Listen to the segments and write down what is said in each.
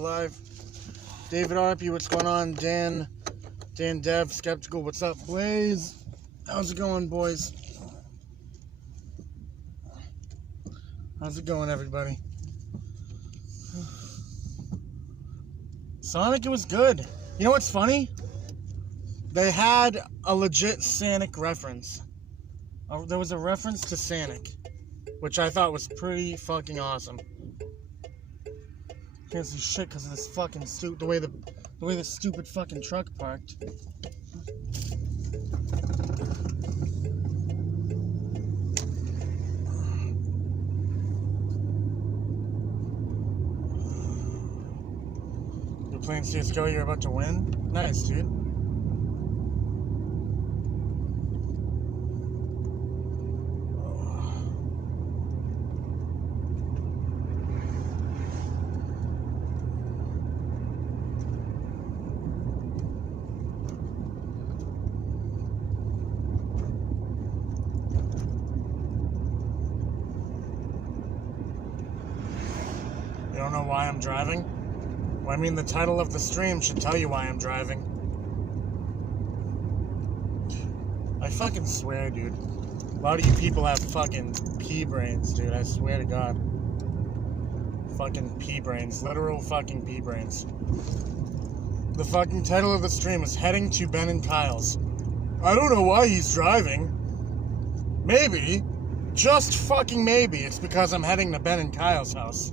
alive. David RP, what's going on? Dan Dev, Skeptical, what's up? Blaze, how's it going, boys? How's it going, everybody? Sonic, it was good. You know what's funny? They had a legit Sonic reference. There was a reference to Sonic, which I thought was pretty fucking awesome. Can't see shit because of this fucking the way the stupid fucking truck parked. You're playing CSGO, you're about to win? Nice, dude. You don't know why I'm driving? Well, I mean, the title of the stream should tell you why I'm driving. I fucking swear, dude. A lot of you people have fucking pea brains, dude. I swear to God. Fucking pea brains. Literal fucking pea brains. The fucking title of the stream is Heading to Ben and Kyle's. I don't know why he's driving. Maybe, just fucking maybe, it's because I'm heading to Ben and Kyle's house.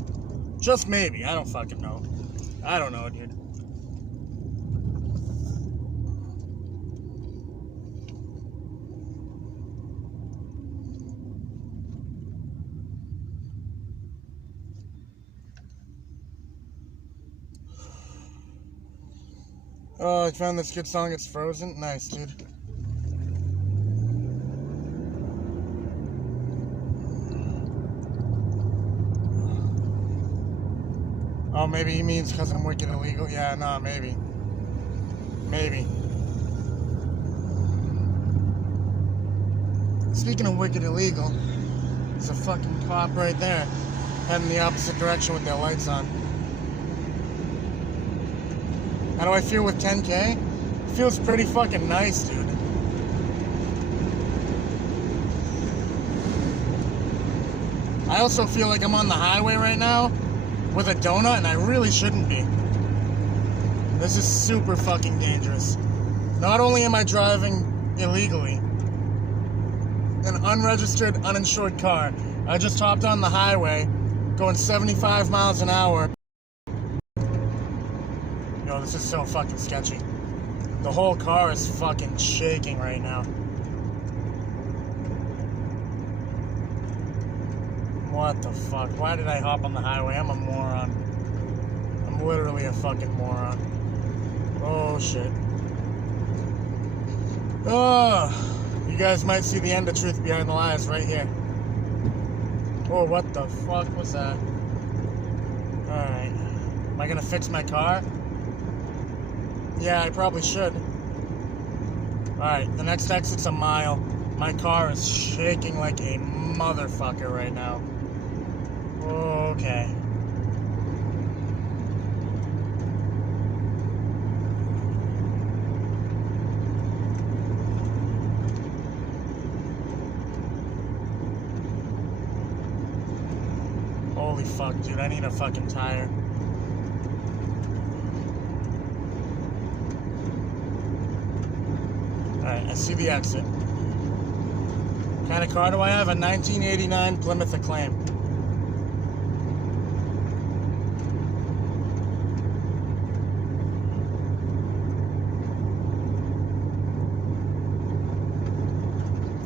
Just maybe. I don't fucking know. I don't know, dude. Oh, I found this good song. It's Frozen. Nice, dude. Oh, maybe he means because I'm wicked illegal. Yeah, nah, maybe. Maybe. Speaking of wicked illegal, there's a fucking cop right there, heading the opposite direction with their lights on. How do I feel with 10K? It feels pretty fucking nice, dude. I also feel like I'm on the highway right now with a donut, and I really shouldn't be. This is super fucking dangerous. Not only am I driving illegally, an unregistered, uninsured car, I just hopped on the highway, going 75 miles an hour. Yo, this is so fucking sketchy. The whole car is fucking shaking right now. What the fuck? Why did I hop on the highway? I'm a moron. I'm literally a fucking moron. Oh, shit. Oh, you guys might see the end of Truth Behind the Lies right here. Oh, what the fuck was that? Alright. Am I gonna fix my car? Yeah, I probably should. Alright, the next exit's a mile. My car is shaking like a motherfucker right now. Okay. Holy fuck, dude, I need a fucking tire. Alright, I see the exit. What kind of car do I have? A 1989 Plymouth Acclaim.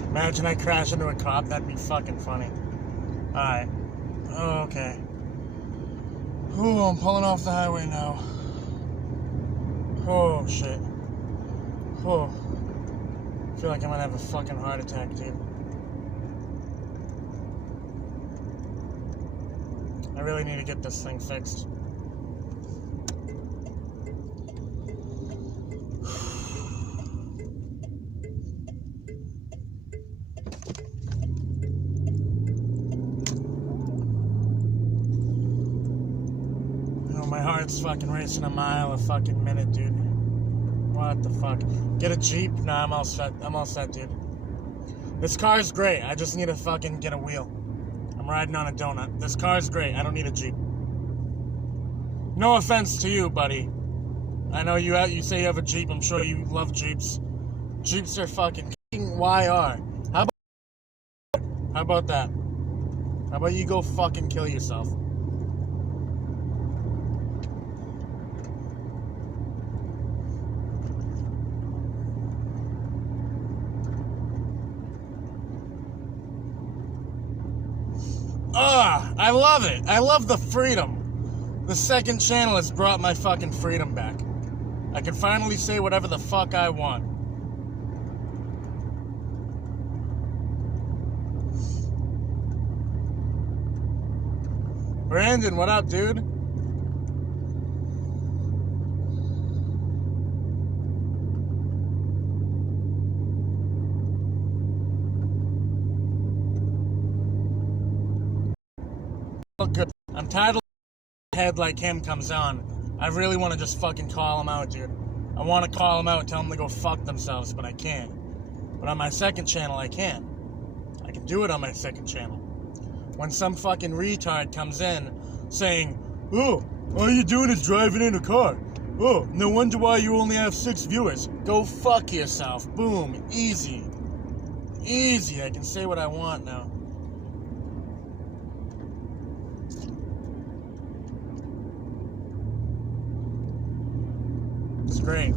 Imagine I crash into a cop, that'd be fucking funny. Alright. Oh, okay. Ooh, I'm pulling off the highway now. Oh, shit. Oh. I feel like I'm gonna have a fucking heart attack, dude. I really need to get this thing fixed. heart's fucking racing a mile a fucking minute, dude. What the fuck? Get a Jeep? Nah, I'm all set. I'm all set, dude. This car's great. I just need to fucking get a wheel. I'm riding on a donut. This car's great. I don't need a Jeep. No offense to you, buddy. I know you say you have a Jeep. I'm sure you love Jeeps. Jeeps are fucking YR. How about that? How about you go fucking kill yourself? I love it. I love the freedom. The second channel has brought my fucking freedom back. I can finally say whatever the fuck I want. Brandon, what up, dude? Good. I'm tired of head like him comes on. I really want to just fucking call him out, dude. I want to call him out and tell him to go fuck themselves, but I can't. But on my second channel, I can. I can do it on my second channel. When some fucking retard comes in saying, oh, all you're doing is driving in a car. Oh, no wonder why you only have 6 viewers. Go fuck yourself. Boom. Easy. Easy. I can say what I want now. It's great.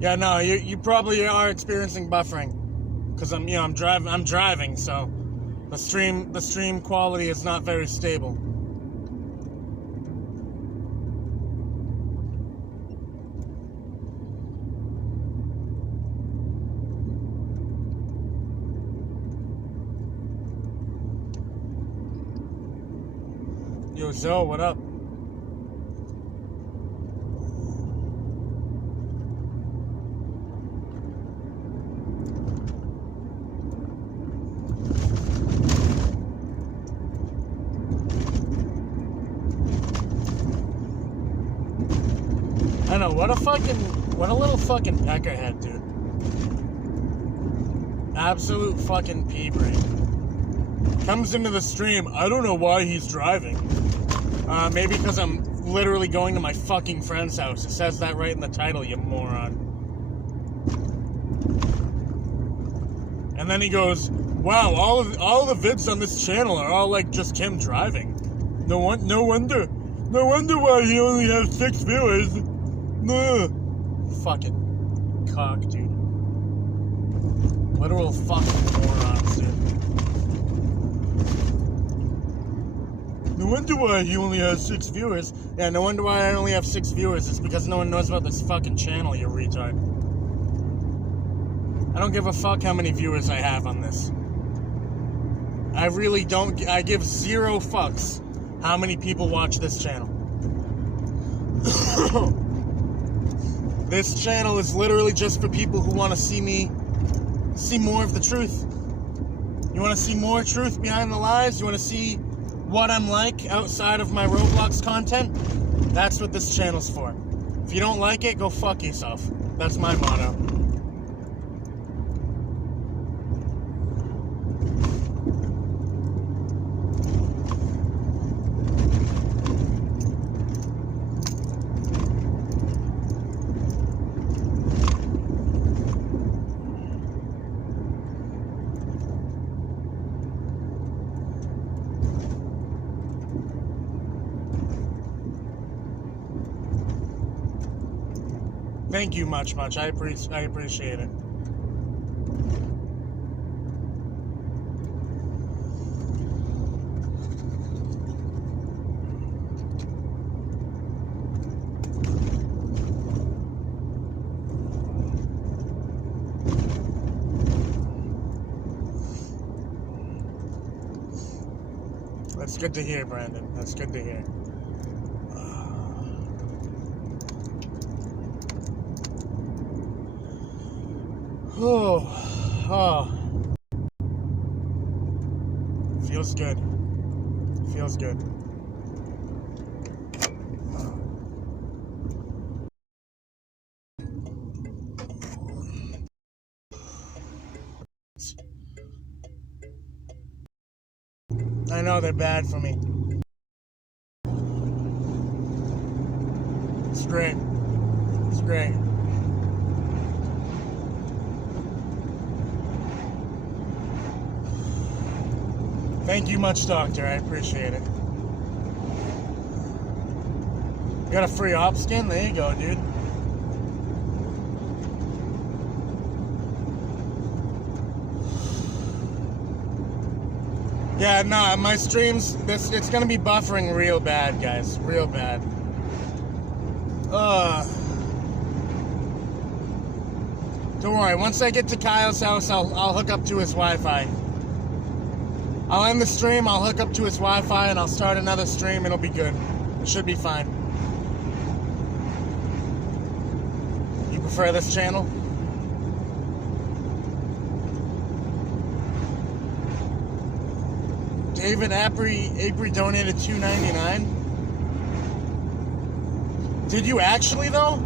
Yeah, no, you probably are experiencing buffering. Because I'm driving, so the stream quality is not very stable. Yo, Zoe, what up? I know, what a little fucking peckerhead, dude. Absolute fucking pea brain. Comes into the stream, I don't know why he's driving. Maybe because I'm literally going to my fucking friend's house. It says that right in the title, you moron. And then he goes, wow, all the vids on this channel are all like just him driving. No wonder why he only has 6 viewers. Fucking cock, dude. Literal fucking morons, dude. No wonder why he only has 6 viewers. Yeah, no wonder why I only have 6 viewers. It's because no one knows about this fucking channel, you retard. I don't give a fuck how many viewers I have on this. I really don't. I give 0 fucks how many people watch this channel. This channel is literally just for people who want to see more of the truth. You want to see more truth behind the lies? You want to see what I'm like outside of my Roblox content? That's what this channel's for. If you don't like it, go fuck yourself. That's my motto. Thank you much. I appreciate it. That's good to hear, Brandon. That's good to hear. Oh. Feels good. Feels good. I know they're bad for me. It's great. It's great. Thank you much, doctor. I appreciate it. Got a free op skin? There you go, dude. Yeah, nah, my streams, it's gonna be buffering real bad, guys. Real bad. Don't worry, once I get to Kyle's house, I'll hook up to his Wi-Fi. I'll end the stream, I'll hook up to his Wi-Fi, and I'll start another stream. It'll be good. It should be fine. You prefer this channel? David Apri donated $2.99. Did you actually, though?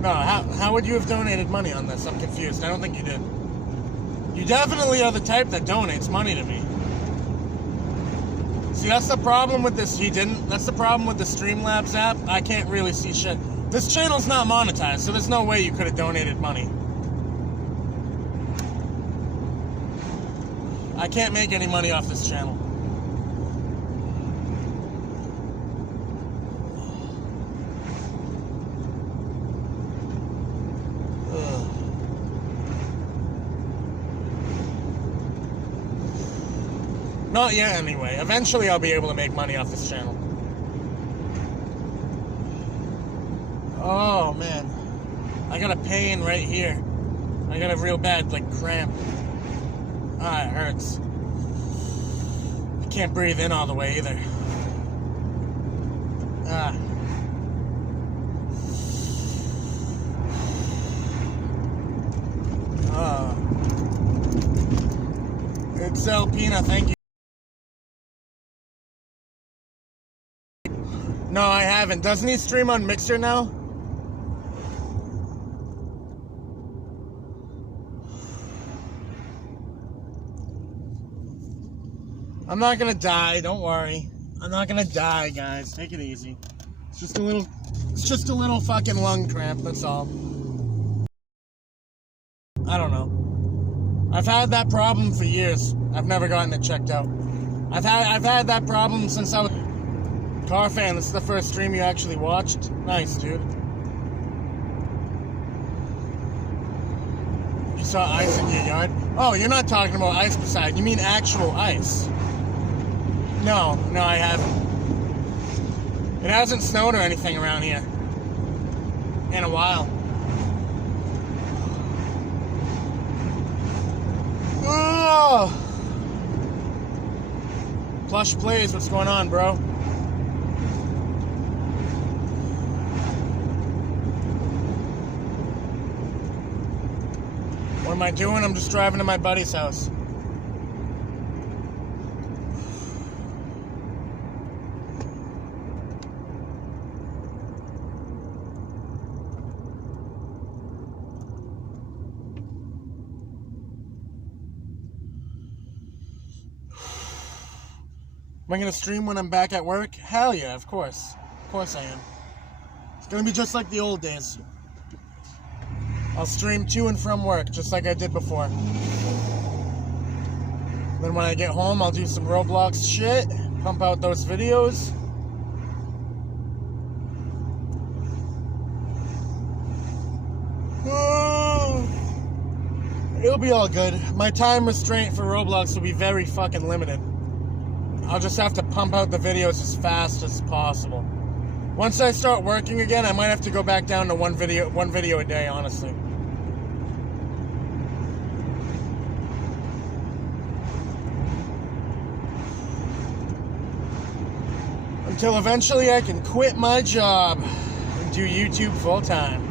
No, how would you have donated money on this? I'm confused. I don't think you did. You definitely are the type that donates money to me. See, that's the problem with this. He didn't. That's the problem with the Streamlabs app. I can't really see shit. This channel's not monetized, so there's no way you could have donated money. I can't make any money off this channel. Not yet, anyway. Eventually, I'll be able to make money off this channel. Oh, man. I got a pain right here. I got a real bad, like, cramp. Ah, it hurts. I can't breathe in all the way, either. Ah. It's Alpina, thank you. No, I haven't. Doesn't he stream on Mixer now? I'm not gonna die, don't worry. I'm not gonna die, guys. Take it easy. It's just a little fucking lung cramp, that's all. I don't know. I've had that problem for years. I've never gotten it checked out. I've had that problem since I was Car Fan. This is the first stream you actually watched. Nice, dude. You saw ice in your yard? Oh, you're not talking about ice beside. You mean actual ice? No, I haven't. It hasn't snowed or anything around here in a while. Oh! Plush Plays, what's going on, bro? What am I doing? I'm just driving to my buddy's house. Am I going to stream when I'm back at work? Hell yeah, of course. Of course I am. It's going to be just like the old days. I'll stream to and from work, just like I did before. Then when I get home, I'll do some Roblox shit, pump out those videos. It'll be all good. My time restraint for Roblox will be very fucking limited. I'll just have to pump out the videos as fast as possible. Once I start working again, I might have to go back down to one video a day, honestly. Until eventually I can quit my job and do YouTube full time.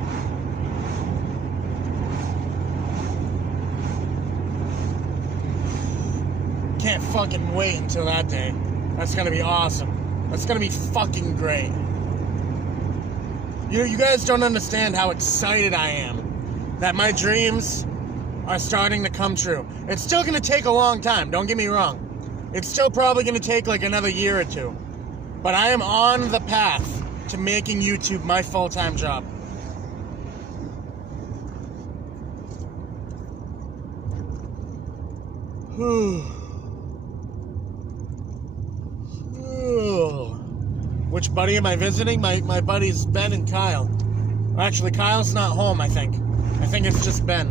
Can't fucking wait until that day. That's gonna be awesome. That's gonna be fucking great. You guys don't understand how excited I am that my dreams are starting to come true. It's still going to take a long time, don't get me wrong. It's still probably going to take like another year or two. But I am on the path to making YouTube my full-time job. Which buddy am I visiting? My buddies Ben and Kyle. Actually, Kyle's not home, I think. I think it's just Ben.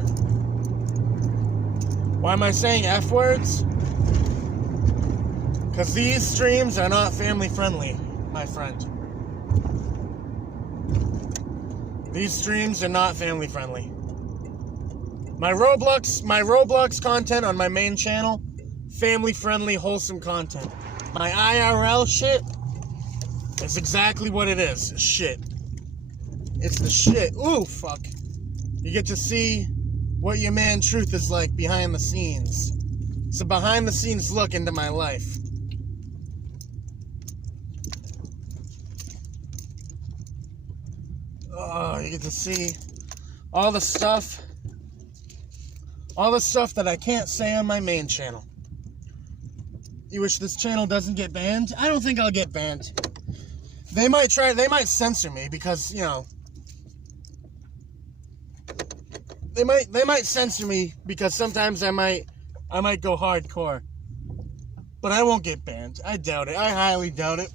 Why am I saying F words? Because these streams are not family friendly, my friend. These streams are not family friendly. My Roblox content on my main channel, family friendly, wholesome content. My IRL shit is exactly what it is. Shit. It's the shit. Ooh, fuck. You get to see what your man Truth is like behind the scenes. It's a behind the scenes look into my life. Oh, you get to see all the stuff that I can't say on my main channel. You wish this channel doesn't get banned? I don't think I'll get banned. They might censor me because, you know, they might censor me because sometimes I might go hardcore. But I won't get banned. I doubt it. I highly doubt it.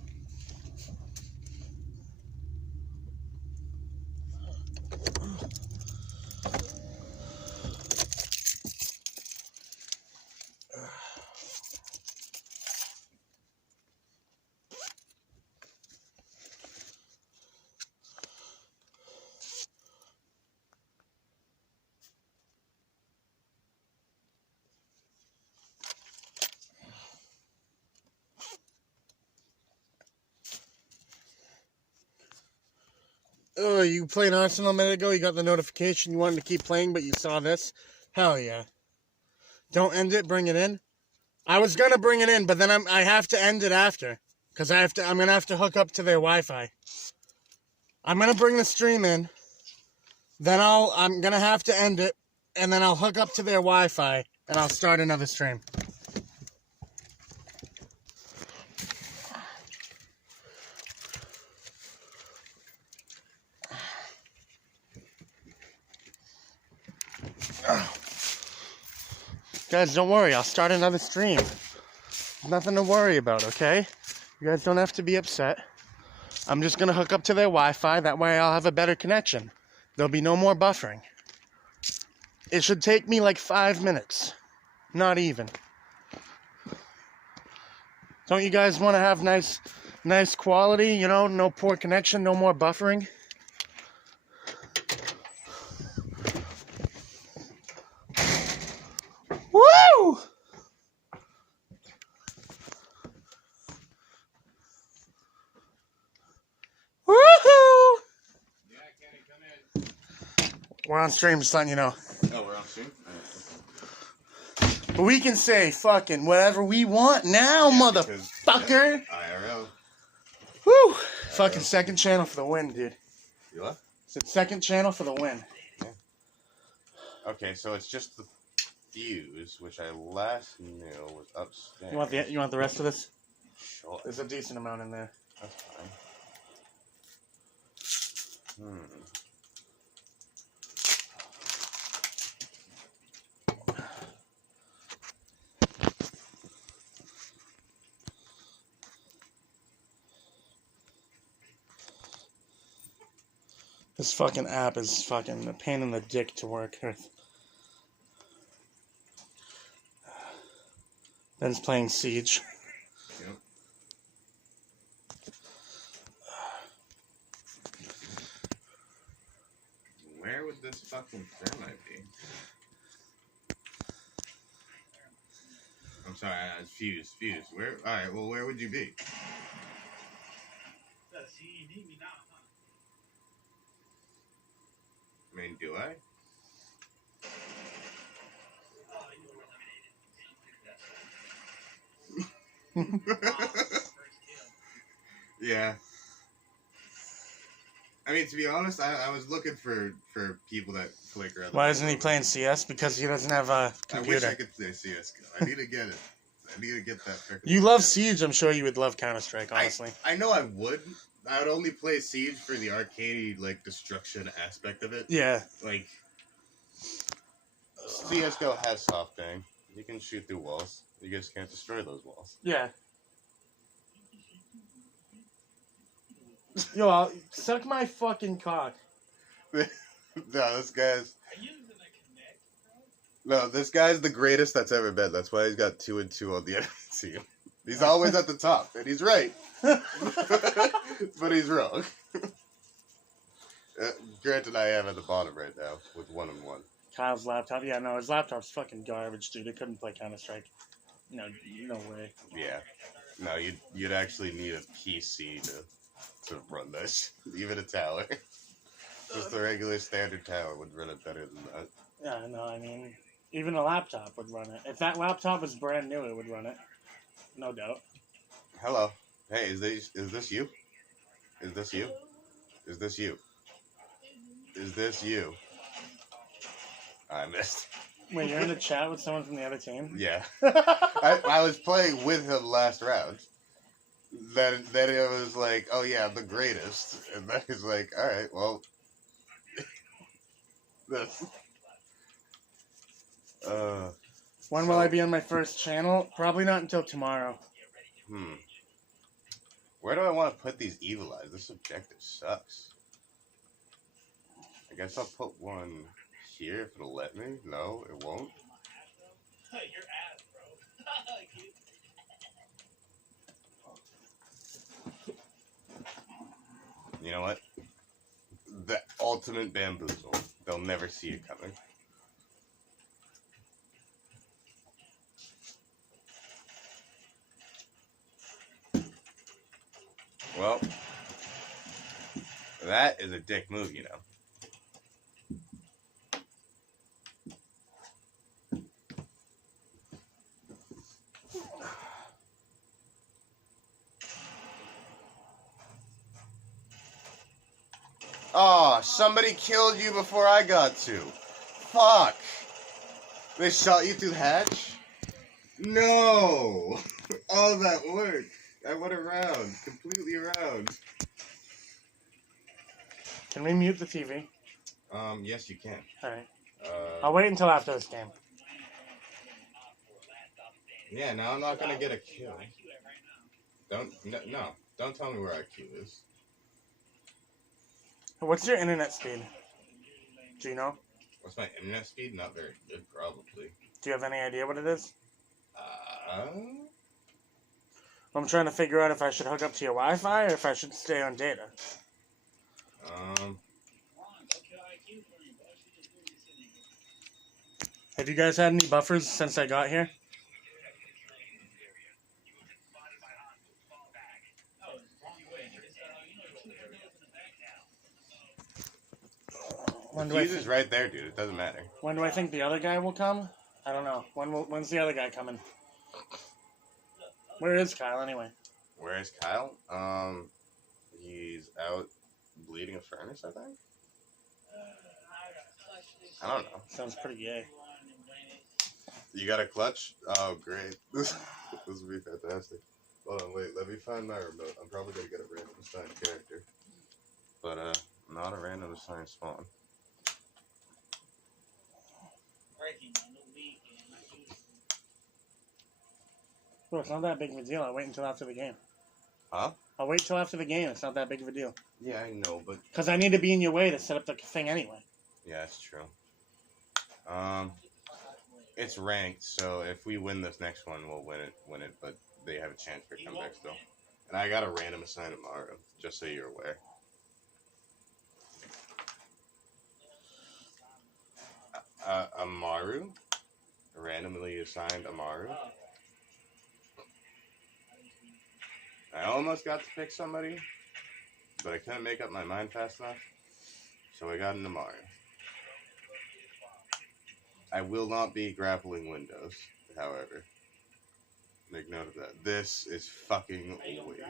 Oh, you played Arsenal a minute ago, you got the notification, you wanted to keep playing, but you saw this? Hell yeah. Don't end it, bring it in. I was gonna bring it in, but then I have to end it after. Because I'm gonna have to hook up to their Wi-Fi. I'm gonna bring the stream in, then I'm gonna have to end it, and then I'll hook up to their Wi-Fi, and I'll start another stream. Guys, don't worry, I'll start another stream. Nothing to worry about, okay? You guys don't have to be upset. I'm just gonna hook up to their Wi-Fi, that way I'll have a better connection. There'll be no more buffering. It should take me like 5 minutes. Not even. Don't you guys want to have nice quality, you know, no poor connection, no more buffering? Woo! Woohoo! Yeah, Kenny, come in. We're on stream, just letting you know. Oh, we're on stream? But we can say fucking whatever we want now, motherfucker. IRL. Woo! Fucking second channel for the win, dude. You what? It's second channel for the win. Yeah. Okay, so it's just the fuse, which I last knew was upstairs. You want the rest of this? Sure. There's a decent amount in there. That's fine. This fucking app is fucking a pain in the dick to work with. Ben's playing Siege. Yep. Where would this fucking thermite be? I'm sorry, fuse. Where? Alright, well, where would you be? I mean, do I? Yeah. I mean, to be honest, I was looking for people that flicker. Why isn't he playing CS? Because he doesn't have a I wish computer. I could play CS:GO. I need to get it. I need to get that. Frickin' You love Siege. I'm sure you would love Counter-Strike, honestly. I know I would. I would only play Siege for the arcade like destruction aspect of it. Yeah. Like CS:GO has SoftBank. You can shoot through walls. You just can't destroy those walls. Yeah. Yo, I'll suck my fucking cock. No, this guy's. No, this guy's the greatest that's ever been. That's why he's got 2-2 on the enemy team. He's always at the top, and he's right. But he's wrong. Granted, I am at the bottom right now with 1-1. Kyle's laptop. Yeah, no, his laptop's fucking garbage, dude. It couldn't play Counter-Strike. No way. Yeah. No, you'd actually need a PC to run this. Even a tower. Just the regular standard tower would run it better than that. Yeah, no, I mean, even a laptop would run it. If that laptop was brand new, it would run it. No doubt. Hello. Hey, is this you? Is this you? Is this you? Is this you? I missed. Wait, you're in the chat with someone from the other team? Yeah. I was playing with him last round. Then it was like, oh yeah, I'm the greatest. And then he's like, alright, well. This. When will I be on my first channel? Probably not until tomorrow. Where do I want to put these evil eyes? This objective sucks. I guess I'll put one here if it'll let me. No, it won't. Your ass, bro. You know what? The ultimate bamboozle. They'll never see it coming. Well, that is a dick move, you know. Oh, somebody killed you before I got to. Fuck. They shot you through the hatch? No. All that work. I went around. Completely around. Can we mute the TV? Yes you can. Alright. I'll wait until after this game. Yeah, now I'm not gonna get a kill. No. Don't tell me where IQ is. What's your internet speed? Do you know? What's my internet speed? Not very good, probably. Do you have any idea what it is? I'm trying to figure out if I should hook up to your Wi-Fi or if I should stay on data. Have you guys had any buffers since I got here? The fuse is right there, dude. It doesn't matter. When do I think the other guy will come? I don't know. When's the other guy coming? Where is Kyle anyway? Where is Kyle? He's out bleeding a furnace, I think. I don't know. Sounds pretty gay. You got a clutch? Oh, great. This would be fantastic. Hold on, wait. Let me find my remote. I'm probably gonna get a random assigned character, but not a random assigned spawn. Bro, it's not that big of a deal. I'll wait until after the game. Huh? I'll wait till after the game. It's not that big of a deal. Yeah, I know, but Because I need to be in your way to set up the thing anyway. yeah, that's true. It's ranked, so if we win this next one, we'll win it. But they have a chance for a comeback still. And I got a random assigned Amaru, just so you're aware. Amaru, randomly assigned Amaru. I almost got to pick somebody, but I couldn't make up my mind fast enough, so I got an Amaru. I will not be grappling windows, however. Make note of that. This is fucking waste.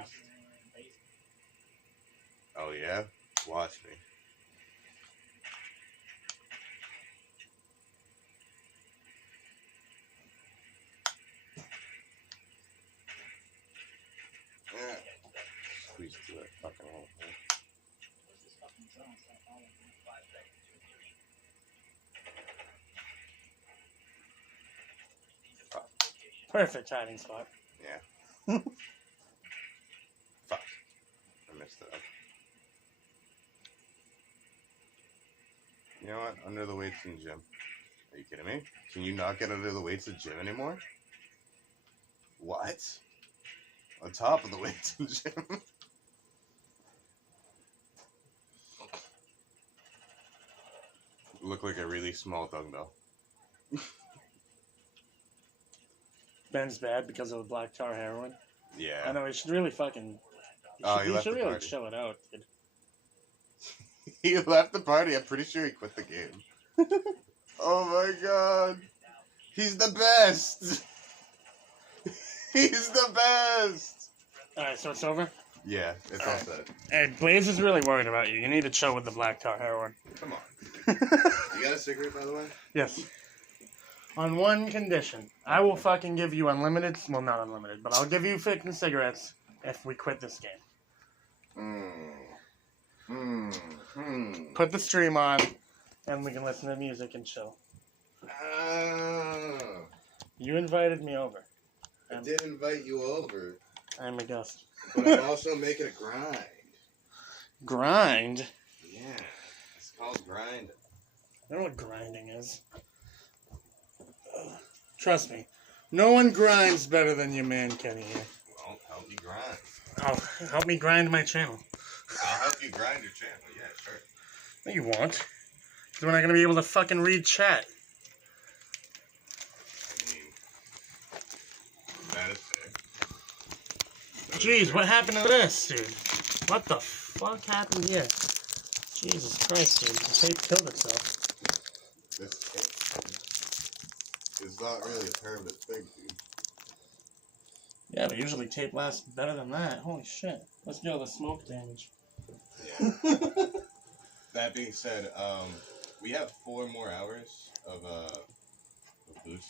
Oh yeah? Watch me. Yeah. Squeeze through that fucking hole. Perfect hiding spot. Yeah. Fuck. I messed it up. You know what? Under the weights in the gym. Are you kidding me? Can you not get under the weights in the gym anymore? What? On top of the weights in the gym? Look like a really small dumbbell. Ben's bad because of the black tar heroin. Yeah. I know, he should really fucking... Oh, he He left should the really party. chill it out, dude. He left the party. I'm pretty sure he quit the game. Oh my god. He's the best. He's the best. Alright, so it's over? Yeah, it's all set. Hey, Blaze is really worried about you. You need to chill with the black tar heroin. Come on. You got a cigarette, by the way? Yes. On one condition. I will fucking give you unlimited... Well, not unlimited, but I'll give you 15 cigarettes if we quit this game. Put the stream on, and we can listen to music and chill. You invited me over. I did invite you over, I'm a guest. but I'm also making a grind. Grind? Yeah, it's called grind. I don't know what grinding is. Trust me. No one grinds better than your man Kenny here. Well, help you grind. Oh, help me grind my channel. I'll help you grind your channel. Yeah, sure. No, you won't. Because we're not going to be able to fucking read chat. I mean, that is fair. Jeez, what happened to this, dude? What the fuck happened here? Jesus Christ, dude. The tape killed itself. It's not really a permanent thing, dude. Yeah, but usually tape lasts better than that. Holy shit. Let's go the smoke damage. Yeah. That being said, we have 4 more hours of boost.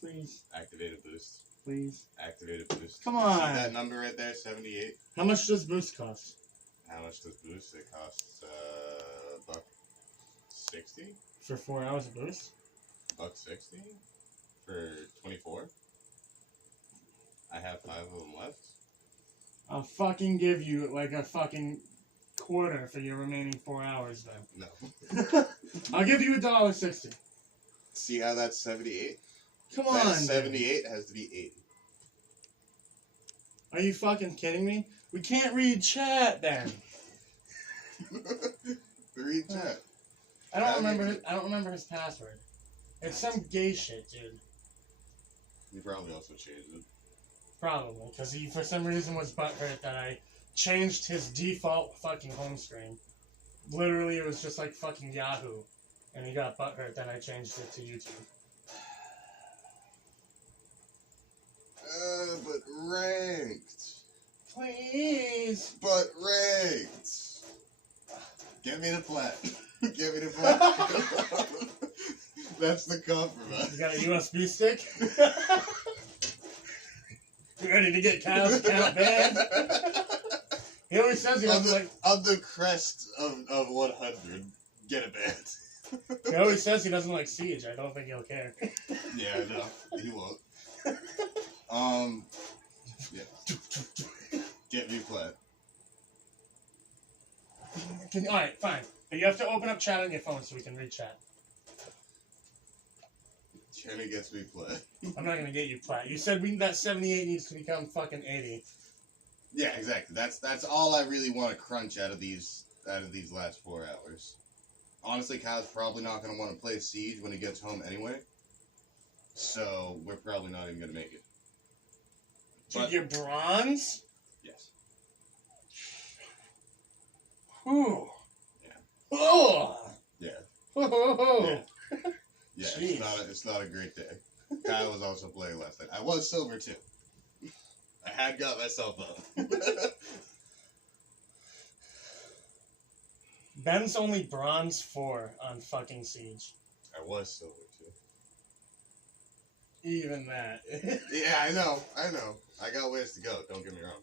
Please, Activated boost. please. Activated boost. Come See on. that number right there, 78? How much does boost cost? How much does boost? It costs, $1.60? For 4 hours of boost? $1.60? For 24? I have 5 of them left. I'll fucking give you like a fucking quarter for your remaining 4 hours then. No. I'll give you $1.60. See how that's 78? Come That on. 78 has to be 80. Are you fucking kidding me? We can't read chat then. Read chat. I don't remember his password. It's some gay shit, dude. You probably also changed it. Probably, because he for some reason was butthurt that I changed his default fucking home screen. Literally, it was just like fucking Yahoo, and he got butthurt that I changed it to YouTube. But ranked. Please. But ranked. Get me the plat. Get me the plat. That's the compromise. You got a USB stick? You ready to get Kyle's account banned? He always says he doesn't like. On the crest of 100, get it banned. He always says he doesn't like Siege. I don't think he'll care. Yeah, no, he won't. Yeah. Get me plat. Alright, fine. But you have to open up chat on your phone so we can read chat. Kenny gets me plat. I'm not gonna get you plat. You said that 78 needs to become fucking 80. Yeah, exactly. That's all I really want to crunch out of these last 4 hours. Honestly, Kyle's probably not going to want to play Siege when he gets home anyway. So we're probably not even going to make it. Dude, But- you're bronze? Yes. Whew. Yeah. Oh! Yeah. Oh! Yeah. Yeah. Jeez. It's not a great day. Kyle was also playing last night. I was silver too. I had got myself up. Ben's only bronze 4 on fucking Siege. I was silver too. Even that. Yeah, I know. I got ways to go. Don't get me wrong.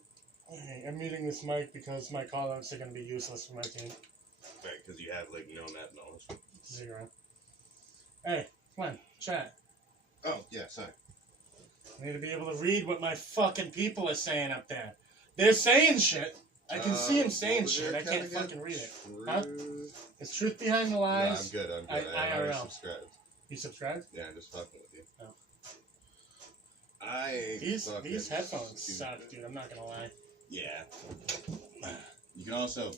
Hey, I'm muting this mic because my callouts are gonna be useless for my team. Right, because you have like no map knowledge. 0. Hey, come on, chat. Oh yeah, sorry. I need to be able to read what my fucking people are saying up there. They're saying shit. I can see them saying shit. I can't fucking read it. Huh? It's truth behind the No, lies. I'm good. I IRL. already subscribed. You subscribed? Yeah, I'm just fucking with you. Oh. I These fucking headphones stupid. suck, dude. I'm not gonna lie. Yeah. You can also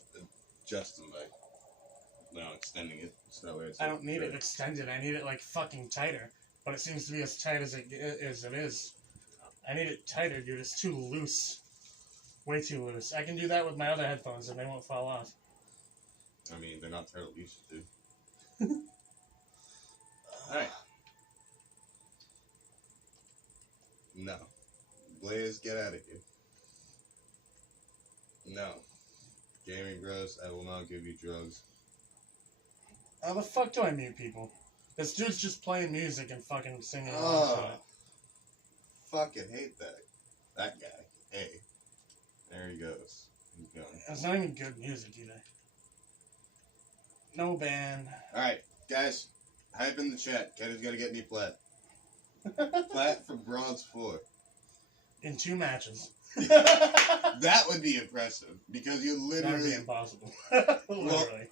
adjust them by extending it. So that way it's I don't need it extended. I need it like fucking tighter. But it seems to be as tight as it is. I need it tighter, dude. It's too loose. Way too loose. I can do that with my other headphones and they won't fall off. I mean, they're not turtle loose, dude. Alright. No. Blaze, get out of here. No. Gaming Bros, I will not give you drugs. How the fuck do I mute people? This dude's just playing music and fucking singing along Oh. to it. Fucking hate that. That guy. Hey. There he goes. He's going. It's not even good music either. No ban. Alright, guys. Hype in the chat. Kenny's gotta get me plat. Plat for bronze 4. In 2 matches. That would be impressive. Because you That would be literally... impossible. Literally.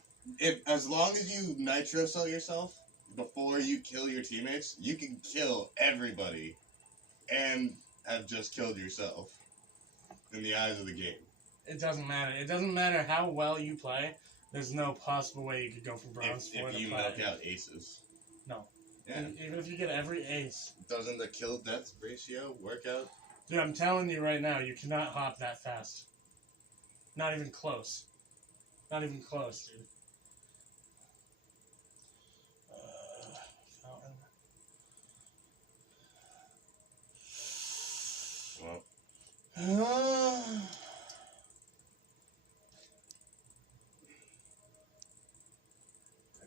As long as you nitro cell yourself before you kill your teammates, you can kill everybody and have just killed yourself in the eyes of the game. It doesn't matter. It doesn't matter how well you play. There's no possible way you could go from bronze 4 If to you platinum. knock out aces. No. Yeah. Even if you get every ace. Doesn't the kill death ratio work out? Dude, I'm telling you right now, you cannot hop that fast. Not even close. Not even close, dude. Fountain. Well,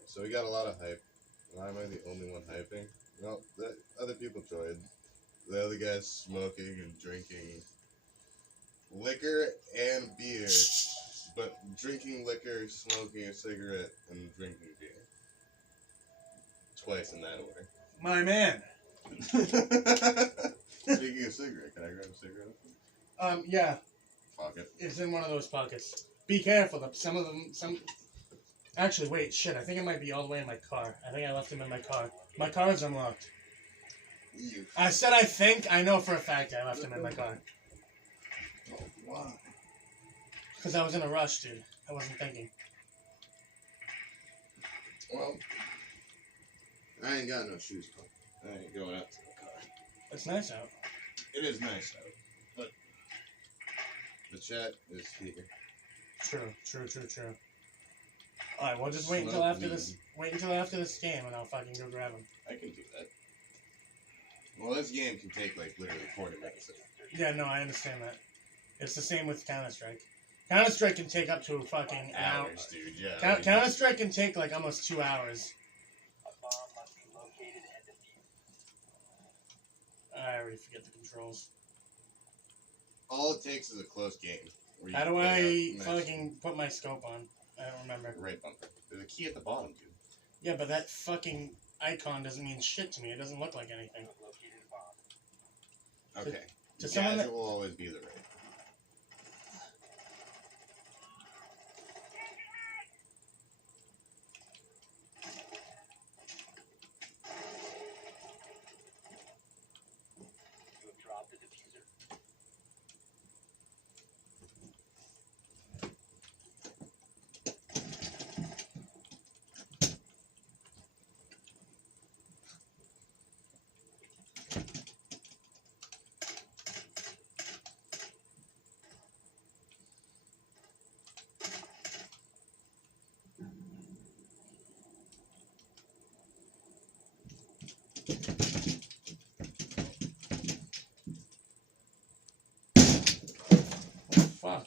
so we got a lot of hype. Why am I the only one hyping? Well, the other people joined. The other guy's smoking and drinking liquor and beer, but drinking liquor, smoking a cigarette, and drinking beer. Twice in that order. My man. Speaking of cigarette, can I grab a cigarette? Yeah, Fuck it. it's in one of those pockets. Be careful, though. Some of them, Actually, wait, shit, I think it might be all the way in my car. I think I left them in my car. My car is unlocked. You. I said I think, I know for a fact I left them in my car. Oh, why? Because I was in a rush, dude. I wasn't thinking. Well, I ain't got no shoes on. I ain't going out to the car. It's nice out. It is nice out, but the chat is here. True. Alright, we'll just wait until after this. Wait until after this game, and I'll fucking go grab them. I can do that. Well, this game can take like literally 40 minutes. Yeah, no, I understand that. It's the same with Counter-Strike. Counter-Strike can take up to fucking an hour. Hours, dude. Yeah. Counter-Strike can take like almost 2 hours. I already forget the controls. All it takes is a close game. where you How do lay I out nice fucking put my scope on? I don't remember. right bumper? There's a key at the bottom, dude. Yeah, but that fucking icon doesn't mean shit to me. It doesn't look like anything. Okay. To someone Gadget that- will always be the right. Fuck.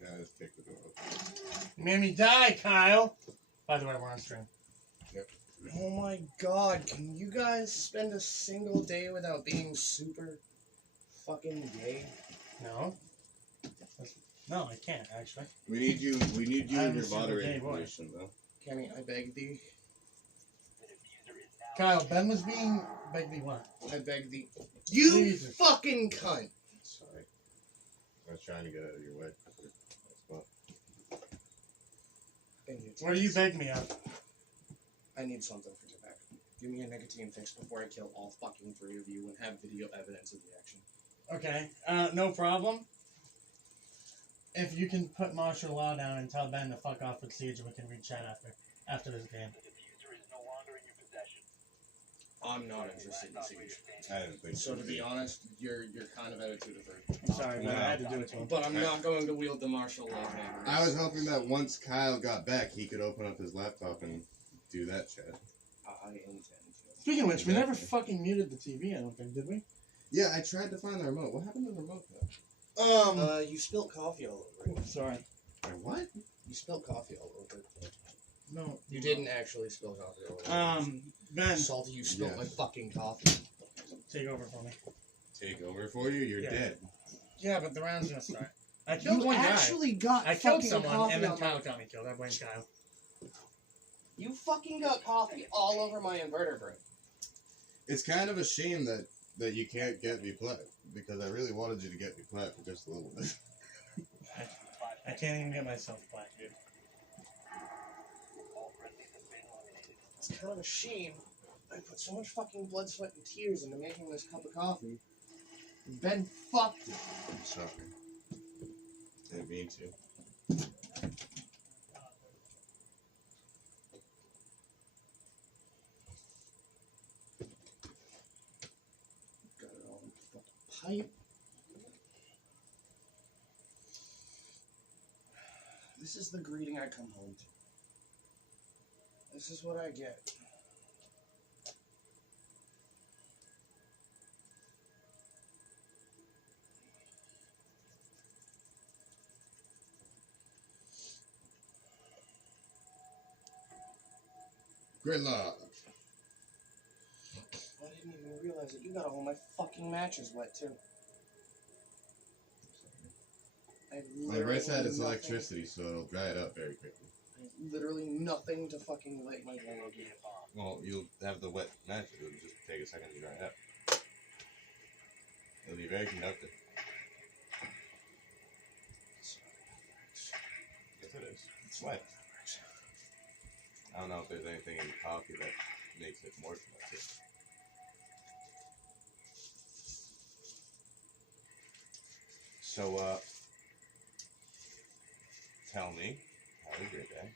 Yeah, just take the door open. You made me die, Kyle. By the way, we're on stream. Oh my god, can you guys spend a single day without being super fucking gay? No. No, I can't, actually. We need you I'm in your a single gay moderating boy. position, though. Kenny, I beg thee. Kyle, Ben was being... Beg me what? I beg thee. You Jesus. fucking cunt! Sorry. I was trying to get out of your way. Thank you. What do you beg me of? I need something for tobacco. Give me a nicotine fix before I kill all fucking three of you and have video evidence of the action. Okay, no problem. If you can put martial law down and tell Ben to fuck off with Siege, we can read chat after this game. The diffuser is no longer in your possession. I'm not interested in Siege. I didn't think So to be honest, you're kind of at a 2 to 3. I'm sorry, but I had to do it to him. But I'm not going to wield the martial law hand. I was hoping that once Kyle got back, he could open up his laptop and do that chat. I intend to. Speaking of which, we never fucking muted the TV, I don't think, did we? Yeah, I tried to find the remote. What happened to the remote, though? You spilled coffee all over it. Sorry. Wait, what? You spilled coffee all over it. No. You didn't actually spill coffee all over it. Ben, Salty, you spilled Yeah. my fucking coffee. take over for me. Take over for you? You're Yeah. dead. Yeah, but the round's gonna start. I killed You one guy. actually got I killed fucking someone, coffee and then on Kyle my... got me killed. I blame Kyle. You fucking got coffee all over my invertebrate. It's kind of a shame that you can't get me plat, because I really wanted you to get me plat for just a little bit. I can't even get myself black, dude. All friendlies have been eliminated. It's kind of a shame. I put so much fucking blood, sweat, and tears into making this cup of coffee. Ben fucked it. I'm sorry. Didn't mean to. Got it all in the fucking pipe. This is the greeting I come home to. This is what I get. Gridlock. I didn't even realize that you got all my fucking matches wet too. I have My literally right side is nothing- electricity, so it'll dry it up very quickly. I have literally nothing to fucking light my hand with. Well, you'll have the wet match. It'll just take a second to dry up. It'll be very conductive. Yes, it is. It's wet. I don't know if there's anything in coffee that makes it more conductive. So, tell me, how was your day?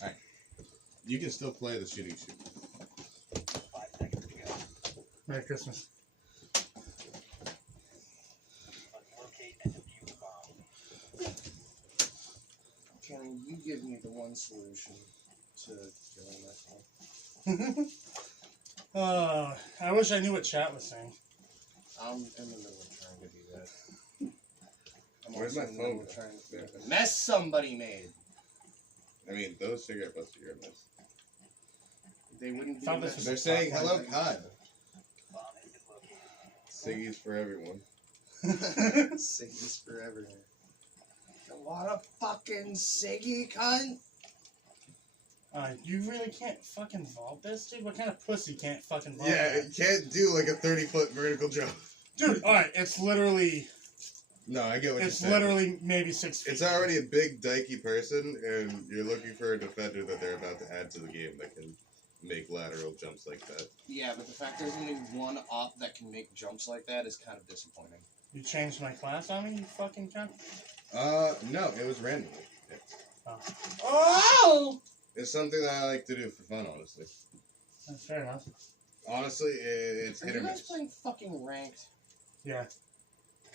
Alright. You can still play the shooting shoot. 5 seconds to go. Merry Christmas. Must locate and defuse the bomb. Kenny, you give me the one solution to killing myself. I wish I knew what chat was saying. I'm in the middle of trying to do that. I'm Where's also my in the middle phone? of trying to clean up a mess somebody made. I mean, those cigarette butts are your mess. They wouldn't be Thought a this mess. They're saying, hello, Spotlight. Kyle. Bomb has been located. Siggy's for everyone. Siggy's for everyone. What a fucking Siggy cunt! You really can't fucking vault this, dude? What kind of pussy can't fucking vault Yeah, that? it can't do like a 30-foot vertical jump. Dude, alright, it's literally No, I get what you're It's saying. literally maybe 6 feet. It's already a big, dykey person, and you're looking for a defender that they're about to add to the game that can make lateral jumps like that. Yeah, but the fact there's only one op that can make jumps like that is kind of disappointing. You changed my class on me, you fucking cunt? No, it was randomly. Yeah. Oh! It's something that I like to do for fun, honestly. That's fair enough. Honestly, it's Are hit you or guys miss. playing fucking ranked? Yeah.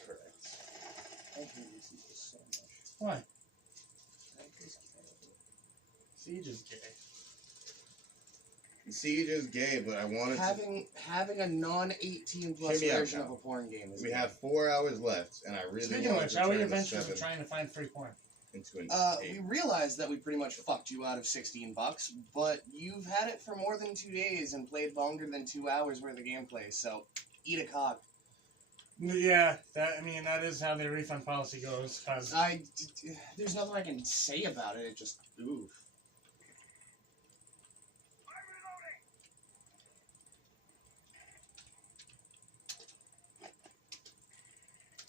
Correct. I hate these people so much. Why? Rank is terrible. Siege is gay. Siege is gay, but I wanted to. Having a non-18 plus Hear me out, version of pal. a porn game is We gay. have 4 hours left, and I really Speaking of wanted which, to how are turn your the ventures 7 of trying to find free porn? into an We 8. realized that we pretty much fucked you out of $16, but you've had it for more than 2 days and played longer than 2 hours worth of gameplay, so eat a cock. Yeah, that is how the refund policy goes. Cause There's nothing I can say about it. It just oof.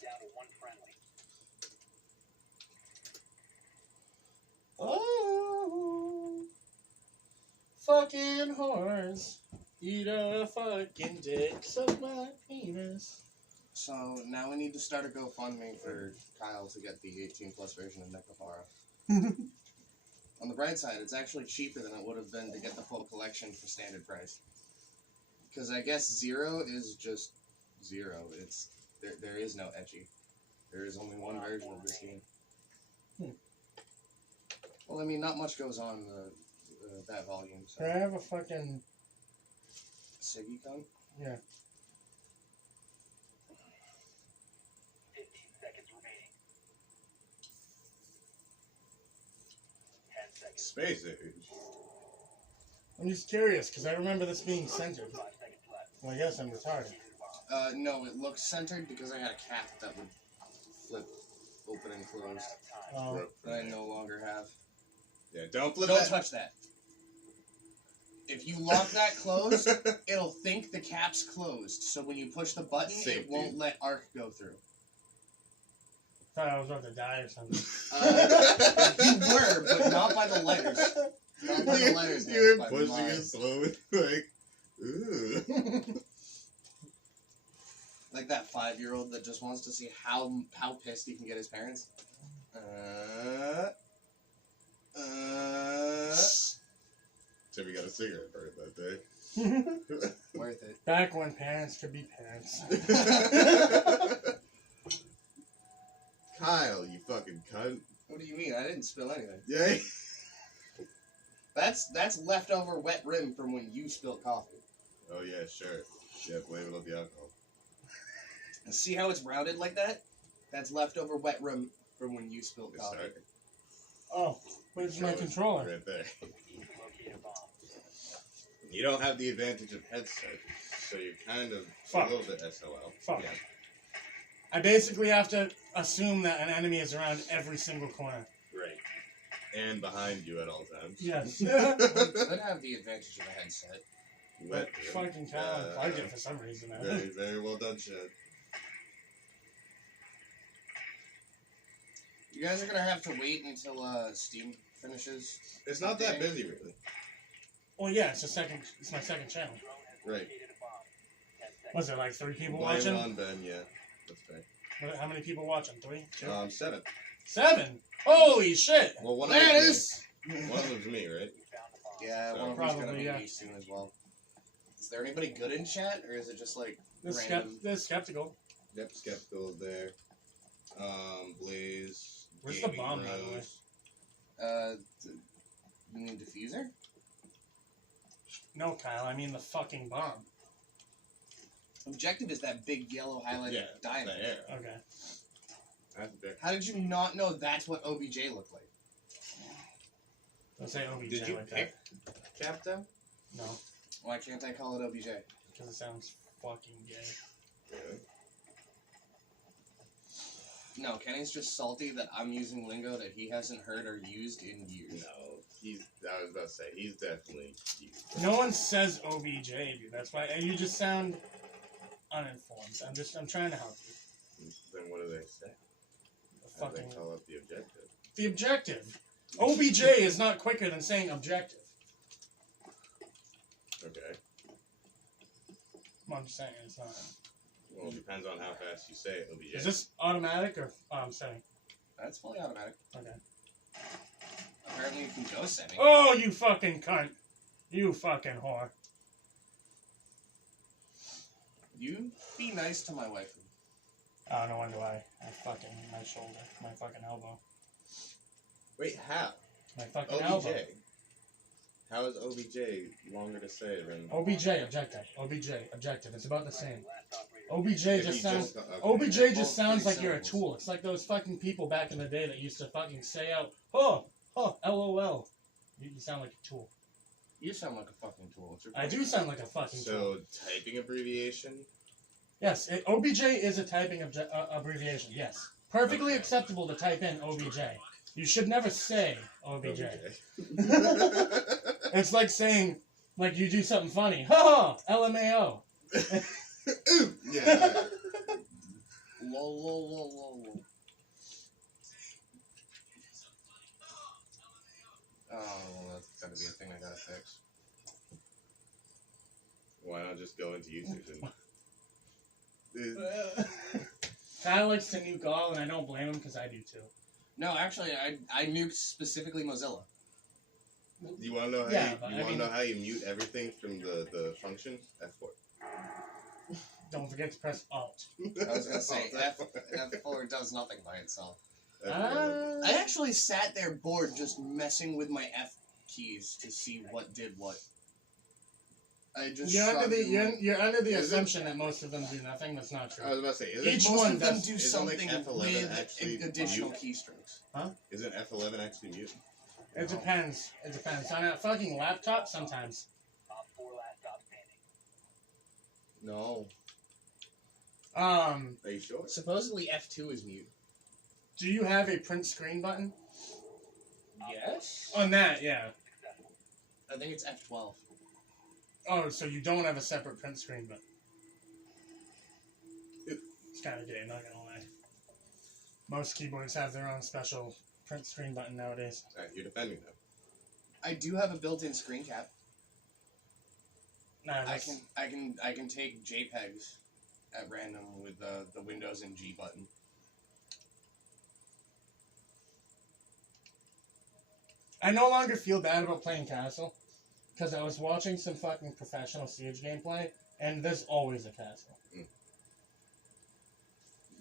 Down to one friendly. oh, fucking whores, eat a fucking dick, suck my penis. So now we need to start a GoFundMe for Kyle to get the 18 plus version of Necrophara. On the bright side, it's actually cheaper than it would have been to get the full collection for standard price. Because I guess 0 is just 0. It's there is no ecchi. There is only one version of this game. Well, I mean, not much goes on that volume. So. Can I have a fucking Siggy cunt? yeah? 15 seconds remaining. 10 seconds. Space Age. I'm just curious because I remember this being centered. 5 seconds left. Well, I guess I'm retarded. No, it looks centered because I had a cap that would flip open and closed. Oh, Broke from That I there. no longer have. Yeah, don't flip Don't that. touch that. If you lock that closed, it'll think the cap's closed. So when you push the button, Safety. it won't let arc go through. thought I was about to die or something. You were, but not by the letters. Not by the letters. You were by pushing mine. it slowly, like, ooh. Like that 5-year-old that just wants to see how pissed he can get his parents. Timmy got a cigarette burn that day. Worth it. Back when parents could be parents. Kyle, you fucking cunt. What do you mean? I didn't spill anything. Yay. That's leftover wet rim from when you spilled coffee. Oh yeah, sure. Yeah, blame it on the alcohol. And see how it's rounded like that? That's leftover wet rim from when you spilled It's coffee. starting. Oh, where's my controller? Right there. Need to locate a bomb. You don't have the advantage of headset, so you're kind of Fuck. a little bit SOL. Fuck. Yeah. I basically have to assume that an enemy is around every single corner. Right. And behind you at all times. Yes. You could have the advantage of a headset. Wet. Fucking Kyle unplugged it for some reason. Very, very well done, Chad. You guys are gonna have to wait until Steam finishes. It's not that busy, really. Well, yeah, it's my second channel. Drone has Right. located a bomb. 10 seconds. Was there like 3 people Blame watching? on Ben, yeah. That's fair. How many people watching? 3? 2? 7. 7? Holy shit! Well, one There it of is! them's me. One of them's me, right? We found the bomb. Yeah, So- one of them's gonna Probably, be yeah. me soon as well. Is there anybody good in chat, or is it just like random? They're skeptical. Yep, Skeptical is there. Blaze. Where's the Gaming bomb, by the way? Bros. You mean diffuser? No, Kyle, I mean the fucking bomb. Objective is that big yellow highlighted Yeah, diamond. the arrow. Okay. That's a big. How did you not know that's what OBJ looked like? Don't say OBJ Did you like pick Captain? that. No, Why can't I call it OBJ? because it sounds fucking gay. Really? No, Kenny's just salty that I'm using lingo that he hasn't heard or used in years. No, I was about to say, he's definitely. No one says OBJ, dude. That's why you just sound uninformed. I'm trying to help you. Then what do they say? The How do fucking they call up the objective? the objective. OBJ is not quicker than saying objective. Okay. Well, I'm just saying it's not. Well, it depends on how fast you say it. OBJ. Is this automatic or setting? That's fully automatic. Okay. Apparently you can go semi. Oh, you fucking cunt! You fucking whore! You be nice to my wife. Oh, no wonder why. My shoulder, my fucking elbow, Wait, how? my fucking OBJ. elbow. How is OBJ longer to say than OBJ objective. OBJ objective. It's about the same. OBJ if just you sounds. just- okay. OBJ They're just both sounds three like you're a syllables. tool. It's like those fucking people back in the day that used to fucking say out, oh, LOL. You sound like a tool. You sound like a fucking tool. What's your I point? do sound like a fucking tool. So typing abbreviation. Yes, OBJ is a typing abbreviation. Yes, perfectly Okay. acceptable to type in OBJ. You should never say OBJ. It's like saying, like you do something funny. Ha ha! LMAO. Yeah. Lol, lol, lol, lol, lol. Oh, well, that's gotta be a thing I gotta fix. Why not just go into usage and Kyle likes to nuke all, and I don't blame him because I do too. No, actually, I nuked specifically Mozilla. you want to know how Yeah, you, but you I want to mean- know how you mute everything from the function F4. Don't forget to press Alt. I was gonna say Oh, F4 does nothing by itself. F4. I actually sat there bored just messing with my F keys to see what did what. I just You're under shrugged the and you're, went, you're under the Is it- assumption that most of them do nothing. That's not I was true. about to say, Each most one of them does- do isn't like something F11 with actually additional mute? keystrokes. Isn't F11 actually mute? It depends. It depends. On a fucking laptop, sometimes. Op 4 laptop standing. No. Are you sure? Supposedly F2 is mute. Do you have a print screen button? Yes? On that, yeah. I think it's F12. Oh, so you don't have a separate print screen button. It's kind of gay, I'm not gonna lie. Most keyboards have their own special print screen button nowadays. Alright, you're defending them. I do have a built-in screen cap. Nah, I that's, can take JPEGs at random with the Windows and G button. I no longer feel bad about playing Castle, because I was watching some fucking professional Siege gameplay, and there's always a castle.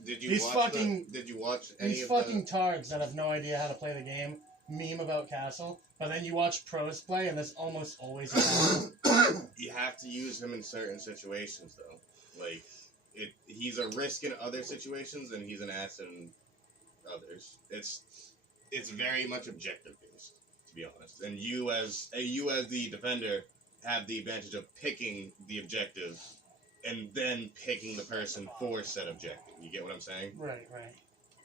Did you These watch fucking- did you watch any These of fucking tards that have no idea how to play the game meme about Castle, but then you watch pros play, and there's almost always a castle. You have to use him in certain situations though. Like he's a risk in other situations and he's an ass in others. It's very much objective based, to be honest. And you as the defender have the advantage of picking the objective and then picking the person for said objective. You get what I'm saying? Right.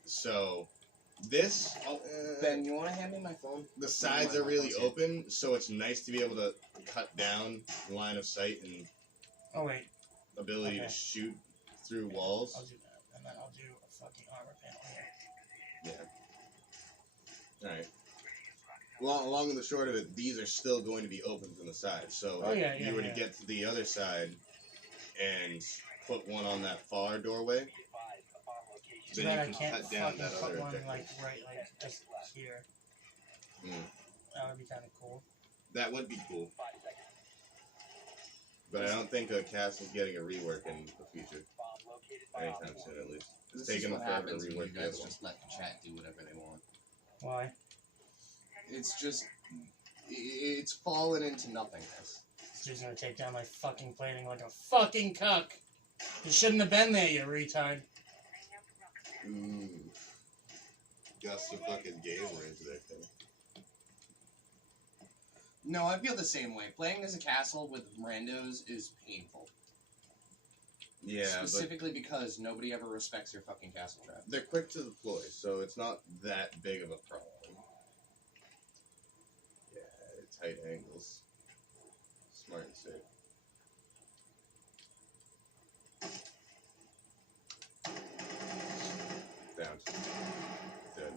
So this Ben, you want to hand me my phone? the sides are really open, so it's nice to be able to cut down line of sight and Oh, wait. ability Okay. to shoot through walls. I'll do that. And then I'll do a fucking armor panel here. Yeah. Alright. Well, along with the short of it, these are still going to be open from the side. So Oh, yeah, if yeah, you were yeah. to get to the other side and put one on that far doorway, So then that you I can can't cut down fucking that put other one, objective. like, right, like, just here. Mm. That would be kind of cool. That would be cool. But I don't think a castle's getting a rework in the future. Anytime soon, at least. It's This is taking what them forever to happens when you rework the guys other one. just let the chat do whatever they want. Why? It's just, it's fallen into nothingness. This dude's gonna take down my fucking plating like a fucking cuck. You shouldn't have been there, you retard. Ooh. Got some fucking gamer into that thing. No, I feel the same way. Playing as a castle with randos is painful. Yeah, but Specifically because nobody ever respects your fucking castle trap. they're quick to deploy, so it's not that big of a problem. Yeah, tight angles. Smart and safe. Down. Dead.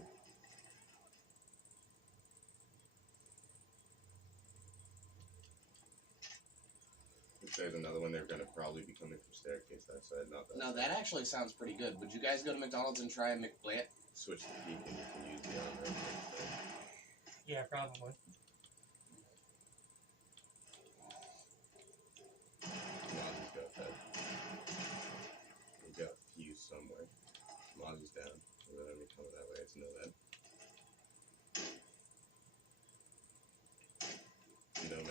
If there's another one, they're gonna probably be coming from staircase that side, not that No, side. that actually sounds pretty good. Would you guys go to McDonald's and try a McBlit? Switch the peak and you can use the armor. Yeah, probably. Mozzie's got that. We've got fuse somewhere. Mozzie's down. We're gonna be coming that way, it's no that. No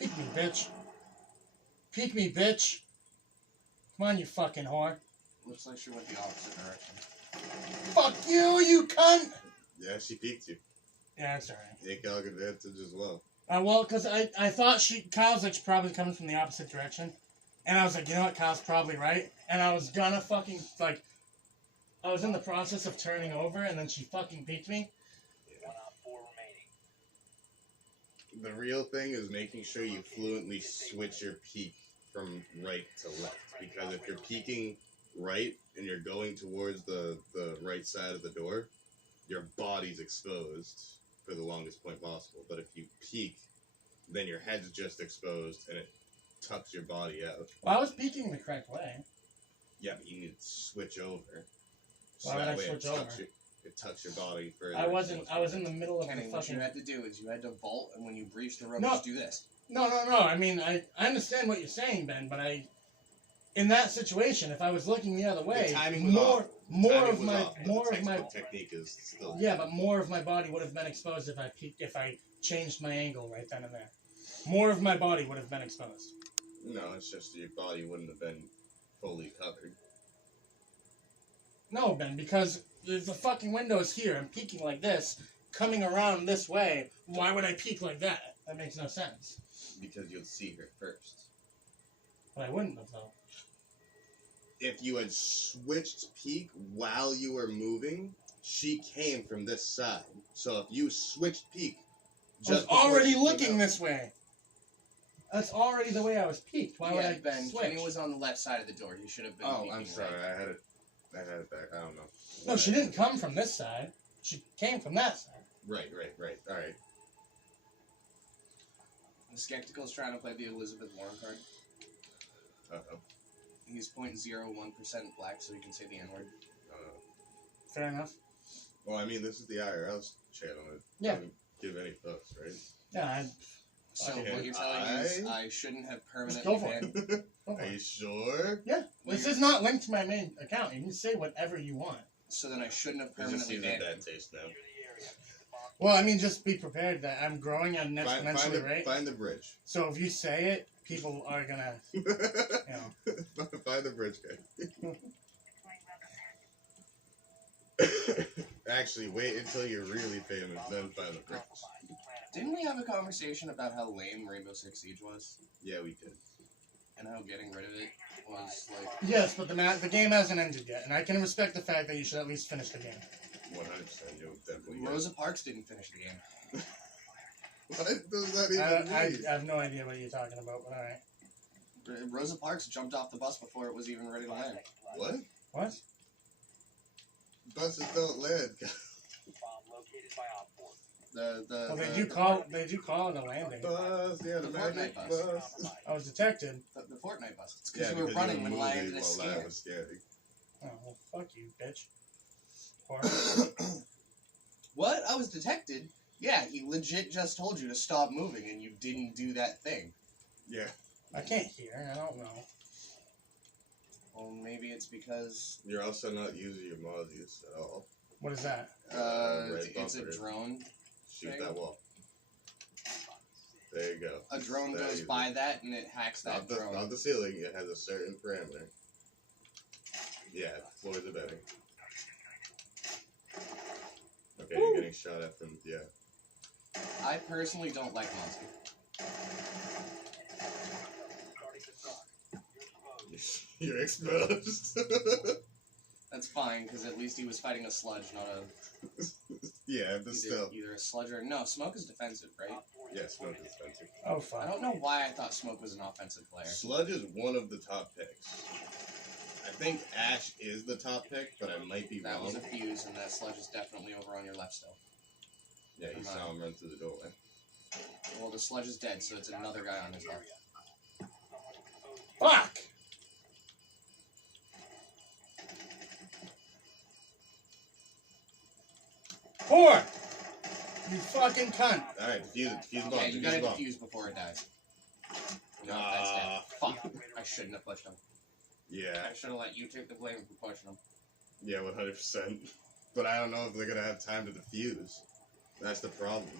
Peek me, bitch. Peek me, bitch. Come on, you fucking whore. Looks like she went the opposite direction. Fuck you, you cunt! Yeah, she peeked you. Yeah, that's alright. Take dog advantage as well. Well, because I thought Kyle's like probably coming from the opposite direction. And I was like, you know what, Kyle's probably right. And I was gonna fucking, like, I was in the process of turning over, and then she fucking peeked me. 1 op 4 remaining. The real thing is making sure you fluently switch your peek from right to left. Because if you're peeking right and you're going towards the right side of the door, your body's exposed for the longest point possible. But if you peek, then your head's just exposed and it tucks your body out. Well, I was peeking the correct way. Yeah, but you need to switch over. Why would I that way switch it tucks over? It tucks your body further. I was in the middle of Kenny, the what you fucking... had to do is you had to vault, and when you breach the rope, No. just do this. No. I mean, I understand what you're saying, Ben, but in that situation, if I was looking the other way, The timing was more off. Timing was off, but more the of my textbook technique is still. yeah, but more of my body would have been exposed if I changed my angle right then and there. More of my body would have been exposed. No, it's just your body wouldn't have been fully covered. No, Ben, because the fucking window is here. I'm peeking like this, coming around this way. Why would I peek like that? That makes no sense. Because you'll see her first. But I wouldn't have, though. If you had switched peek while you were moving, she came from this side. So if you switched peek, I was before already she came looking out- this way. That's already the way I was peeked. Why would yeah, I Ben, switch? Kenny was on the left side of the door. He should have been Oh, peeking I'm sorry. right. I had it back. I don't know. No, she didn't come from this side. She came from that side. Right. All right. The Skeptical's trying to play the Elizabeth Warren card. Uh-oh. He's 0.01% black, so he can say the N-word. Fair enough. Well, I mean, this is the IRL channel. It Yeah. doesn't give any fucks, right? Yeah, So Okay, what you're telling me is I shouldn't have Just go permanently for it. banned. go for Are it. you sure? Yeah, this is not linked to my main account. You can say whatever you want. So then I shouldn't have It just permanently seems like banned. that taste now. Well, I mean, just be prepared that I'm growing at an exponentially rate. Find the bridge. So if you say it, people are gonna, you know. Find the bridge, guy. Actually, wait until you're really famous, then find the bridge. Didn't we have a conversation about how lame Rainbow Six Siege was? Yeah, we did. And how getting rid of it was like... Yes, but the game hasn't ended yet, and I can respect the fact that you should at least finish the game. 100%. You'll definitely get Rosa Parks didn't finish the game. What does that even I mean? have no idea what you're talking about, but alright. Rosa Parks jumped off the bus before it was even ready to land. What? What? Buses don't land. Bomb located by op 4. Well, they The do call it a landing. Bus, yeah, the The magic Fortnite bus. bus. I was detected. the Fortnite bus. It's Yeah, because you were running when Lion moving did a while Lion scare. was scary. Oh, well, fuck you, bitch. Whore. What? I was detected? Yeah, he legit just told you to stop moving and you didn't do that thing. Yeah. I can't hear. I don't know. Well, maybe it's because You're also not using your Mozzies at all. What is that? Red it's a bumper. drone. Shoot Thing. that wall. There you go. A drone That goes easy. by that and it hacks that drone. Not the ceiling, it has a certain parameter. Yeah, floors are better. Okay, you're getting shot at from, yeah. I personally don't like Monty. You're exposed. That's fine, because at least he was fighting a sludge, not a Yeah, but still. either a sludge or no. Smoke is defensive, right? Yeah, Smoke is defensive. Oh, I fuck. don't know why I thought Smoke was an offensive player. Sludge is one of the top picks. I think Ash is the top pick, but I might be That wrong. was a fuse, and that sludge is definitely over on your left still. Yeah, you saw him run through the doorway. Well, the sludge is dead, so it's another guy on his left. Fuck! Whore! You fucking cunt. Alright, defuse it. Defuse the bomb. Yeah, you defuse gotta the bomb. defuse before it dies. No, that's dead. Fuck. I shouldn't have pushed him. Yeah, I should have let you take the blame for pushing him. yeah, 100%. But I don't know if they're gonna have time to defuse. That's the problem.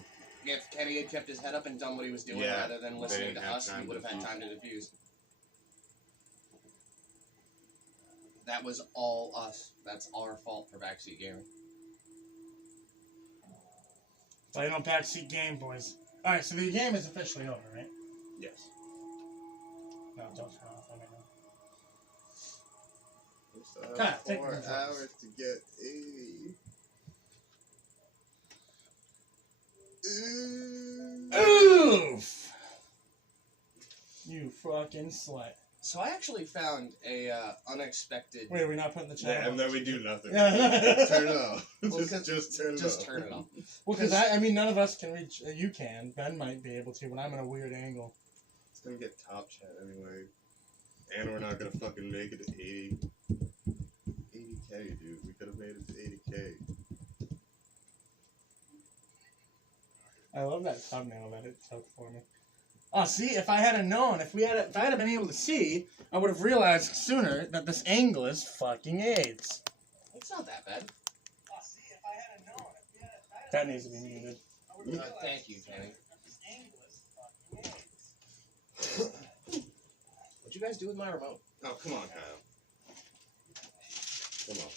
If Kenny had kept his head up and done what he was doing Yeah, rather than they listening didn't to have us, time he would have to had defuse. time to defuse. That was all us. That's our fault for backseat gaming. Playing on backseat game, boys. Alright, so the game is officially over, right? Yes. No, don't turn off. I mean, We still have Kyle, take 4 the controls. hours to get 80. Oof! You fucking slut. So I actually found a unexpected. Wait, are we not putting the channel Yeah, on? and then we do nothing. Yeah. Turn it off. Well, just turn it off. Just turn it off. Well, because I mean, none of us can reach. You can. Ben might be able to, but I'm in a weird angle. It's gonna get top chat anyway. And we're not gonna fucking make it to 80. 80K, dude. We could have made it to 80K. I love that thumbnail that it took for me. Oh, see, if I had known, if I had been able to see, I would have realized sooner that this angle is fucking AIDS. It's not that bad. That needs to be muted. Thank you, Kenny. What'd you guys do with my remote? Oh, come on, Kyle. Come on.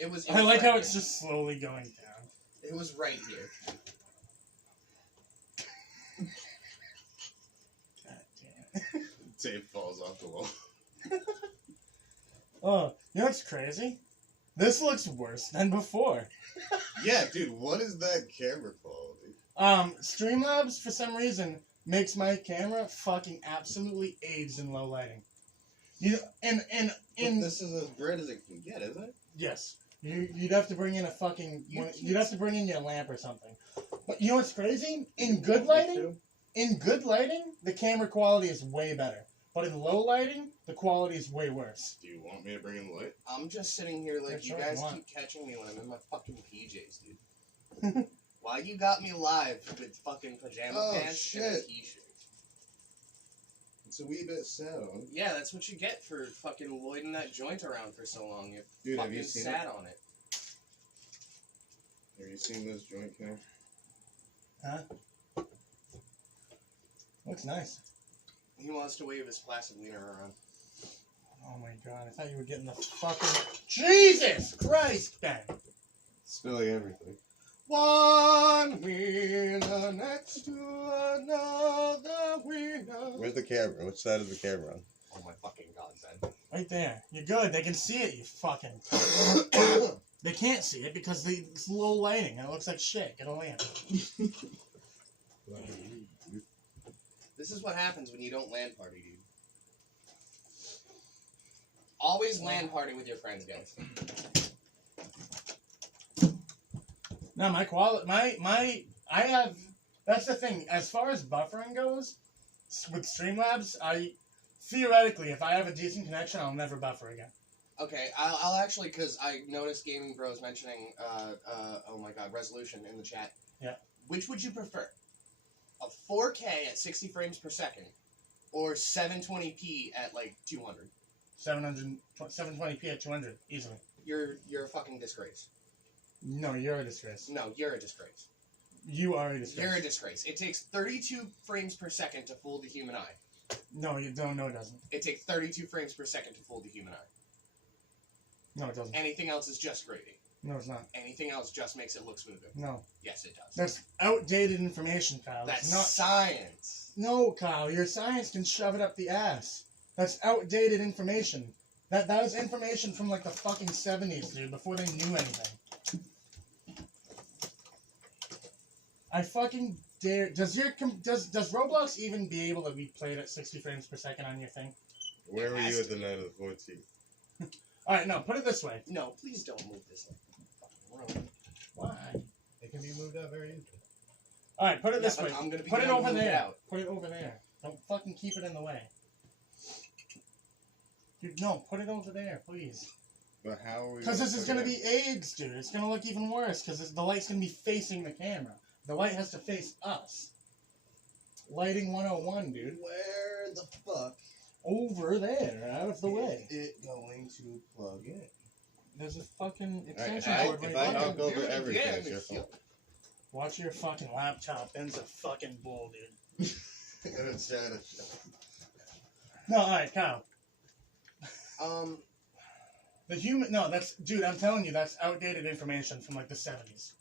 It was. I like right how it's here. just slowly going down. It was right here. God damn it. Tape falls off the wall. Oh, you know what's crazy? This looks worse than before. Yeah, dude, what is that camera quality? Streamlabs, for some reason, makes my camera fucking absolutely AIDS in low lighting. You know, and This is as bright as it can get, isn't it? yes, you'd have to bring in a fucking, you'd have to bring in your lamp or something. But you know what's crazy? In good lighting, the camera quality is way better. But in low lighting, the quality is way worse. Do you want me to bring in the light? I'm just sitting here like Yeah, you sure, guys you want. keep catching me when I'm in my fucking PJs, dude. Why you got me live with fucking pajama Oh, pants and a shit. t-shirt? It's a wee bit sound. Yeah, that's what you get for fucking loiding that joint around for so long. You Dude, have fucking you seen sat it? on it. Have you seen this joint cam? Huh? Looks nice. He wants to wave his placid wiener around. Oh my god, I thought you were getting the fucking... Jesus Christ, Ben! Spilling everything. One winner next to another winner. Where's the camera? Which side is the camera on? Oh my fucking god, Ben. Right there. You're good. They can see it, you fucking... They can't see it because it's low lighting and it looks like shit. Get a lamp. This is what happens when you don't LAN party, dude. Always LAN party with your friends, guys. No, my quality... I have... That's the thing. As far as buffering goes, with Streamlabs, theoretically, if I have a decent connection, I'll never buffer again. Okay, I'll actually, because I noticed Gaming Bros mentioning, oh my god, resolution in the chat. Yeah. Which would you prefer? A 4K at 60 frames per second, or 720p at like 200? 720p at 200, easily. You're a fucking disgrace. No, you're a disgrace. No, you're a disgrace. You are a disgrace. You're a disgrace. It takes 32 frames per second to fool the human eye. No, you don't. No, it doesn't. It takes 32 frames per second to fool the human eye. No, it doesn't. Anything else is just gravy. No, it's not. Anything else just makes it look smoother. No. Yes, it does. That's outdated information, Kyle. That's not... science. No, Kyle. Your science can shove it up the ass. That's outdated information. That was information from like the fucking 70s, dude, before they knew anything. I fucking dare... Does Roblox even be able to be played at 60 frames per second on your thing? Where were you at the night of the 14th? Alright, no, put it this way. No, please don't move this fucking room. Why? It can be moved out very easily. Alright, put it Yeah, this but way. I'm gonna be Put it the one over to move there. out. Put it over there. Don't fucking keep it in the way. Dude, no, put it over there, please. But how are we? Because this is put going to it be AIDS, dude. It's going to look even worse because the light's going to be facing the camera. The light has to face us. Lighting 101, dude. Where the fuck Over there, out of the way. is it going to plug in? There's a fucking Alright, extension cord right if I there. knock over Do it everything, again, it's your if you- fault. Watch your fucking laptop. Ben's a fucking bull, dude. And it's Shannon. No, alright, Kyle. Um, The human. No, that's. Dude, I'm telling you, that's outdated information from like the 70s.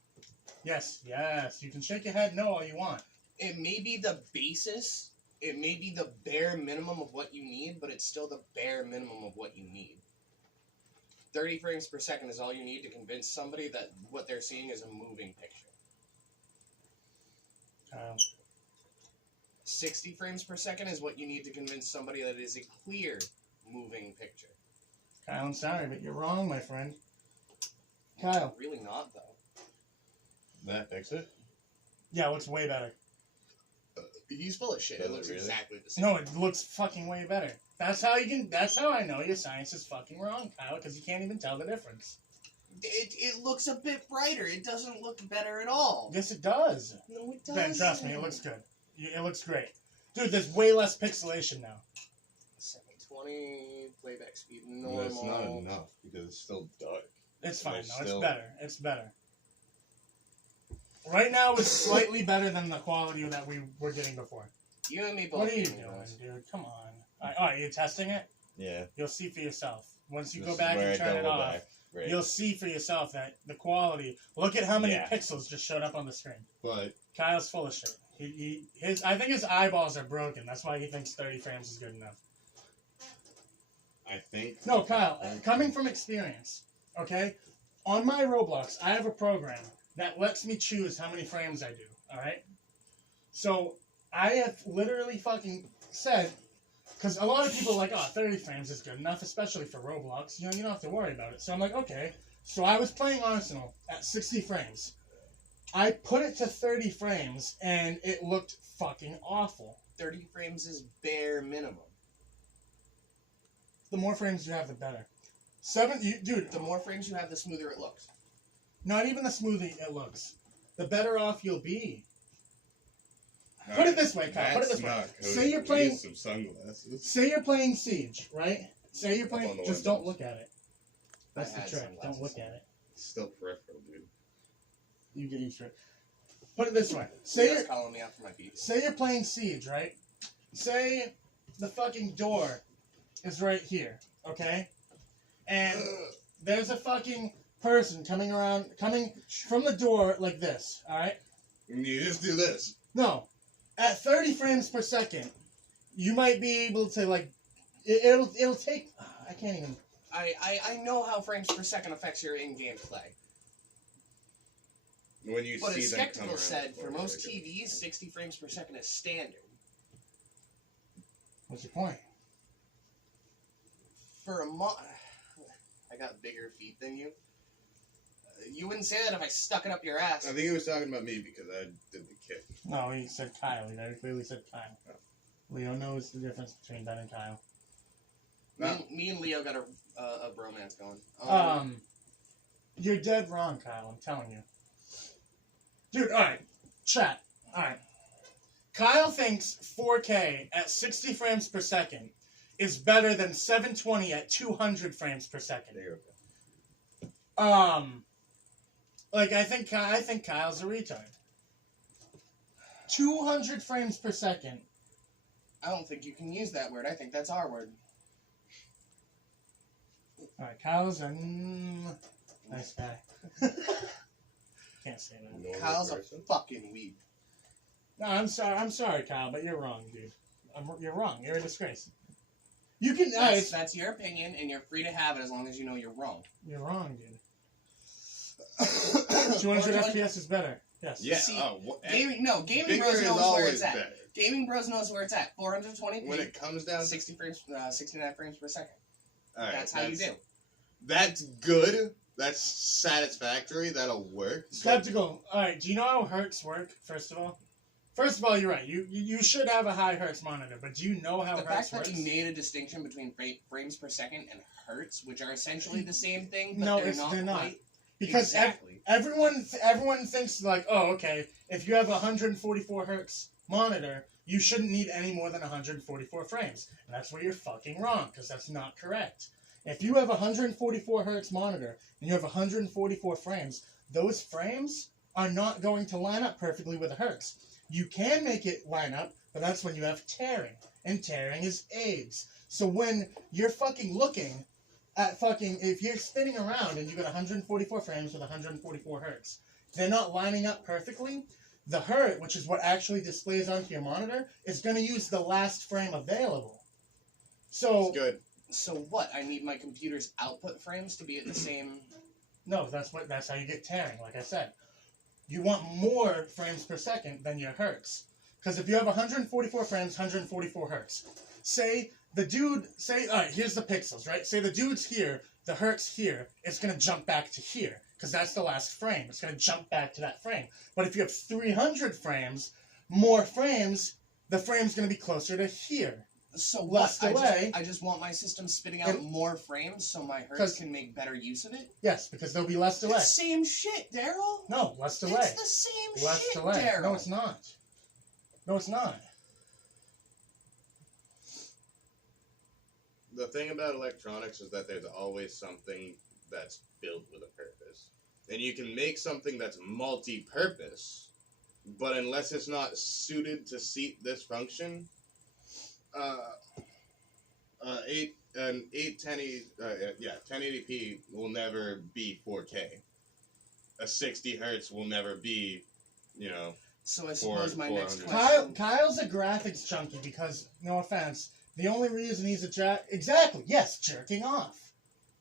Yes, yes. You can shake your head no all you want. it may be the basis. It may be the bare minimum of what you need, but it's still the bare minimum of what you need. 30 frames per second is all you need to convince somebody that what they're seeing is a moving picture. Kyle. 60 frames per second is what you need to convince somebody that it is a clear moving picture. Kyle, I'm sorry, but you're wrong, my friend. Kyle. Really not, though. That fix it? Yeah, it looks way better. He's full of shit. It Does it looks really? exactly the same. No, it looks fucking way better. That's how you can. That's how I know your science is fucking wrong, Kyle, because you can't even tell the difference. It looks a bit brighter. It doesn't look better at all. Yes, it does. No, it doesn't. Ben, trust me, it looks good. It looks great. Dude, there's way less pixelation now. 720 playback speed But normal. it's not enough because it's still dark. It's fine, There's though. It's still- better. It's better. Right now, it's slightly better than the quality that we were getting before. You and me both. What are you gaming doing, guys. dude? Come on. Alright, you're testing it? Yeah. You'll see for yourself. Once you This go is back where and I turn it double off, back. Right. you'll see for yourself that the quality. Look at how many Yeah. pixels just showed up on the screen. But Kyle's full of shit. I think his eyeballs are broken. That's why he thinks 30 frames is good enough. I think. No, Kyle, coming from experience, okay? On my Roblox, I have a program that lets me choose how many frames I do, alright? So, I have literally fucking said, because a lot of people are like, oh, 30 frames is good enough, especially for Roblox. You know, you don't have to worry about it. So I'm like, okay. So I was playing Arsenal at 60 frames. I put it to 30 frames, and it looked fucking awful. 30 frames is bare minimum. The more frames you have, the better. Dude, The more frames you have, the smoother it looks. not even the smoother it looks. The better off you'll be. Put it this way, Kyle. Put it this way. Say you're playing. Some sunglasses. Say you're playing Siege, right? Say you're Up on playing. the Just windows. don't look at it. That's I the had trick. sunglasses. Don't look at it. Still peripheral, dude. You get used to it. Put it this way. Say Say you're you're, calling me out for my beat. say you're playing Siege, right? Say the fucking door is right here, okay? And there's a fucking person coming from the door like this, alright? You just do this. No. At 30 frames per second, you might be able to, like, it'll take, I can't even, I know how frames per second affects your in-game play. When you But see as them come Skeptical around said, the for corner, most like it- TVs, 60 frames per second is standard. what's your point? For I got bigger feet than you. You wouldn't say that if I stuck it up your ass. I think he was talking about me because I did the kick. No, he said Kyle. He very clearly said Kyle. Leo knows the difference between Ben and Kyle. Me and Leo got a bromance going. You're dead wrong, Kyle. I'm telling you. Dude, alright. Chat. Alright. Kyle thinks 4K at 60 frames per second is better than 720 at 200 frames per second. There you Like, I think Kyle's a retard. 200 frames per second. I don't think you can use that word. I think that's our word. Alright, Kyle's a nice guy. Can't say that. Normal Kyle's person. a fucking weeb. No, I'm sorry, Kyle, but you're wrong, dude. You're wrong. You're a disgrace. You can. That's your opinion, and you're free to have it as long as you know you're wrong. You're wrong, dude. 200 FPS is better. Yes. Yeah. See, Gaming Gaming bigger Bros is knows where always it's at. better. Gaming Bros knows where it's at. 420p, When it comes down to 60 frames, 69 frames per second. Alright, That's how you do. That's good. That's satisfactory. That'll work. but- Skeptical. Alright, do you know how hertz work, first of all? First of all, you're right. You should have a high hertz monitor, but do you know how The hertz fact that works? we made a distinction between frames per second and hertz, which are essentially the same thing, but No, they're not. not. Because exactly. everyone thinks like, oh, okay, if you have a 144 hertz monitor, you shouldn't need any more than 144 frames. And that's where you're fucking wrong, because that's not correct. If you have a 144 hertz monitor and you have 144 frames, those frames are not going to line up perfectly with a Hertz. You can make it line up, but that's when you have tearing, and tearing is AIDS. So when you're fucking looking at fucking, if you're spinning around and you got 144 frames with 144 Hertz, they're not lining up perfectly. The Hertz, which is what actually displays onto your monitor, is going to use the last frame available. So It's good. So what? I need my computer's output frames to be at the same. no, that's how you get tearing. Like I said, you want more frames per second than your Hertz, because if you have 144 frames, 144 Hertz. Say the dude, all right, here's the pixels, right? Say the dude's here, the Hertz here, it's gonna jump back to here, because that's the last frame. It's gonna jump back to that frame. But if you have 300 frames, more frames, the frame's gonna be closer to here. So Less what? delay. I just want my system spitting out And- more frames so my Hertz 'Cause- can make better use of it. Yes, because there'll be less delay. It's the same shit, Daryl. No, less delay. It's the same Less shit, delay. Daryl. No, it's not. No, it's not. The thing about electronics is that there's always something that's built with a purpose. And you can make something that's multi-purpose, but unless it's not suited to seat this function, 1080p will never be 4K. A 60 hertz will never be, you know. So I suppose my next 400. question. Kyle's a graphics junkie because, no offense, the only reason he's exactly, yes, jerking off.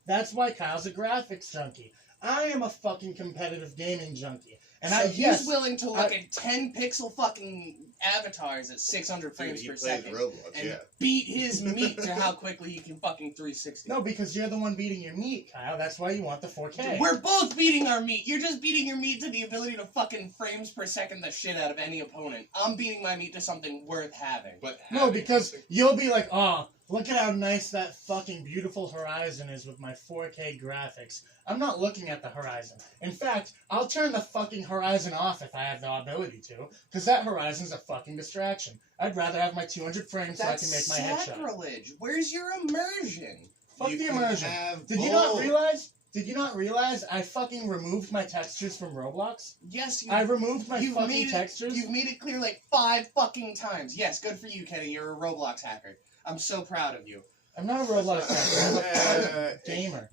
That's why Kyle's a graphics junkie. I am a fucking competitive gaming junkie. And So he's yes, willing to look at 10 pixel fucking avatars at 600 frames He per plays second Roblox, and yeah. beat his meat to how quickly he can fucking 360. no, because you're the one beating your meat, Kyle. That's why you want the 4K. We're both beating our meat. You're just beating your meat to the ability to fucking frames per second the shit out of any opponent. I'm beating my meat to something worth having. But No, because you'll be like, oh, look at how nice that fucking beautiful horizon is with my 4K graphics. I'm not looking at the horizon. In fact, I'll turn the fucking horizon off if I have the ability to, because that horizon's a fucking distraction. I'd rather have my 200 frames That's so I can make my headshot. sacrilege. Where's your immersion? Fuck You the can immersion. have Did you not both. realize? Did you not realize I fucking removed my textures from Roblox? Yes, I removed my you've fucking made it, textures. You've made it clear like 5 fucking times. Yes, good for you, Kenny. You're a Roblox hacker. I'm so proud of you. I'm not a Roblox hacker. I'm a fucking gamer.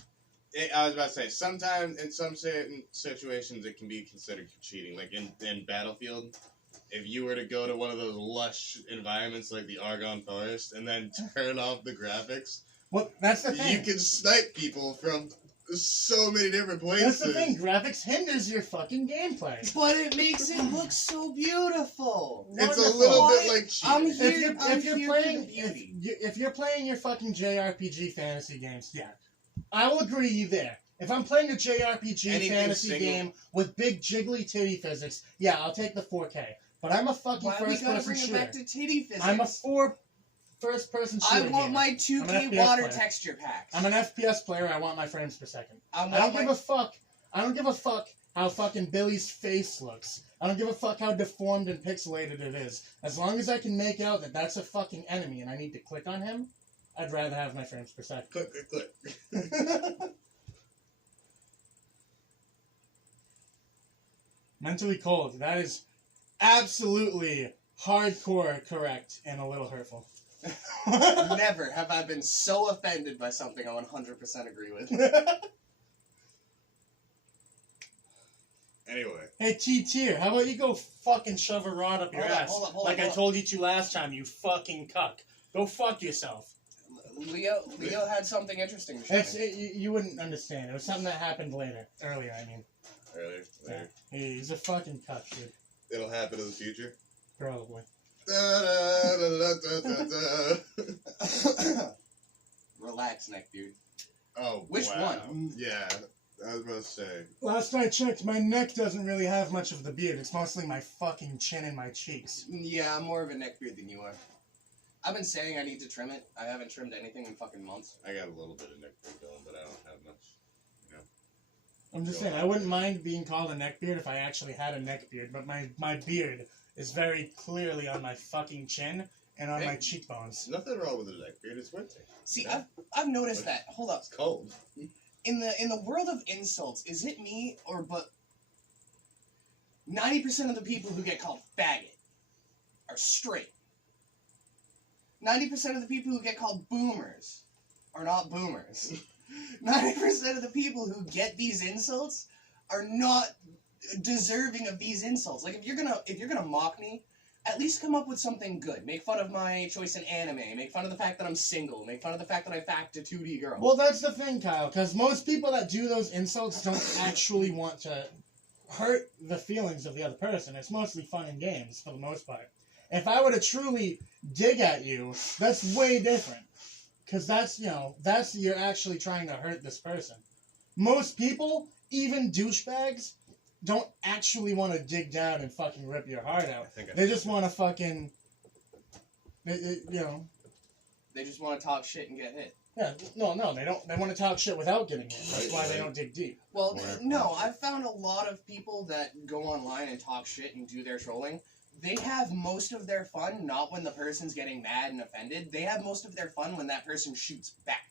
I was about to say, sometimes in some certain situations it can be considered cheating. Like in Battlefield, if you were to go to one of those lush environments like the Argonne Forest and then turn off the graphics, Well, that's the thing. you can snipe people from so many different places. That's the thing. Graphics hinders your fucking gameplay. But it makes it look so beautiful. It's a Wonderful. little bit Why? like I'm cheating. here- If you're here playing for the beauty. if you're playing your fucking JRPG fantasy games, yeah, I will agree you there. If I'm playing a JRPG Anything fantasy single- game with big jiggly titty physics, yeah, I'll take the 4K. But I'm a fucking Why we first gotta person bring it shooter. back to titty physics? I'm a first person I shooter. want gamer. my I'm 2K an FPS water player. texture packs. I'm an FPS player. I want my frames per second. I I want don't my give a fuck. I don't give a fuck how fucking Billy's face looks. I don't give a fuck how deformed and pixelated it is. As long as I can make out that that's a fucking enemy and I need to click on him, I'd rather have my frames per second. Click, click, click. Mentally cold. That is absolutely hardcore correct and a little hurtful. Never have I been so offended by something I 100% agree with. Anyway, Hey, T-Tier, how about you go fucking shove a rod up your Hold up, ass? hold up, hold like up, I hold up. told you to last time, you fucking cuck. Go fuck yourself. Leo had something interesting to It's, show me. you wouldn't understand. It was something that happened earlier, I mean. earlier. He's a fucking cuck, dude. It'll happen in the future. Probably. Relax, neck dude. Oh, Which wow. one? Yeah, I was about to say. Last I checked, my neck doesn't really have much of the beard. It's mostly my fucking chin and my cheeks. Yeah, I'm more of a neck beard than you are. I've been saying I need to trim it. I haven't trimmed anything in fucking months. I got a little bit of neck beard going, but I don't have much. I'm just saying, I wouldn't mind being called a neck beard if I actually had a neck beard, but my beard is very clearly on my fucking chin and on my Hey. cheekbones. Nothing wrong with a neck beard. It's winter. See, Yeah. I've noticed that. Hold up. It's cold. In the world of insults, is it me or but 90% of the people who get called faggot are straight. 90% of the people who get called boomers are not boomers. 90% of the people who get these insults are not deserving of these insults. Like, if you're gonna mock me, at least come up with something good. Make fun of my choice in anime. Make fun of the fact that I'm single. Make fun of the fact that I fact a 2D girl. Well, that's the thing, Kyle, because most people that do those insults don't actually want to hurt the feelings of the other person. It's mostly fun and games, for the most part. If I were to truly dig at you, that's way different. Because that's, you're actually trying to hurt this person. Most people, even douchebags, don't actually want to dig down and fucking rip your heart out. They just want to fucking, They just want to talk shit and get hit. Yeah, no, they don't. They want to talk shit without getting hit. That's why they don't dig deep. Well, no, I've found a lot of people that go online and talk shit and do their trolling. They have most of their fun not when the person's getting mad and offended. They have most of their fun when that person shoots back.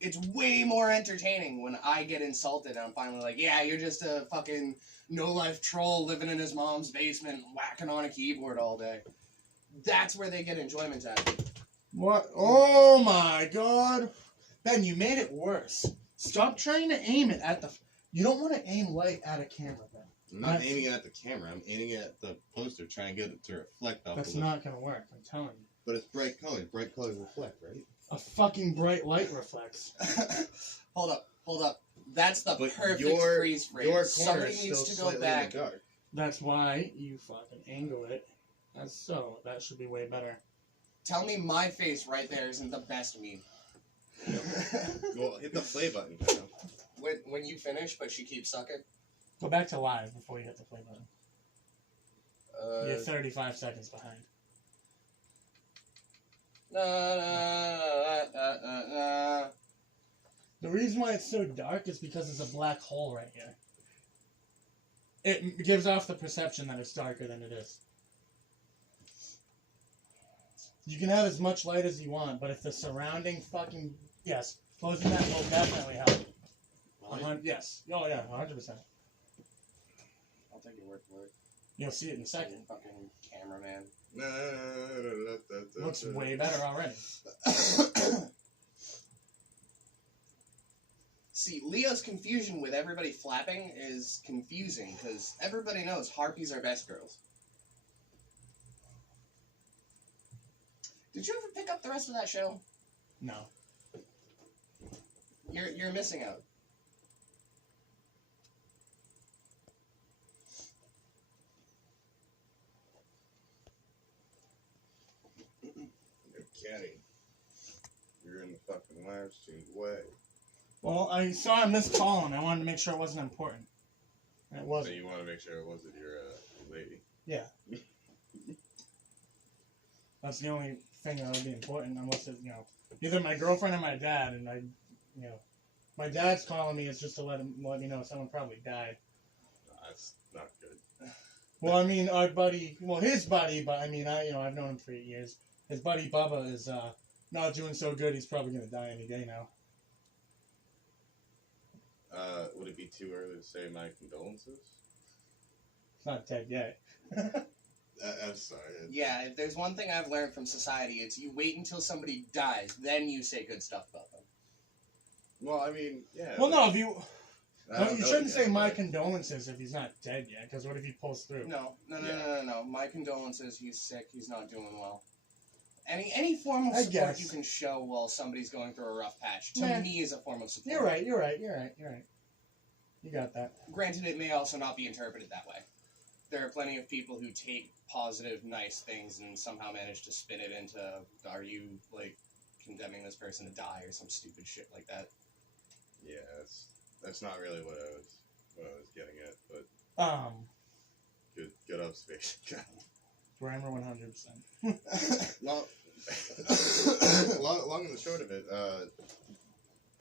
It's way more entertaining when I get insulted and I'm finally like, yeah, you're just a fucking no-life troll living in his mom's basement whacking on a keyboard all day. That's where they get enjoyment out of it. What? Oh my god. Ben, you made it worse. Stop trying to aim it at the... You don't want to aim light at a camera, Ben. I'm not aiming it at the camera. I'm aiming it at the poster, trying to get it to reflect off That's of it. not going to work, I'm telling you. But it's bright colors. Bright colors reflect, right? A fucking bright light reflects. Hold up. That's the But perfect freeze frame. Your corner Somebody is needs still to go slightly back. in the dark. That's why you fucking angle it. That's so. That should be way better. Tell me my face right there isn't the best meme. Well, hit the play button. You know? When you finish, but she keeps sucking. Go back to live before you hit the play button. You're 35 seconds behind. The reason why it's so dark is because there's a black hole right here. It gives off the perception that it's darker than it is. You can have as much light as you want, but if the surrounding fucking... Yes, closing that will definitely help. Yes. Oh, yeah, 100%. I'll take your word for it. You'll see it in a second. Fucking cameraman. Looks way better already. See, Leo's confusion with everybody flapping is confusing, because everybody knows harpies are best girls. Did you ever pick up the rest of that show? No. You're missing out. Kenny, you're in the fucking live stream. Way. Well, I saw a missed call and I wanted to make sure it wasn't important. And it So wasn't. you want to make sure it wasn't your lady. Yeah. That's the only thing that would be important, unless it, either my girlfriend or my dad, and my dad's calling me is just to let me know someone probably died. That's not good. Well, I mean, our buddy, his buddy, but I mean, I've known him for 8 years. His buddy Bubba is not doing so good. He's probably gonna die any day now. Would it be too early to say my condolences? He's not dead yet. I'm sorry. Yeah, if there's one thing I've learned from society, it's you wait until somebody dies, then you say good stuff about them. Well, I mean, yeah. Well, no, if you... I No, don't you know shouldn't yet, say my but- condolences if he's not dead yet, because what if he pulls through? No. Yeah. My condolences. He's sick. He's not doing well. Any form of I support guess. you can show while somebody's going through a rough patch, to Nah. me, is a form of support. You're right. You got that. Granted, it may also not be interpreted that way. There are plenty of people who take positive, nice things and somehow manage to spin it into, are you, condemning this person to die or some stupid shit like that? Yeah, that's not really what I was getting at, but good observation. Grammar 100%. long and the short of it,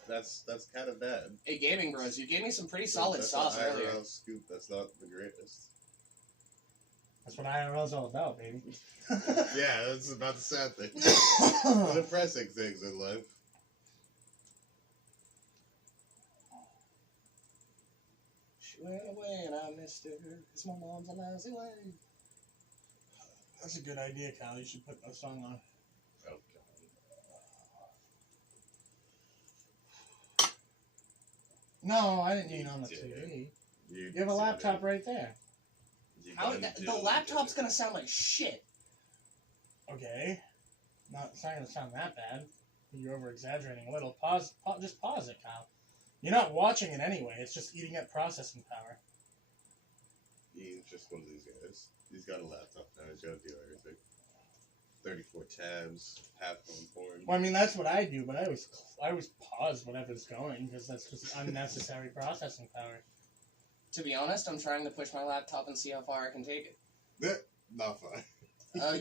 that's kind of bad. Hey, Gaming Bros, you gave me some pretty solid That's sauce an earlier. IRL scoop. That's not the greatest. That's what IRL's all about, baby. Yeah, that's about the sad thing. The depressing things in life. Shoot. She went away and I missed her. Cause my mom's a lousy way. That's a good idea, Kyle. You should put a song on. Oh, God. No, I didn't mean on the Yeah. TV. You You have a laptop right there. How the laptop's gonna sound like shit. Okay. It's not gonna sound that bad. You're over exaggerating a little. Just pause it, Kyle. You're not watching it anyway. It's just eating up processing power. He's just one of these guys. He's got a laptop now. He's got to do everything. 34 tabs, half on porn. Well, I mean that's what I do, but I always pause whatever's going because that's just unnecessary processing power. To be honest, I'm trying to push my laptop and see how far I can take it. Not fun.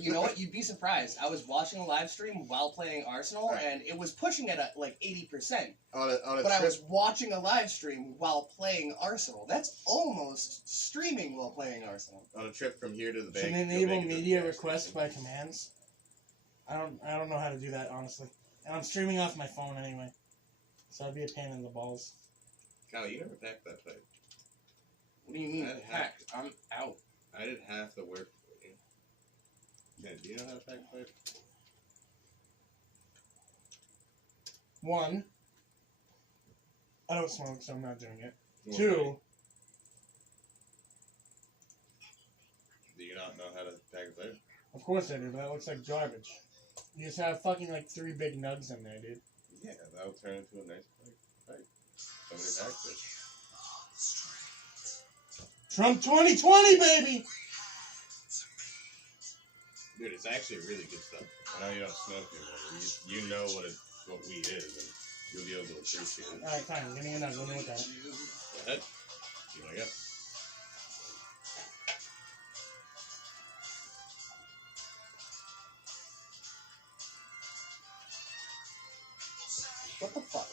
You know what? You'd be surprised. I was watching a live stream while playing Arsenal, and it was pushing it at like 80%. On a But I trip, was watching a live stream while playing Arsenal. That's almost streaming while playing Arsenal. on a trip from here to the bank. Should you'll enable make it to the media gas requests station. by commands. I don't know how to do that honestly, and I'm streaming off my phone anyway, so I'd be a pain in the balls. Kyle, you never packed that pipe. What do you mean? That Packed. I'm out. I did half the work for you. Yeah, do you know how to pack a pipe? One, I don't smoke, so I'm not doing it. Well, Two, do you not know how to pack a pipe? of course I do, but that looks like garbage. You just have fucking like 3 big nugs in there, dude. Yeah, that'll turn into a nice pipe. Somebody packed it. Trump 2020, baby! Dude, it's actually really good stuff. I know you don't smoke anymore. You know what weed is, and you'll be able to appreciate it. Alright, fine, give me a nug, let me look at it. Go ahead. See what I got. What the fuck,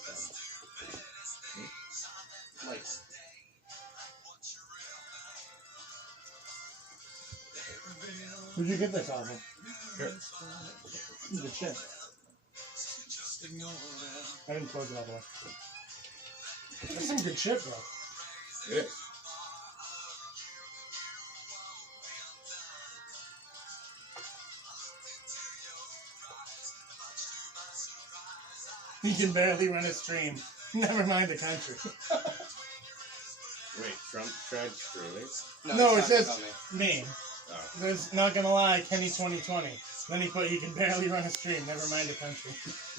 man? Like, Where'd you get this off of? Here. Good shit. I didn't close it all the way. That's some good shit, bro. It is. He can barely run a stream. Never mind the country. Wait, Trump tried streaming? No, it it's says not coming. me. Oh. There's not gonna lie, Kenny 2020. Then he put, you can barely run a stream, never mind the country.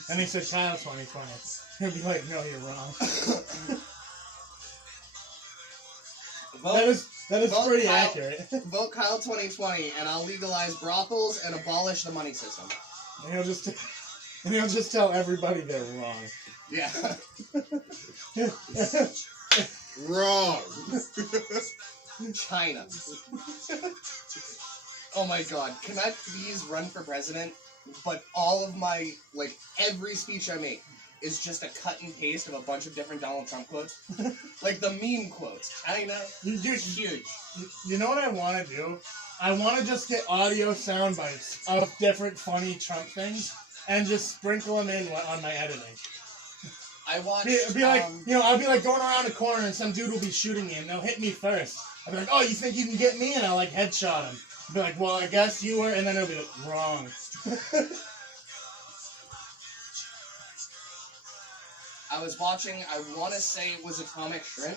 Then he said Kyle 2020. He'll be like, no, you're wrong. That is Vote pretty Kyle. accurate. Vote Kyle 2020, and I'll legalize brothels and abolish the money system. And he'll just tell everybody they're wrong. Yeah. Wrong! China. Oh my god, can I please run for president? But all of my, like, every speech I make is just a cut and paste of a bunch of different Donald Trump quotes. Like the meme quotes. China, Dude, huge. you know what I want to do? I want to just get audio sound bites of different funny Trump things and just sprinkle them in on my editing. I watched, Be like, I'll be like going around a corner and some dude will be shooting me and they'll hit me first. I'll be like, oh, you think you can get me? And I'll like headshot him. I'll be like, well, I guess you were, and then it'll be like, wrong. I was watching, I want to say it was Atomic Shrimp.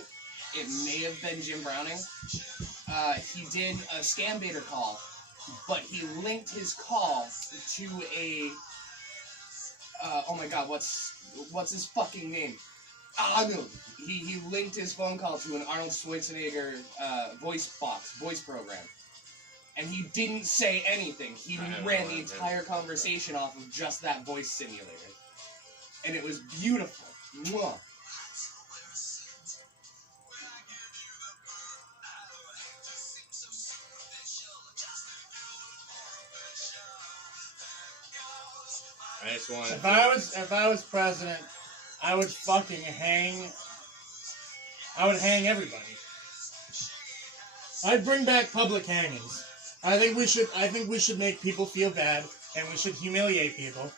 It may have been Jim Browning. He did a scam baiter call, but he linked his call to a, oh my god, what's his fucking name? No. He linked his phone call to an Arnold Schwarzenegger voice program. And he didn't say anything. He ran the entire conversation off of just that voice simulator. And it was beautiful. Mwah. I just wanted If I was president, I would fucking hang. I would hang everybody. I'd bring back public hangings. I think we should make people feel bad, and we should humiliate people,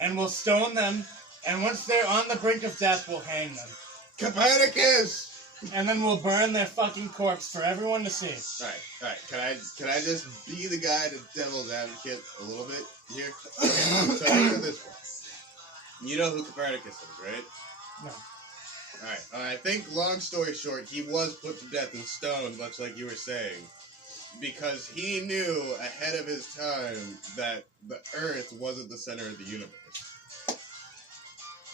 and we'll stone them. And once they're on the brink of death, we'll hang them. Copernicus! and then we'll burn their fucking corpse for everyone to see. Alright. Can I just be the guy, the devil's advocate a little bit here? Okay, so look at this one. You know who Copernicus is, right? No. Alright, I think, long story short, he was put to death and stoned, much like you were saying, because he knew ahead of his time that the Earth wasn't the center of the universe.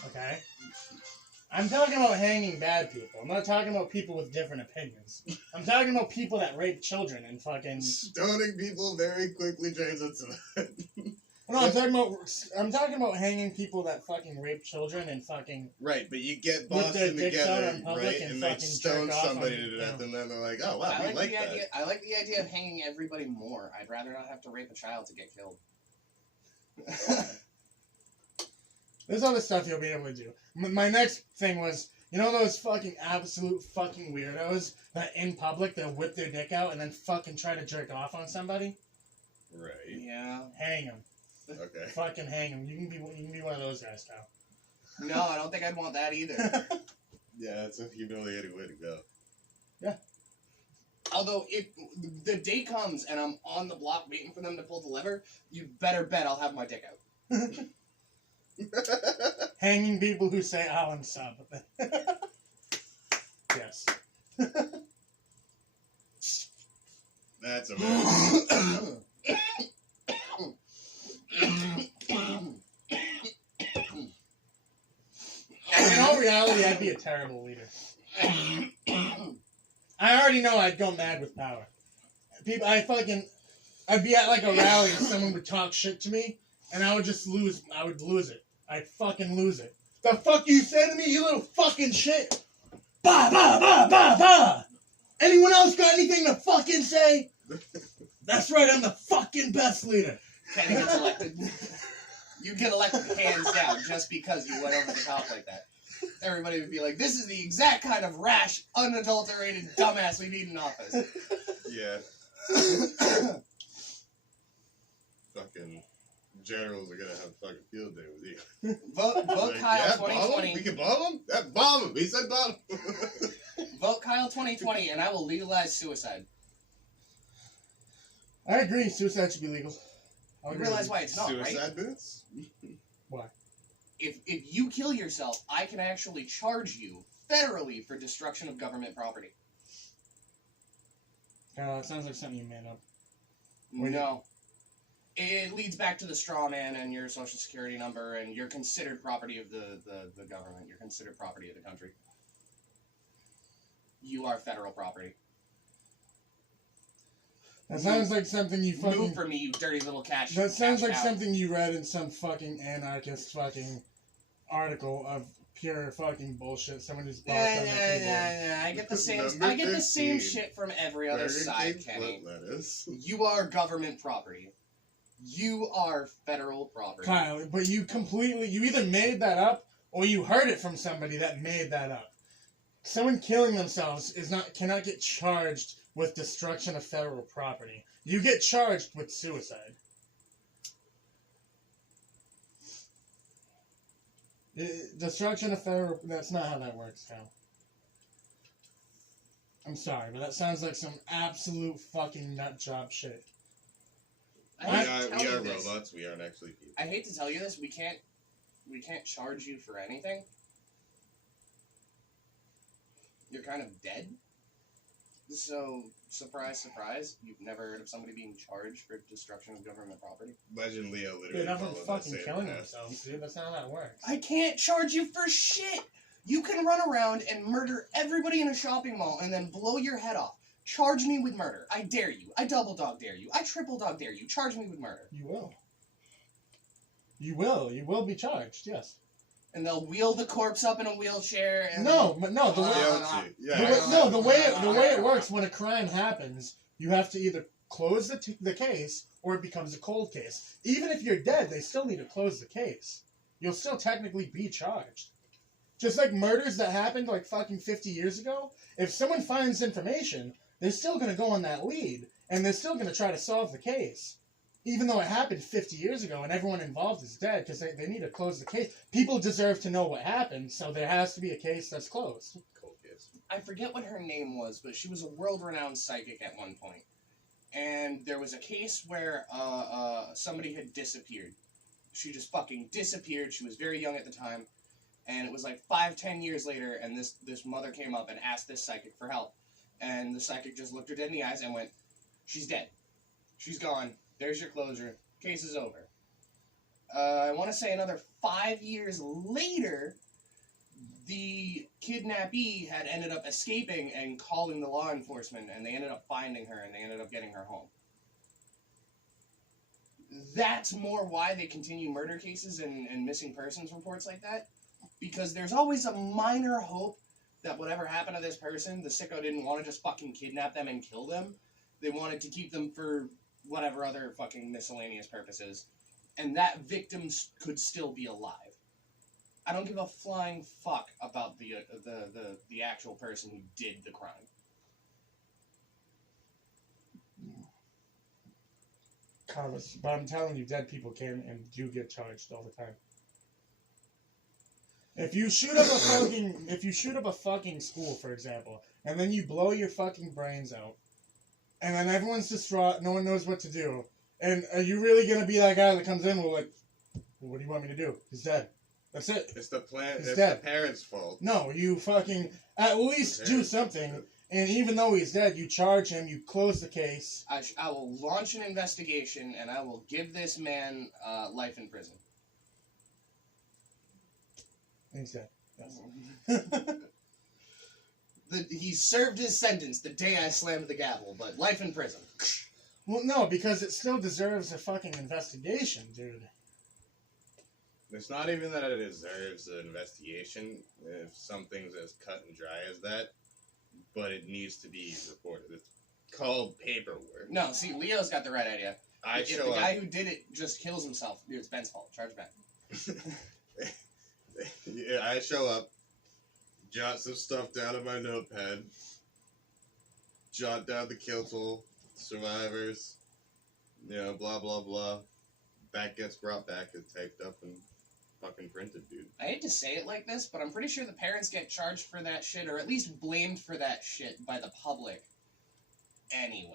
Okay. I'm talking about hanging bad people. I'm not talking about people with different opinions. I'm talking about people that rape children and fucking. Stoning people very quickly turns into that. No, I'm talking about hanging people that fucking rape children and fucking. Right, but you get With their Boston dicks out together, in public right, and and they fucking stone jerk off somebody on- to death, yeah. and then they're like, "Oh wow, I we like like the that." idea. I like the idea of hanging everybody more. I'd rather not have to rape a child to get killed. There's other stuff you'll be able to do. My next thing was, you know those fucking absolute fucking weirdos that in public they'll whip their dick out and then fucking try to jerk off on somebody? Right. Yeah. Hang them. Okay. Fucking hang them. You can be one of those guys, Kyle. No, I don't think I'd want that either. Yeah, that's a humiliating way to go. Although, if the day comes and I'm on the block waiting for them to pull the lever, you better bet I'll have my dick out. Hanging people who say Alan sub. Yes. That's amazing. In all reality, I'd be a terrible leader. I already know I'd go mad with power. I'd be at like a rally and someone would talk shit to me, and I would just lose. I would lose it. I'd fucking lose it. The fuck you say to me, you little fucking shit? Bah, bah, bah, bah, bah! Anyone else got anything to fucking say? That's right, I'm the fucking best leader. Kenny gets elected. You get elected hands down just because you went over the top like that. Everybody would be like, this is the exact kind of rash, unadulterated dumbass we need in office. Yeah. Fucking generals are gonna have a fucking field day with you. Vote Like, Kyle yeah, bomb him? 2020. We can bomb him? Yeah, bomb him. He said bomb him. Vote Kyle 2020 and I will legalize suicide. I agree, suicide should be legal. I You agree. realize why it's not, Suicide right? boots? Why? If you kill yourself, I can actually charge you federally for destruction of government property. It sounds like something you made up. No. It leads back to the straw man and your social security number, and you're considered property of the government. You're considered property of the country. You are federal property. That sounds like something you fucking... Move for me, you dirty little cash. That sounds cash like cow. something you read in some fucking anarchist fucking article of pure fucking bullshit. Someone who's bossed on the keyboard. Yeah. I get the same. Number I get the same 15. shit from every other Burger side, King Kenny. flip lettuce. You are government property. You are federal property. Kyle, but you either made that up or you heard it from somebody that made that up. Someone killing themselves cannot get charged with destruction of federal property. You get charged with suicide. Destruction of federal... That's not how that works, Kyle. I'm sorry, but that sounds like some absolute fucking nut job shit. I hate to We tell are you this. robots. We aren't actually people. I hate to tell you this. We can't charge you for anything. You're kind of dead. So, surprise, surprise, you've never heard of somebody being charged for destruction of government property? Legend Leo literally. Dude, everyone's followed that fucking same killing path. themselves, dude. That's not how that works. I can't charge you for shit! You can run around and murder everybody in a shopping mall and then blow your head off. Charge me with murder. I dare you. I double dog dare you. I triple dog dare you. Charge me with murder. You will. You will. You will be charged, yes. And they'll wheel the corpse up in a wheelchair and... No, but no, the way... Yeah, The way it works when a crime happens, you have to either close the case or it becomes a cold case. Even if you're dead, they still need to close the case. You'll still technically be charged. Just like murders that happened like fucking 50 years ago, if someone finds information, they're still going to go on that lead and they're still going to try to solve the case. Even though it happened 50 years ago and everyone involved is dead because they need to close the case. People deserve to know what happened, so there has to be a case that's closed. Cold case. case. I forget what her name was, but she was a world-renowned psychic at one point. And there was a case where somebody had disappeared. She just fucking disappeared. She was very young at the time. And it was like 5-10 years later, and this mother came up and asked this psychic for help. And the psychic just looked her dead in the eyes and went, "She's dead. She's gone. There's your closure. Case is over." I want to say another 5 years later, the kidnappee had ended up escaping and calling the law enforcement, and they ended up finding her, and they ended up getting her home. That's more why they continue murder cases and missing persons reports like that, because there's always a minor hope that whatever happened to this person, the sicko didn't want to just fucking kidnap them and kill them. They wanted to keep them for whatever other fucking miscellaneous purposes, and that victim could still be alive. I don't give a flying fuck about the actual person who did the crime. Carlos, but I'm telling you, dead people can and do get charged all the time. If you shoot up a fucking school, for example, and then you blow your fucking brains out, and then everyone's distraught, no one knows what to do, and are you really gonna be that guy that comes in with like, well, what do you want me to do? He's dead. That's it. It's the He's it's dead. the parents' fault. No, you fucking at least do something. And even though he's dead, you charge him, you close the case. I will launch an investigation, and I will give this man life in prison. He's dead. Yes. He served his sentence the day I slammed the gavel, but life in prison. Well, no, because it still deserves a fucking investigation, dude. It's not even that it deserves an investigation, if something's as cut and dry as that, but it needs to be reported. It's called paperwork. No, see, Leo's got the right idea. If the show up. guy who did it just kills himself, dude, it's Ben's fault. Charge Ben. Yeah, I show up, jot some stuff down on my notepad, jot down the kill tool, survivors, blah blah blah. Back gets brought back and typed up and fucking printed, dude. I hate to say it like this, but I'm pretty sure the parents get charged for that shit, or at least blamed for that shit by the public anyway.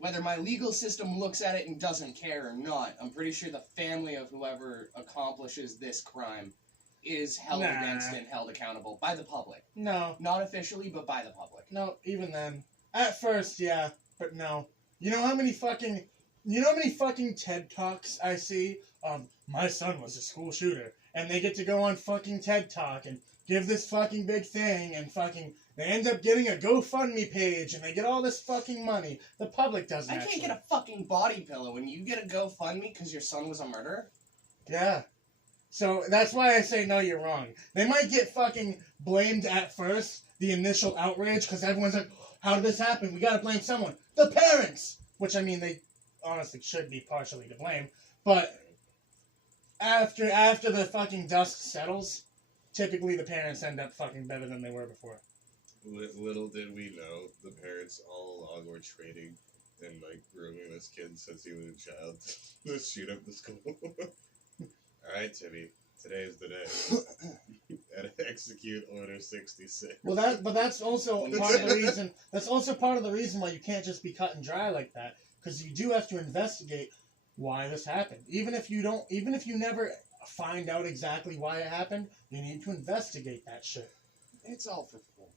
Whether my legal system looks at it and doesn't care or not, I'm pretty sure the family of whoever accomplishes this crime is held against and held accountable by the public. No. Not officially, but by the public. No, even then. At first, yeah, but no. You know how many fucking TED Talks I see? My son was a school shooter. And they get to go on fucking TED Talk and give this fucking big thing and fucking... They end up getting a GoFundMe page and they get all this fucking money. The public doesn't I can't get a fucking body pillow when you get a GoFundMe because your son was a murderer. Yeah. So that's why I say no, you're wrong. They might get fucking blamed at first, the initial outrage, because everyone's like, how did this happen? We gotta blame someone. The parents! Which, I mean, they honestly should be partially to blame. But after the fucking dust settles, typically the parents end up fucking better than they were before. Little did we know, the parents all along were training and grooming this kid since he was a child to shoot up the school. Alright, Timmy, today's the day. And execute Order 66. Well, that's also part of the reason. That's also part of the reason why you can't just be cut and dry like that, because you do have to investigate why this happened. Even if you never find out exactly why it happened, you need to investigate that shit. It's all for formality.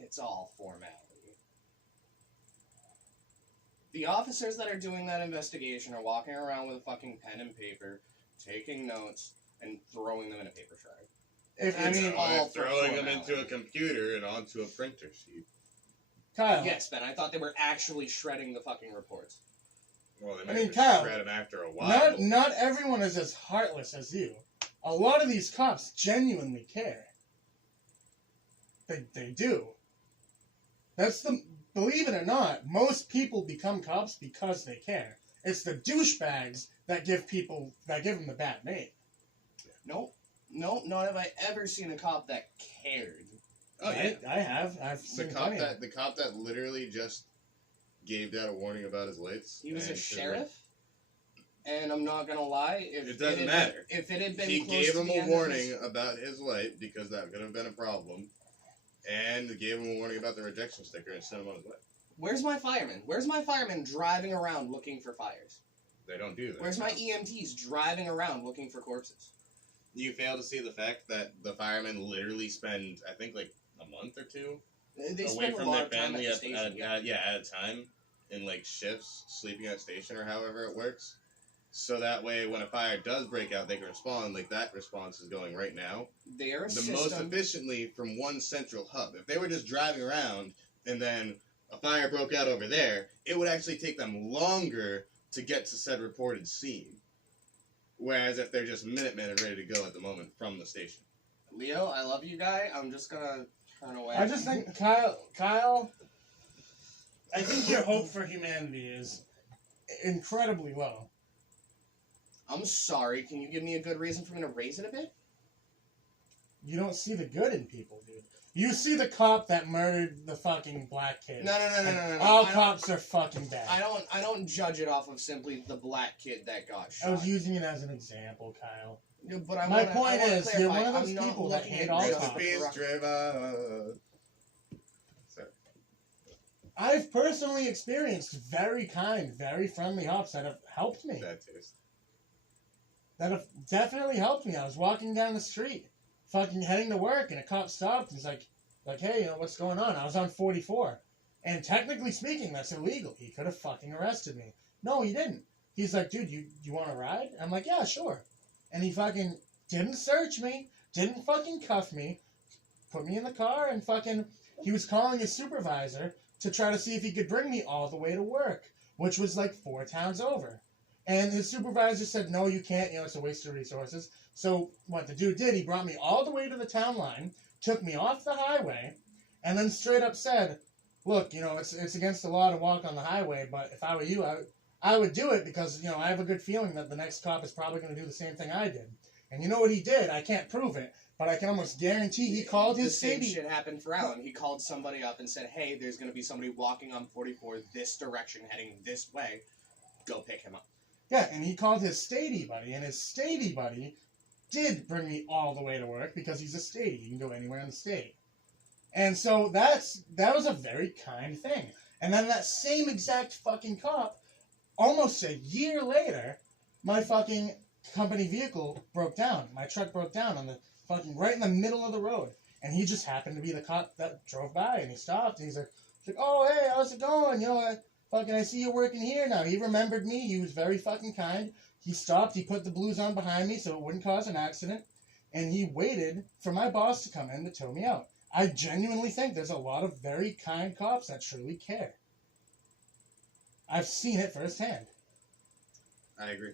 It's all formality. The officers that are doing that investigation are walking around with a fucking pen and paper, taking notes, and throwing them in a paper shred. Throwing them into a computer and onto a printer sheet. Kyle. Yes, Ben, I thought they were actually shredding the fucking reports. Well, they I might mean, Kyle, shred them after a while. Not everyone is as heartless as you. A lot of these cops genuinely care. They do. Believe it or not, most people become cops because they care. It's the douchebags that give them the bad name. Nope, not have I ever seen a cop that cared. Oh yeah, I have. I've seen plenty. The cop that literally just gave out a warning about his lights. He was a sheriff, And I'm not gonna lie, if It doesn't had matter. Been, if it had been He close gave to him the a end of warning his- about his light because that could have been a problem, and gave him a warning about the rejection sticker and sent him on his way. Where's my fireman? Where's my fireman driving around looking for fires? They don't do that. Where's my EMTs driving around looking for corpses? You fail to see the fact that the firemen literally spend, I think, like a month or two They away spend a from lot their of time family at the station. at a time in like shifts, sleeping at station or however it works. So that way, when a fire does break out, they can respond. Like that response is going right now. They're a The system. most efficiently from one central hub. If they were just driving around and then a fire broke out over there, it would actually take them longer to get to said reported scene. Whereas if they're just Minutemen and ready to go at the moment from the station. Leo, I love you, guy. I'm just gonna turn away. I just think Kyle, I think your hope for humanity is incredibly low. I'm sorry. Can you give me a good reason for me to raise it a bit? You don't see the good in people, dude. You see the cop that murdered the fucking black kid. No. All I don't- cops are fucking bad. I don't judge it off of simply the black kid that got shot. I was using it as an example, Kyle. No, but I My wanna, point I wanna is, clarify, you're one of I'm those not people that looking hate at all race cops. as a Peace, corrupt- Trevor. I've personally experienced very kind, very friendly cops that have helped me. Bad taste. That have definitely helped me. I was walking down the street, fucking heading to work, and a cop stopped. He's like, hey, you know, what's going on? I was on 44. And technically speaking, that's illegal. He could have fucking arrested me. No, he didn't. He's like, dude, you want to ride? I'm like, yeah, sure. And he fucking didn't search me, didn't fucking cuff me, put me in the car, and fucking, he was calling his supervisor to try to see if he could bring me all the way to work, which was like 4 towns over. And his supervisor said, no, you can't, you know, it's a waste of resources. So what the dude did, he brought me all the way to the town line, took me off the highway, and then straight up said, look, you know, it's against the law to walk on the highway, but if I were you, I would do it because, you know, I have a good feeling that the next cop is probably going to do the same thing I did. And you know what he did? I can't prove it, but I can almost guarantee he called The his same city. shit happened for Alan. He called somebody up and said, hey, there's going to be somebody walking on 44 this direction, heading this way. Go pick him up. Yeah, and he called his statey buddy, and his statey buddy did bring me all the way to work because he's a statey. You can go anywhere in the state. And so that was a very kind thing. And then that same exact fucking cop, almost a year later, my fucking company vehicle broke down. My truck broke down on the fucking right in the middle of the road. And he just happened to be the cop that drove by, and he stopped, and he's like, oh, hey, how's it going? You know, I see you working here now. He remembered me. He was very fucking kind. He stopped. He put the blues on behind me so it wouldn't cause an accident. And he waited for my boss to come in to tow me out. I genuinely think there's a lot of very kind cops that truly care. I've seen it firsthand. I agree.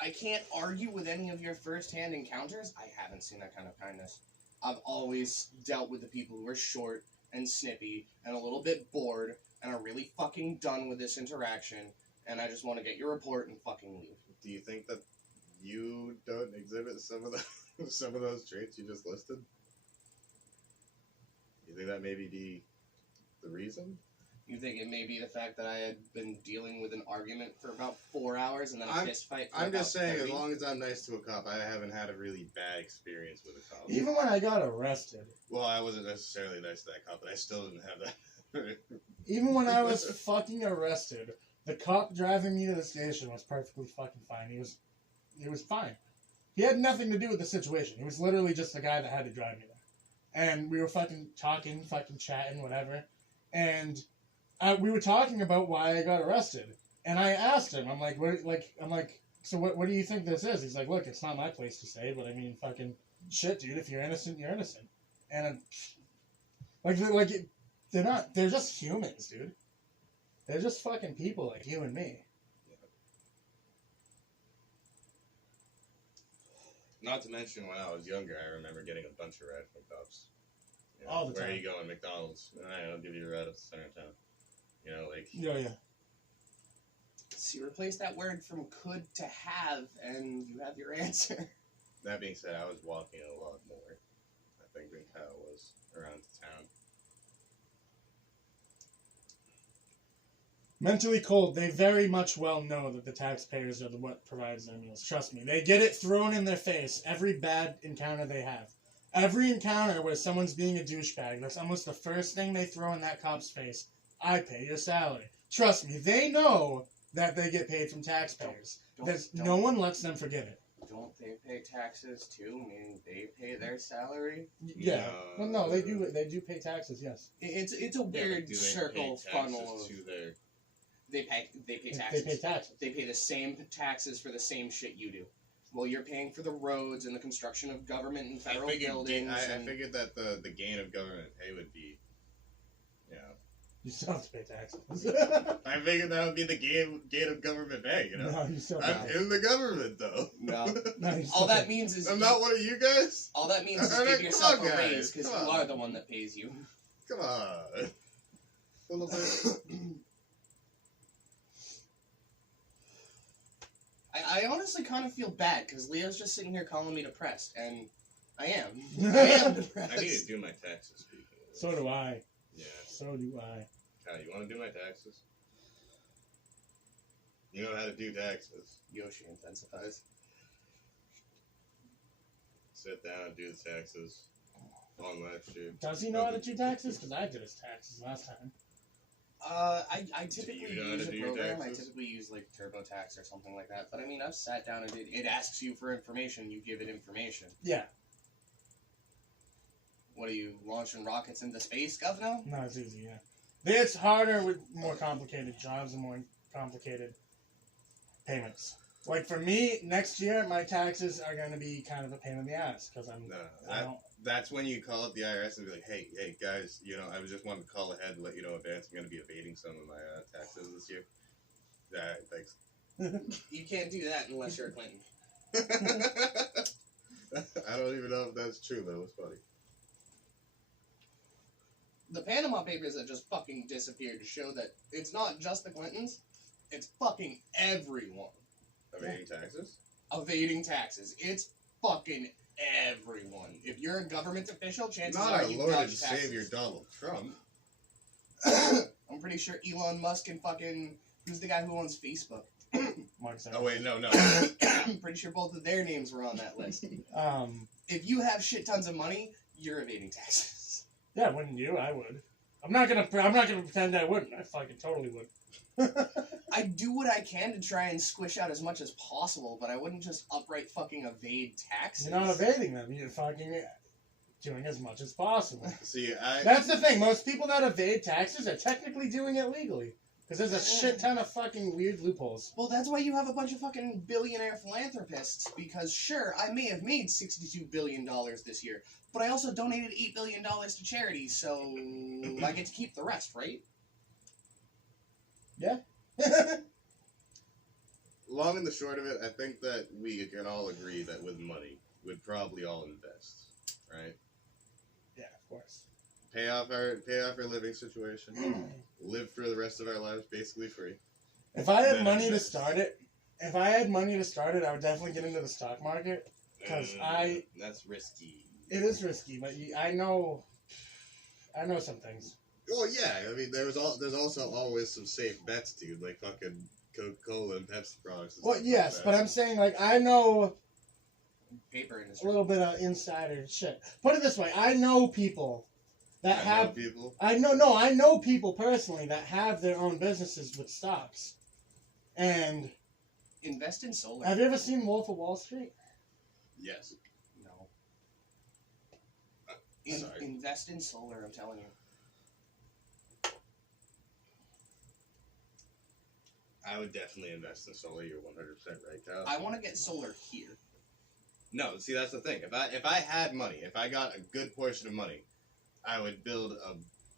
I can't argue with any of your first-hand encounters. I haven't seen that kind of kindness. I've always dealt with the people who are short and snippy and a little bit bored and are really fucking done with this interaction, and I just want to get your report and fucking leave. Do you think that you don't exhibit some of those traits you just listed? You think that maybe be the reason? You think it may be the fact that I had been dealing with an argument for about 4 hours and then a I'm- fist fight for I'm about just saying, 30? as long as I'm nice to a cop, I haven't had a really bad experience with a cop. Even when I got arrested, Well, I wasn't necessarily nice to that cop, but I still didn't have that. even when I was fucking arrested, the cop driving me to the station was perfectly fucking fine. He was fine. He had nothing to do with the situation. He was literally just the guy that had to drive me there. And we were fucking talking, fucking chatting, whatever. And we were talking about why I got arrested. And I asked him, I'm like, so what do you think this is? He's like, look, it's not my place to say, but I mean, fucking shit, dude. If you're innocent, you're innocent. And they're just humans, dude. They're just fucking people like you and me. Not to mention, when I was younger, I remember getting a bunch of rides from cops. You know, All the where time. are you going? McDonald's. All right, I'll give you a ride up the center of town. You know, like, Yeah. So you replace that word from could to have, and you have your answer. that being said, I was walking a lot more, I think, than Kyle was around town. Mentally cold. They very much well know that the taxpayers are the what provides their meals. Trust me. They get it thrown in their face every bad encounter they have. Every encounter where someone's being a douchebag, that's almost the first thing they throw in that cop's face. I pay your salary. Trust me. They know that they get paid from taxpayers. No one lets them forget it. Don't they pay taxes too? Meaning they pay their salary? Yeah. Well, no, they do. They do pay taxes. Yes. It's a Yeah, weird but do they circle pay funnel taxes of to their... they pay taxes. They pay taxes. They pay the same taxes for the same shit you do. Well, you're paying for the roads and the construction of government and federal buildings. I figured that the gain of government pay would be, you know. You still have to pay taxes. I figured that would be the gain of government pay, you know. No, you still I'm have. in the government, though. No. No, you still All that have. means is I'm not one of you guys? all that means is Come give on, yourself a guys, raise because come you on. are the one that pays you. Come on. Little bit. I honestly kind of feel bad because Leo's just sitting here calling me depressed, and I am. I am depressed. I need to do my taxes, speaking of this. So do I. Yeah. So do I. Kyle, you want to do my taxes? You know how to do taxes. Yoshi intensifies. Sit down and do the taxes on live stream. Does he know how to do taxes? Because I did his taxes last time. I typically you know how to use a do your program. I taxes? typically use like TurboTax or something like that. But I mean, I've sat down and it asks you for information. You give it information. Yeah. What are you launching rockets into space, Governor? No, it's easy. Yeah. It's harder with more complicated jobs and more complicated payments. Like for me, next year my taxes are going to be kind of a pain in the ass because That's when you call up the IRS and be like, hey guys, you know, I just wanted to call ahead and let you know in advance I'm going to be evading some of my taxes this year. Thanks. You can't do that unless you're a Clinton. I don't even know if that's true though. It's funny. The Panama Papers that just fucking disappeared to show that it's not just the Clintons, it's fucking everyone Evading taxes? evading taxes. It's fucking everyone. If you're a government official, chances Not are our you Lord and dodge taxes. Savior Donald Trump. I'm pretty sure Elon Musk and fucking who's the guy who owns Facebook? Mark Oh wait, no. I'm pretty sure both of their names were on that list. Um. If you have shit tons of money, you're evading taxes. Yeah, wouldn't you? I would. I'm not gonna pretend I wouldn't. I fucking totally would. I do what I can to try and squish out as much as possible, but I wouldn't just upright fucking evade taxes. You're not evading them. You're fucking doing as much as possible. See, That's the thing. Most people that evade taxes are technically doing it legally. Because there's a shit ton of fucking weird loopholes. Well, that's why you have a bunch of fucking billionaire philanthropists, because sure, I may have made $62 billion this year, but I also donated $8 billion to charity, so I get to keep the rest, right? Yeah. long and the short of it, I think that we can all agree that with money, we'd probably all invest, right? Yeah, of course. Pay off our living situation, live for the rest of our lives basically free. If I had Then money to invest. start it, I would definitely get into the stock market. Because That's risky. it is risky, but I know some things. Well, yeah. I mean, there's also always some safe bets, dude, like fucking Coca-Cola and Pepsi products. And Well, stuff yes, like but that. I know Paper a industry. little bit of insider shit. Put it this way, I know people that I know have. people. I know people personally that have their own businesses with stocks. And Invest in solar. have you ever seen Wolf of Wall Street? Yes. No. Sorry. Invest in solar, I'm telling you. I would definitely invest in solar. You're 100% right, Kyle. I want to get solar here. No, see, that's the thing. If I had money, if I got a good portion of money, I would build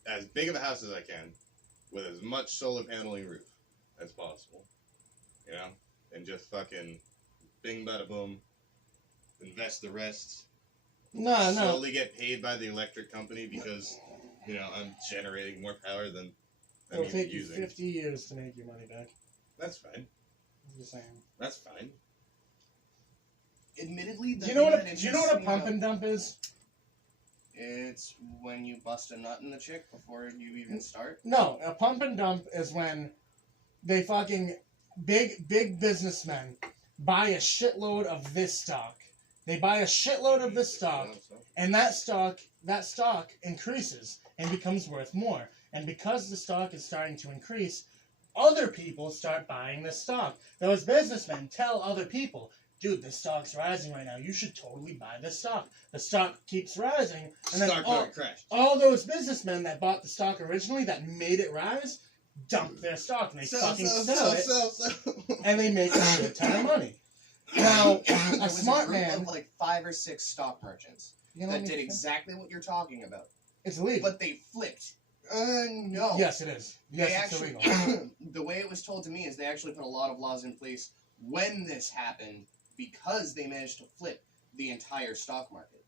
as big of a house as I can with as much solar paneling roof as possible. You know? And just fucking bing bada boom, invest the rest, No. slowly get paid by the electric company because, you know, I'm generating more power than I'm It'll even take you using. 50 years to make your money back. That's fine. I'm just saying. That's fine. Admittedly, Do you know what a pump and dump is? It's when you bust a nut in the chick before you even start. No, a pump and dump is when they fucking big businessmen buy a shitload of this stock. They buy a shitload of this stock, and that stock increases and becomes worth more. And because the stock is starting to increase, other people start buying this stock. Those businessmen tell other people, dude, this stock's rising right now. You should totally buy this stock. The stock keeps rising, and then Stock market crash. all those businessmen that bought the stock originally that made it rise dump their stock and they sell it, and they make a shit ton of money. Now, There a was smart a group man, of like 5 or 6 stock merchants you know, that did exactly what you're talking about, it's illegal. but they flipped. No. Yes, it is. Yes, They it's actually, illegal. the way it was told to me is they actually put a lot of laws in place when this happened because they managed to flip the entire stock market.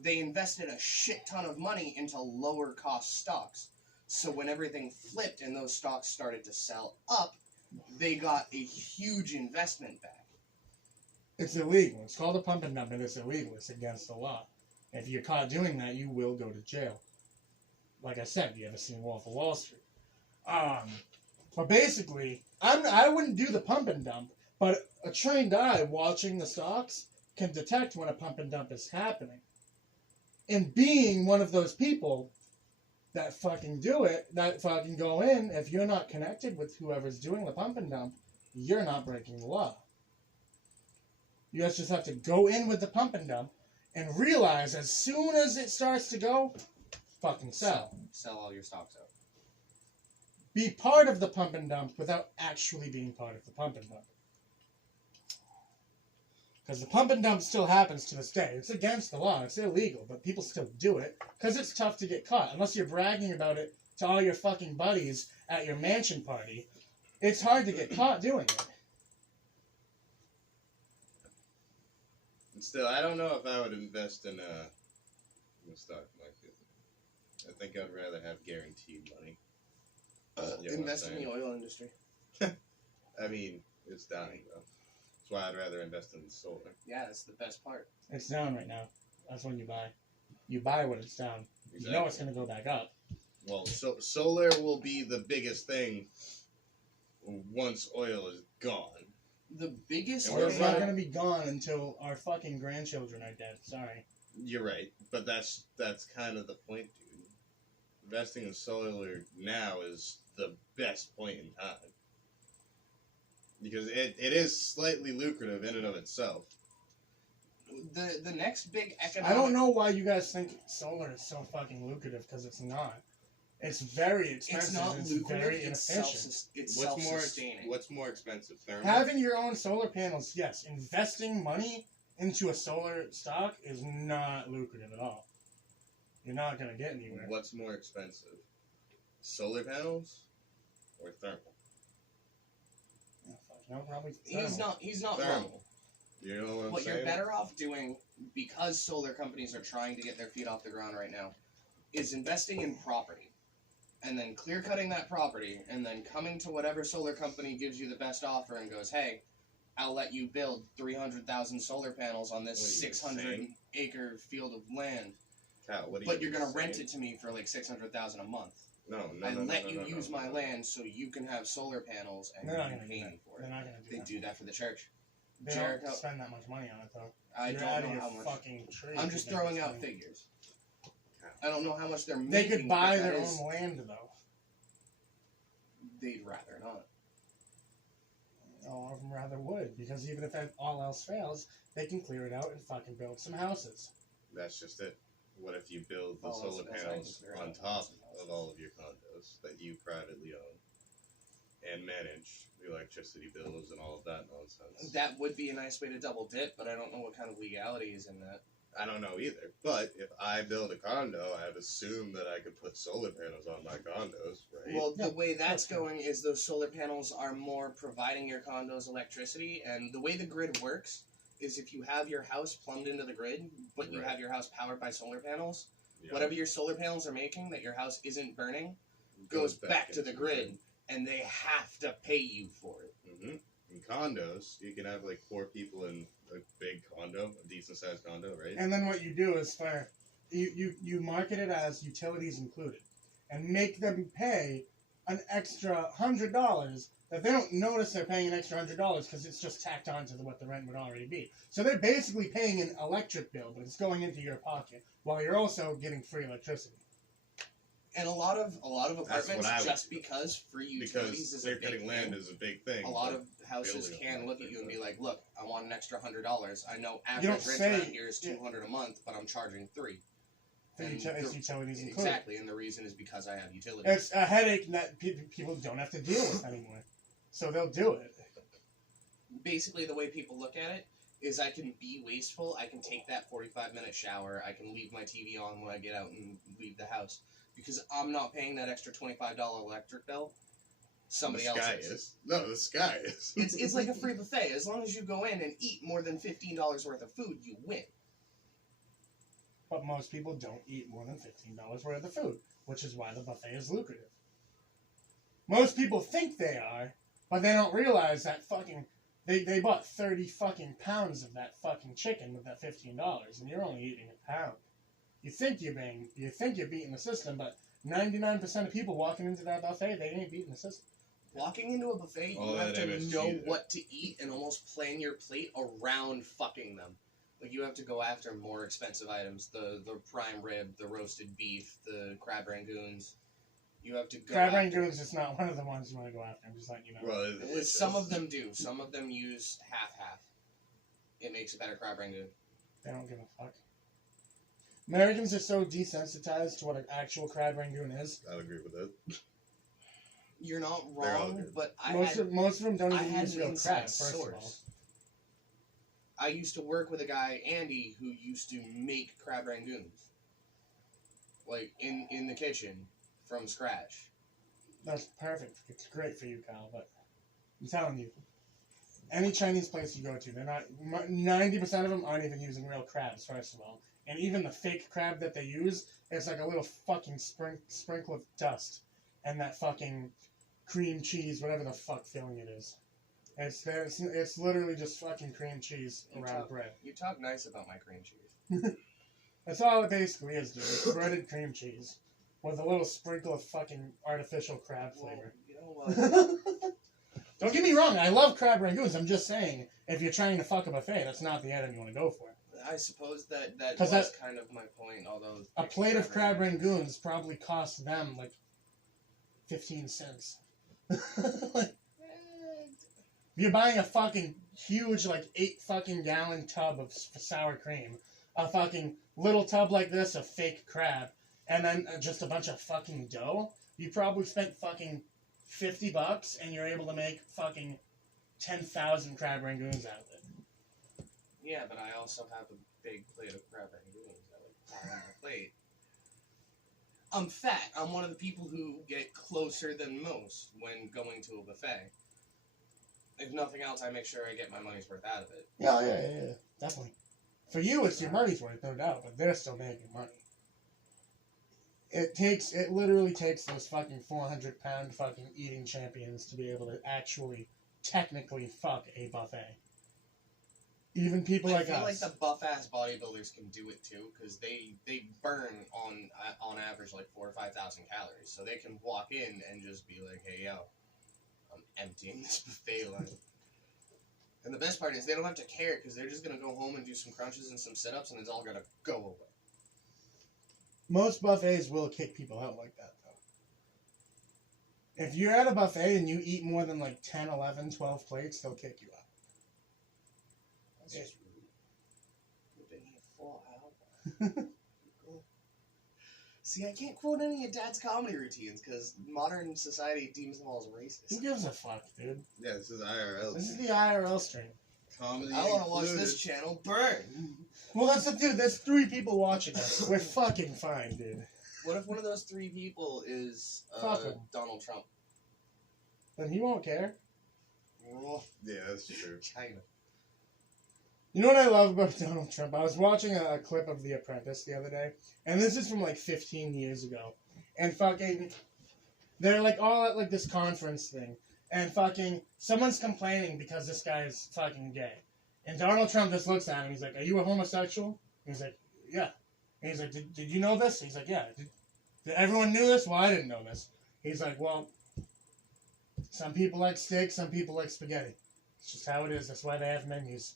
They invested a shit ton of money into lower cost stocks. So when everything flipped and those stocks started to sell up, they got a huge investment back. It's illegal. It's called a pump and dump, and it's illegal. It's against the law. If you're caught doing that, you will go to jail. Like I said, you ever seen Wolf of Wall Street? But basically, I wouldn't do the pump and dump, but a trained eye watching the stocks can detect when a pump and dump is happening. And being one of those people that fucking do it, that fucking go in, if you're not connected with whoever's doing the pump and dump, you're not breaking the law. You guys just have to go in with the pump and dump and realize as soon as it starts to go, fucking sell. Sell all your stocks out. Be part of the pump and dump without actually being part of the pump and dump. Because the pump and dump still happens to this day. It's against the law. It's illegal, but people still do it because it's tough to get caught. Unless you're bragging about it to all your fucking buddies at your mansion party, it's hard to get caught doing it. Still, I don't know if I would invest in the stock market. I think I'd rather have guaranteed money. You know what I'm Invest in saying? the oil industry. I mean, it's dying though. That's why I'd rather invest in solar. Yeah, that's the best part. It's down right now. That's when you buy. You buy when it's down. You know it's going to go back up. Well, solar will be the biggest thing once oil is gone. The biggest And we're Oil's thing- not going to be gone until our fucking grandchildren are dead. Sorry. You're right, but that's kind of the point, dude. Investing in solar now is the best point in time. Because it is slightly lucrative in and of itself. the next big economic. I don't know why you guys think solar is so fucking lucrative, because it's not. It's very expensive. It's not It's lucrative. very It's inefficient. self-sustaining. What's more expensive? Thermal? Having your own solar panels, yes. Investing money into a solar stock is not lucrative at all. You're not going to get anywhere. What's more expensive? Solar panels or thermal? Oh, fuck, no, probably He's thermal. not Thermal. wrong. You know what I'm What saying? you're better off doing, because solar companies are trying to get their feet off the ground right now, is investing in property. And then clear cutting that property, and then coming to whatever solar company gives you the best offer and goes, hey, I'll let you build 300,000 solar panels on this What are you 600-acre field of land, Cal, what are but you you're gonna saying? rent it to me for like 600,000 a month. No, I no, let no, you no, use no, my no. land so you can have solar panels and They're you not can going to pay do that. me for They're it. not going to do They that. do that for the church. They Jericho- don't spend that much money on it, though. I You're don't out of know your how much. fucking tree. I'm if just you think throwing it's out money. figures. I don't know how much they're They making. could buy but that their is- own land, though. They'd rather not. All of them rather would, because even if all else fails, they can clear it out and fucking build some houses. That's just it. What if you build the Oh, solar that's panels right, on it's top very of all of your condos that you privately own and manage the electricity bills and all of that nonsense? That would be a nice way to double dip, but I don't know what kind of legality is in that. I don't know either. But if I build a condo, I'd assume that I could put solar panels on my condos, right? Well, Yeah, the way that's that's true. going is those solar panels are more providing your condos electricity, and the way the grid works is if you have your house plumbed into the grid, but you Right. have your house powered by solar panels, Yeah. whatever your solar panels are making that your house isn't burning goes back to the into grid, and they have to pay you for it. Mm-hmm. In condos, you can have like 4 people in a big condo, a decent sized condo, right? And then what you do is you market it as utilities included, and make them pay an extra $100 that they don't notice they're paying an extra $100 because it's just tacked on to what the rent would already be. So they're basically paying an electric bill, but it's going into your pocket while you're also getting free electricity. And a lot of That's apartments, what I would just do. because free utilities Because is a they're big cutting land thing. is a big thing. A lot of houses building can a look at you and be bill. like, "Look, I want an extra $100. I know don't average rent say- around here is $200 a month, but I'm charging $3." And It's the- utilities included. Exactly, and the reason is because I have utilities. It's a headache that people don't have to deal with anymore. So they'll do it. Basically, the way people look at it is I can be wasteful. I can take that 45-minute shower. I can leave my TV on when I get out and leave the house because I'm not paying that extra $25 electric bill. Somebody the else sky is. No, the sky is. It's like a free buffet. As long as you go in and eat more than $15 worth of food, you win. But most people don't eat more than $15 worth of food, which is why the buffet is lucrative. Most people think they are, but they don't realize that fucking they bought 30 fucking pounds of that fucking chicken with that $15, and you're only eating a pound. You think you're beating the system, but 99% of people walking into that buffet, they ain't beating the system. Walking into a buffet, you All have that to MSG know there. what to eat and almost plan your plate around fucking them. Like, you have to go after more expensive items. The prime rib, the roasted beef, the crab rangoons. You have to go Crab after... rangoons is not one of the ones you want to go after. I'm just letting you know. Well, Some of them do. Some of them use half-half. It makes a better crab rangoon. They don't give a fuck. Americans are so desensitized to what an actual crab rangoon is. I'll agree with that. You're not They're all wrong, good. but Most of them don't I even had use an real inside crab, first of all. source. I used to work with a guy, Andy, who used to make crab rangoons. Like, in the kitchen, from scratch. That's perfect. It's great for you, Kyle, but I'm telling you, any Chinese place you go to, they're not, 90% of them aren't even using real crabs, first of all. And even the fake crab that they use, it's like a little fucking sprinkle of dust. And that fucking cream cheese, whatever the fuck filling it is. It's literally just fucking cream cheese around bread. You talk nice about my cream cheese. That's all it basically is, dude. It's breaded cream cheese. With a little sprinkle of fucking artificial crab flavor. Don't get me wrong, I love crab rangoons. I'm just saying, if you're trying to fuck a buffet, that's not the item you want to go for. I suppose that was 'Cause that- kind of my point, although... A plate of crab rangoons probably costs them like 15 cents. Like, you're buying a fucking huge, like 8 fucking gallon tub of sour cream, a fucking little tub like this of fake crab, and then just a bunch of fucking dough. You probably spent fucking $50 and you're able to make fucking 10,000 crab rangoons out of it. Yeah, but I also have a big plate of crab rangoons that I like on my plate. I'm fat. I'm one of the people who get closer than most when going to a buffet. If nothing else, I make sure I get my money's worth out of it. Yeah, definitely. For you, it's your money's worth, no doubt, but they're still making money. It literally takes those fucking 400-pound fucking eating champions to be able to actually, technically fuck a buffet. Even people like I feel us. like the buff-ass bodybuilders can do it too, because they burn on average like 4,000 or 5,000 calories. So they can walk in and just be like, hey, yo, I'm emptying this buffet line. And the best part is they don't have to care, because they're just going to go home and do some crunches and some sit-ups, and it's all going to go away. Most buffets will kick people out like that, though. If you're at a buffet and you eat more than like 10, 11, 12 plates, they'll kick you out. That's just rude. We've been here 4 hours. See, I can't quote any of Dad's comedy routines, because modern society deems them all as racist. Who gives a fuck, dude? Yeah, this is IRL. This is the IRL stream. Comedy. I want to watch included. this channel burn. Well, that's the dude. There's 3 people watching us. We're fucking fine, dude. What if one of those 3 people is Fuck 'em. Donald Trump? Then he won't care. Oh, Yeah, that's true. China. You know what I love about Donald Trump? I was watching a clip of The Apprentice the other day, and this is from like 15 years ago. And fucking, they're like all at like this conference thing, and fucking, someone's complaining because this guy is fucking gay. And Donald Trump just looks at him, he's like, are you a homosexual? He's like, yeah. And he's like, did you know this? He's like, yeah. Did everyone knew this? Well, I didn't know this. He's like, well, Some people like steak, some people like spaghetti. It's just how it is. That's why they have menus.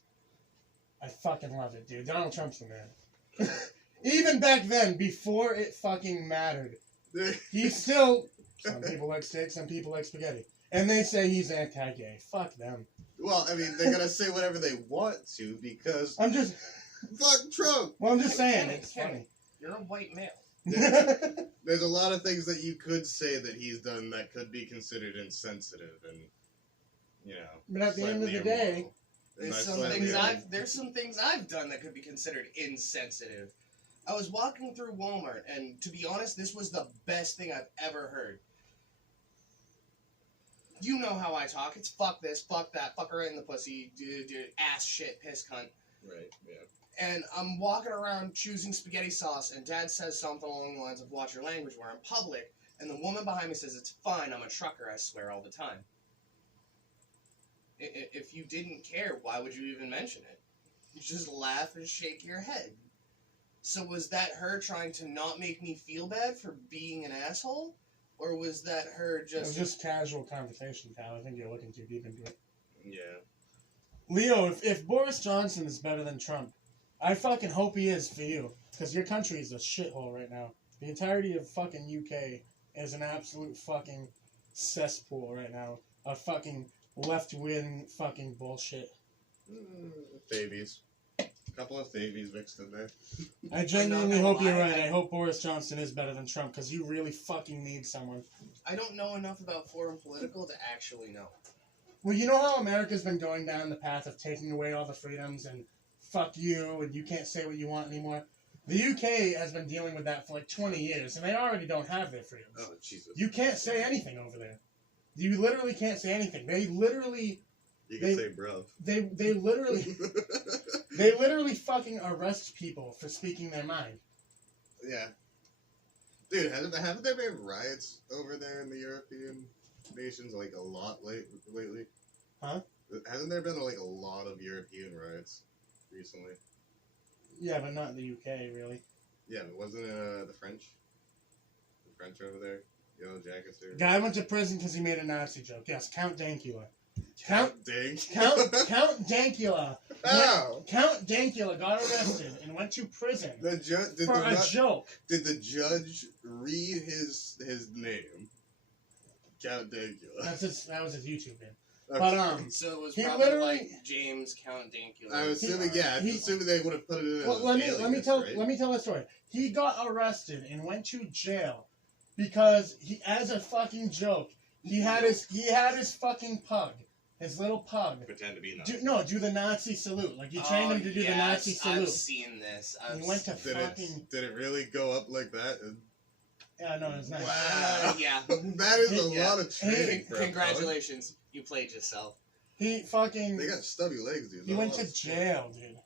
I fucking love it, dude. Donald Trump's the man. Even back then, before it fucking mattered, he's still... Some people like steak, some people like spaghetti. And they say he's anti-gay. Fuck them. Well, I mean, they're gonna say whatever they want to because I'm just... fuck Trump. Well, I'm just saying, Kenny, it's Kenny, you're a white male. funny. There's a lot of things that you could say that he's done that could be considered insensitive and, you know. But at the end of slightly the day, immoral. And There's that's some slightly things immoral. there's some things I've done that could be considered insensitive. I was walking through Walmart, and to be honest, this was the best thing I've ever heard. You know how I talk. It's fuck this, fuck that, fuck her in the pussy, ass shit, piss cunt. Right, yeah. And I'm walking around choosing spaghetti sauce, and Dad says something along the lines of "Watch your language." We're in public, and the woman behind me says, "It's fine. I'm a trucker. I swear all the time." If you didn't care, why would you even mention it? You just laugh and shake your head. So was that her trying to not make me feel bad for being an asshole, or was that her it was just? just casual conversation, pal. I think you're looking too deep into it. Yeah. Leo, if Boris Johnson is better than Trump, I fucking hope he is for you. Because your country is a shithole right now. The entirety of fucking UK is an absolute fucking cesspool right now. Of fucking left-wing fucking bullshit. Babies. A couple of babies mixed in there. I genuinely gonna hope you're lie, right. I hope Boris Johnson is better than Trump. Because you really fucking need someone. I don't know enough about foreign political to actually know. Well, you know how America's been going down the path of taking away all the freedoms and fuck you and you can't say what you want anymore? The UK has been dealing with that for like 20 years and they already don't have their freedoms. Oh, Jesus. You can't say anything over there. You literally can't say anything. They literally, You can say bruv. they literally fucking arrest people for speaking their mind. Yeah. Dude, haven't there been riots over there in the European nations like a lot lately? Huh? Hasn't there been like a lot of European riots recently? Yeah, but not in the UK, really. Yeah, but wasn't it the French? The French over there? Yellow jackets there? Guy went to prison because he made a Nazi joke. Yes, Count Dankula. Count Dink. Count Dankula. Ow! Count Dankula got arrested and went to prison The judge for a joke. did the judge read his name? Count Dankula. That was his YouTube name. Okay. But So it was He probably literally- like James Count Dankula. I'm assuming, I'm assuming they would have put it in well, as let me alias, tell right? let me tell the story. He got arrested and went to jail because he, as a fucking joke, he had his fucking pug, his little pug. Pretend to be Nazi. Do the Nazi salute. Like you trained him to do the Nazi salute. I've seen this. He went to Did fucking. did it really go up like that? Yeah, no, it's not. Wow. Yeah. That is a Yeah. lot of training for a pug. Congratulations, you played yourself. He fucking. They got stubby legs, dude. He went to jail, dude.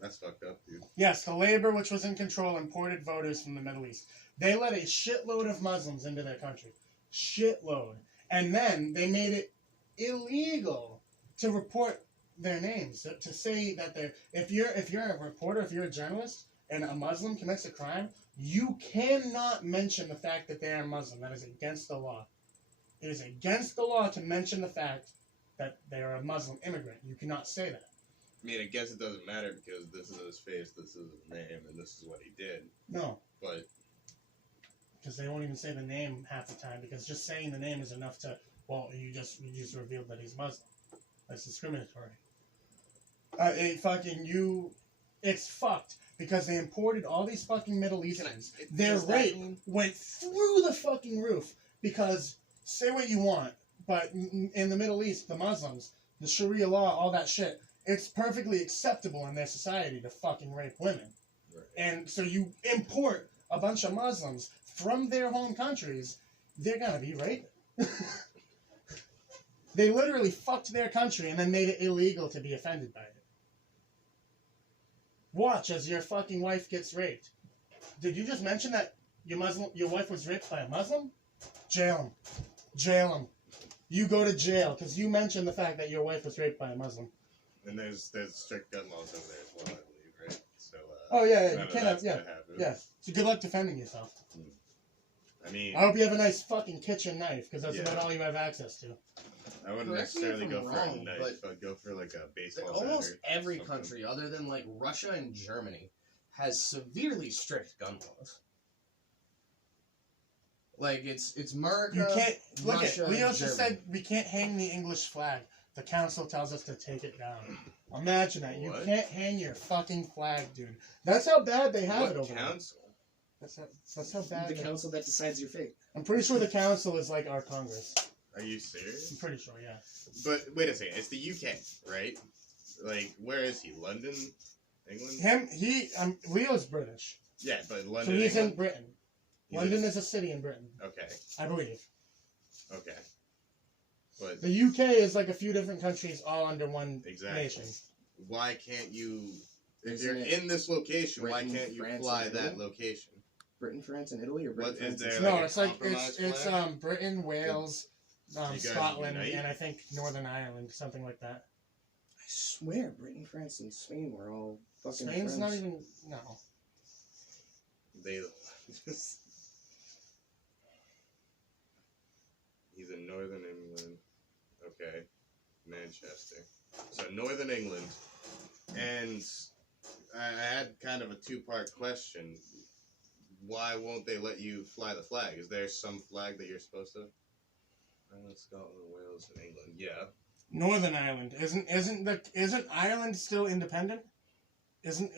That's fucked up, dude. Yes, the labor which was in control imported voters from the Middle East. They let a shitload of Muslims into their country. Shitload. And then they made it illegal to report their names. To say that they're if you're a reporter, if you're a journalist and a Muslim commits a crime, you cannot mention the fact that they are Muslim. That is against the law. It is against the law to mention the fact that they are a Muslim immigrant. You cannot say that. I mean, I guess it doesn't matter because this is his face, this is his name, and this is what he did. No. But Because they won't even say the name half the time. Because just saying the name is enough to, well, you just revealed that he's Muslim. That's discriminatory. It's fucked. Because they imported all these fucking Middle Easterns. Their does that rate mean- went through the fucking roof. Because, say what you want, but in the Middle East, the Muslims, the Sharia law, all that shit, it's perfectly acceptable in their society to fucking rape women. right. And so you import a bunch of Muslims from their home countries, they're gonna be raped. They literally fucked their country and then made it illegal to be offended by it. Watch as your fucking wife gets raped. Did you just mention that your wife was raped by a Muslim? Jail him. Jail him. You go to jail because you mentioned the fact that your wife was raped by a Muslim. And there's strict gun laws over there as well, I believe, right? So Oh yeah, none you of can't that's have, yeah, gonna happen. yeah. So good luck defending yourself. I mean, I hope you have a nice fucking kitchen knife, because that's Yeah. about all you have access to. I wouldn't Correct me if necessarily I'm go for a wrong, knife, but go for like a baseball bat. Almost or every something. country, other than like Russia and Germany, has severely strict gun laws. Like it's America. You can't look Russia, at. Leo and just Germany. said we can't hang the English flag. The council tells us to take it down. Imagine that. You What? can't hang your fucking flag, dude. That's how bad they have What it over there. council? That's how bad. the they- council that decides your fate. I'm pretty sure the council is like our Congress. Are you serious? I'm pretty sure, yeah. But wait a second, it's the UK, right? Like, where is he? London, England? Leo's British, Yeah, but so London. he's in England? Britain. He's London in- is a city in Britain, Okay, I believe. okay. But The UK is like a few different countries all under one exactly. nation. Why can't you? If Isn't you're it in this location, why Britain, can't you France, fly and that Italy? location? Britain, France, and Italy, or Britain, What France, is there? and No, like a it's like compromise it's flag? Britain, Wales, You guys Scotland, unite? and I think Northern Ireland, something like that. I swear, Britain, France, and Spain were all fucking Spain's friends. not even no. They. He's in Northern England. Okay, Manchester. So Northern England, and I had kind of a two-part question. Why won't they let you fly the flag? Is there some flag that you're supposed to? Ireland, Scotland, Wales, and England. Yeah. Northern Ireland isn't Ireland still independent? Isn't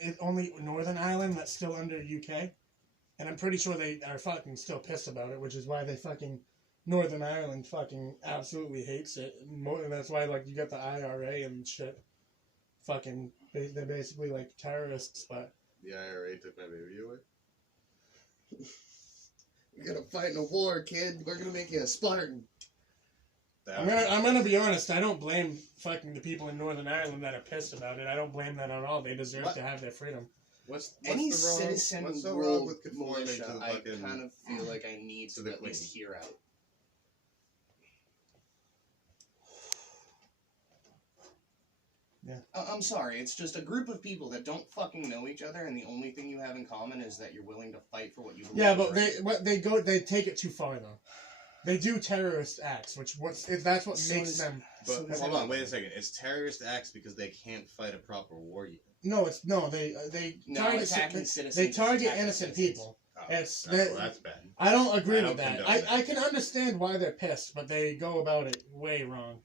it only Northern Ireland that's still under UK? And I'm pretty sure they are fucking still pissed about it, which is why they fucking Northern Ireland fucking absolutely hates it. That's why like you got the IRA and shit. Fucking they're basically like terrorists, but The IRA took my baby away. You're gonna fight in a war, kid. We're gonna make you a Spartan. That I'm gonna be honest. I don't blame fucking the people in Northern Ireland that are pissed about it. I don't blame that at all. They deserve What? to have their freedom. What's Any the wrong, citizen what's the world wrong with conforming militia, to the I fucking? kind of feel like I need to to the at least queen. hear out. Yeah. I'm sorry, it's just a group of people that don't fucking know each other, and the only thing you have in common is that you're willing to fight for what you believe. Yeah, is but right. they take it too far though. They do terrorist acts, that's what So makes is- them. But So does hold it- on, wait a second. It's terrorist acts because they can't fight a proper war yet. No, they No, target attacking they citizens. target attacking innocent citizens. people. Oh, It's well, that- that's bad. I don't agree I with don't that. condone that. I can understand why they're pissed, but they go about it way wrong.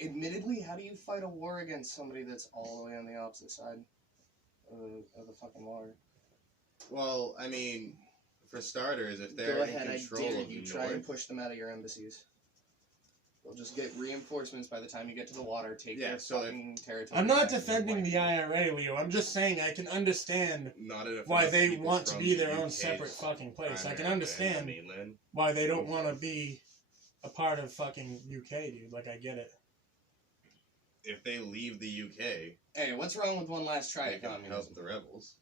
Admittedly, how do you fight a war against somebody that's all the way on the opposite side of the fucking water? Well, I mean, for starters, if Go they're in ahead, I control dare of you. the Try and north, push them out of your embassies. They'll just get reinforcements by the time you get to the water. Take Yeah, their so if- fucking territory. I'm not back and defending wipe the them. IRA, Leo. I'm just saying I can understand not enough why enough they people want to from be the their own UK's separate fucking place. I can primary understand mainland. why they don't want to be a part of fucking UK, dude. Like I get it. If they leave the UK, Hey, what's wrong with one last try they at can help communism? the rebels.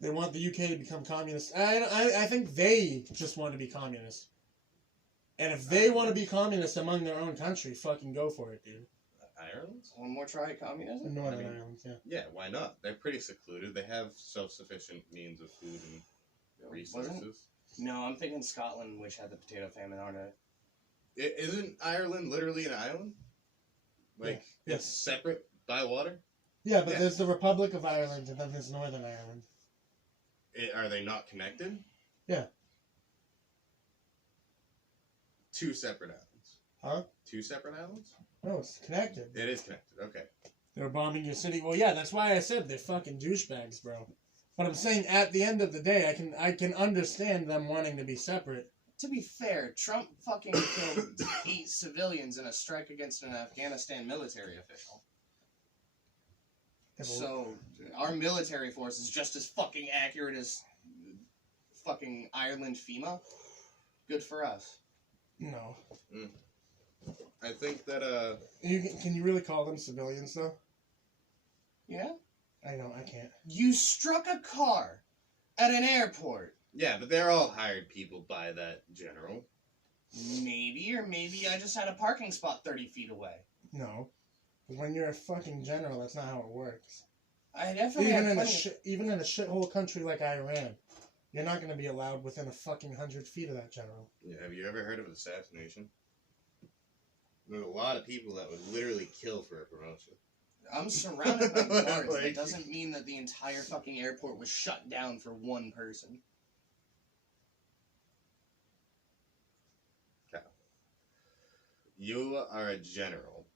They want the UK to become communist. I think they just want to be communist. And if they want to be communist among their own country, fucking go for it, dude. Ireland? One more try at communism? In Northern I mean- Ireland, yeah. Yeah, why not? They're pretty secluded. They have self-sufficient means of food and resources. No, I'm thinking Scotland, which had the potato famine, aren't I? Isn't Ireland literally an island? Like, Yeah. it's separate by water? Yeah, but Yeah. there's the Republic of Ireland and then there's Northern Ireland. Are they not connected? Yeah. Two separate islands. Huh? Two separate islands? No, it's connected. It is connected. Okay. They're bombing your city. Well, yeah, that's why I said they're fucking douchebags, bro. But I'm saying at the end of the day, I can understand them wanting to be separate. To be fair, Trump fucking killed 8 civilians in a strike against an Afghanistan military official. So, our military force is just as fucking accurate as fucking Ireland FEMA. Good for us. No. I think that, Can you really call them civilians, though? Yeah? I know, I can't. You struck a car at an airport. yeah, but they're all hired people by that general. Maybe, or maybe I just had a parking spot 30 feet away. No. When you're a fucking general, that's not how it works. I definitely have Even in a shithole country like Iran, you're not going to be allowed within a fucking 100 feet of that general. Yeah, have you ever heard of assassination? There's a lot of people that would literally kill for a promotion. I'm surrounded by guards. Like- That doesn't mean that the entire fucking airport was shut down for one person. You are a general,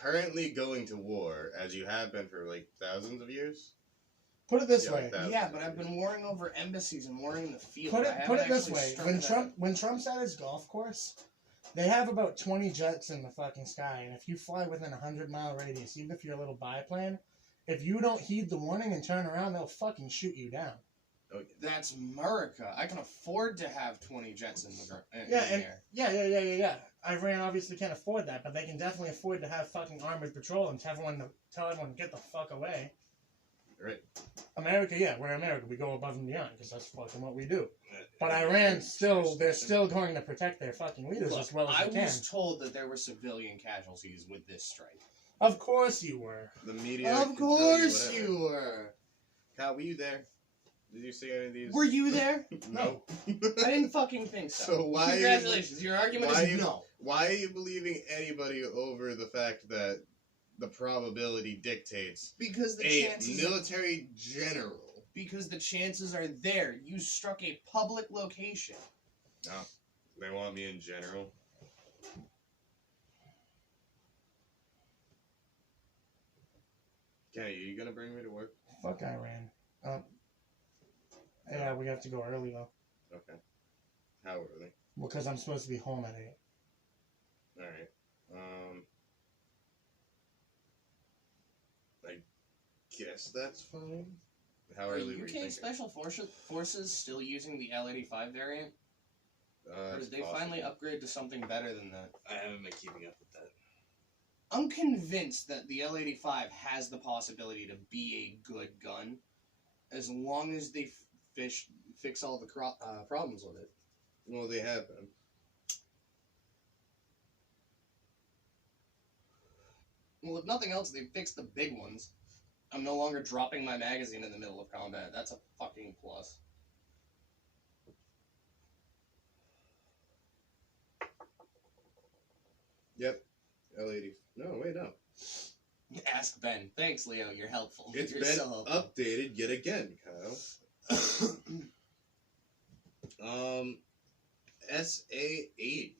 currently going to war, as you have been for like thousands of years. Put it this Yeah, way. like that. Yeah, but I've been warring over embassies and warring in the field. Put I it haven't this actually way. struck When it Trump when Trump's at his golf course, they have about 20 jets in the fucking sky, and if you fly within a 100-mile radius, even if you're a little biplane, if you don't heed the warning and turn around, they'll fucking shoot you down. That's America. I can afford to have 20 jets in the Yeah, in and the air. yeah. Iran obviously can't afford that, but they can definitely afford to have fucking armored patrol and tell everyone to get the fuck away. Right. America, yeah, we're America. We go above and beyond because that's fucking what we do. But Iran they're still going to protect their fucking leaders Look, as well as I they can. was told that there were civilian casualties with this strike. Of course you were. The media. Of can tell course whatever. you were. Kyle, were you there? Did you see any of these? Were you there? No. I didn't fucking think so. So why? Congratulations. Your argument why is you- no. Why are you believing anybody over the fact that the probability dictates Because the a chances military general? because the chances are there. You struck a public location. They want me in general. Kenny, are you gonna bring me to work? Fuck Iran. Yeah, we have to go early though. Okay. How early? Because I'm supposed to be home at 8. Alright. I guess that's fine. How Are early were you UK thinking? Special Forces still using the L-85 variant? Or It's did they possible. finally upgrade to something better than that? I haven't been keeping up with that. I'm convinced that the L-85 has the possibility to be a good gun, as long as they fix all the problems with it. Well, they have been. Well, if nothing else, they fixed the big ones. I'm no longer dropping my magazine in the middle of combat. That's a fucking plus. Yep. L80. No, wait, no. Ask Ben. Thanks, Leo. You're helpful. It's You're been so helpful. updated yet again, Kyle. SA-80.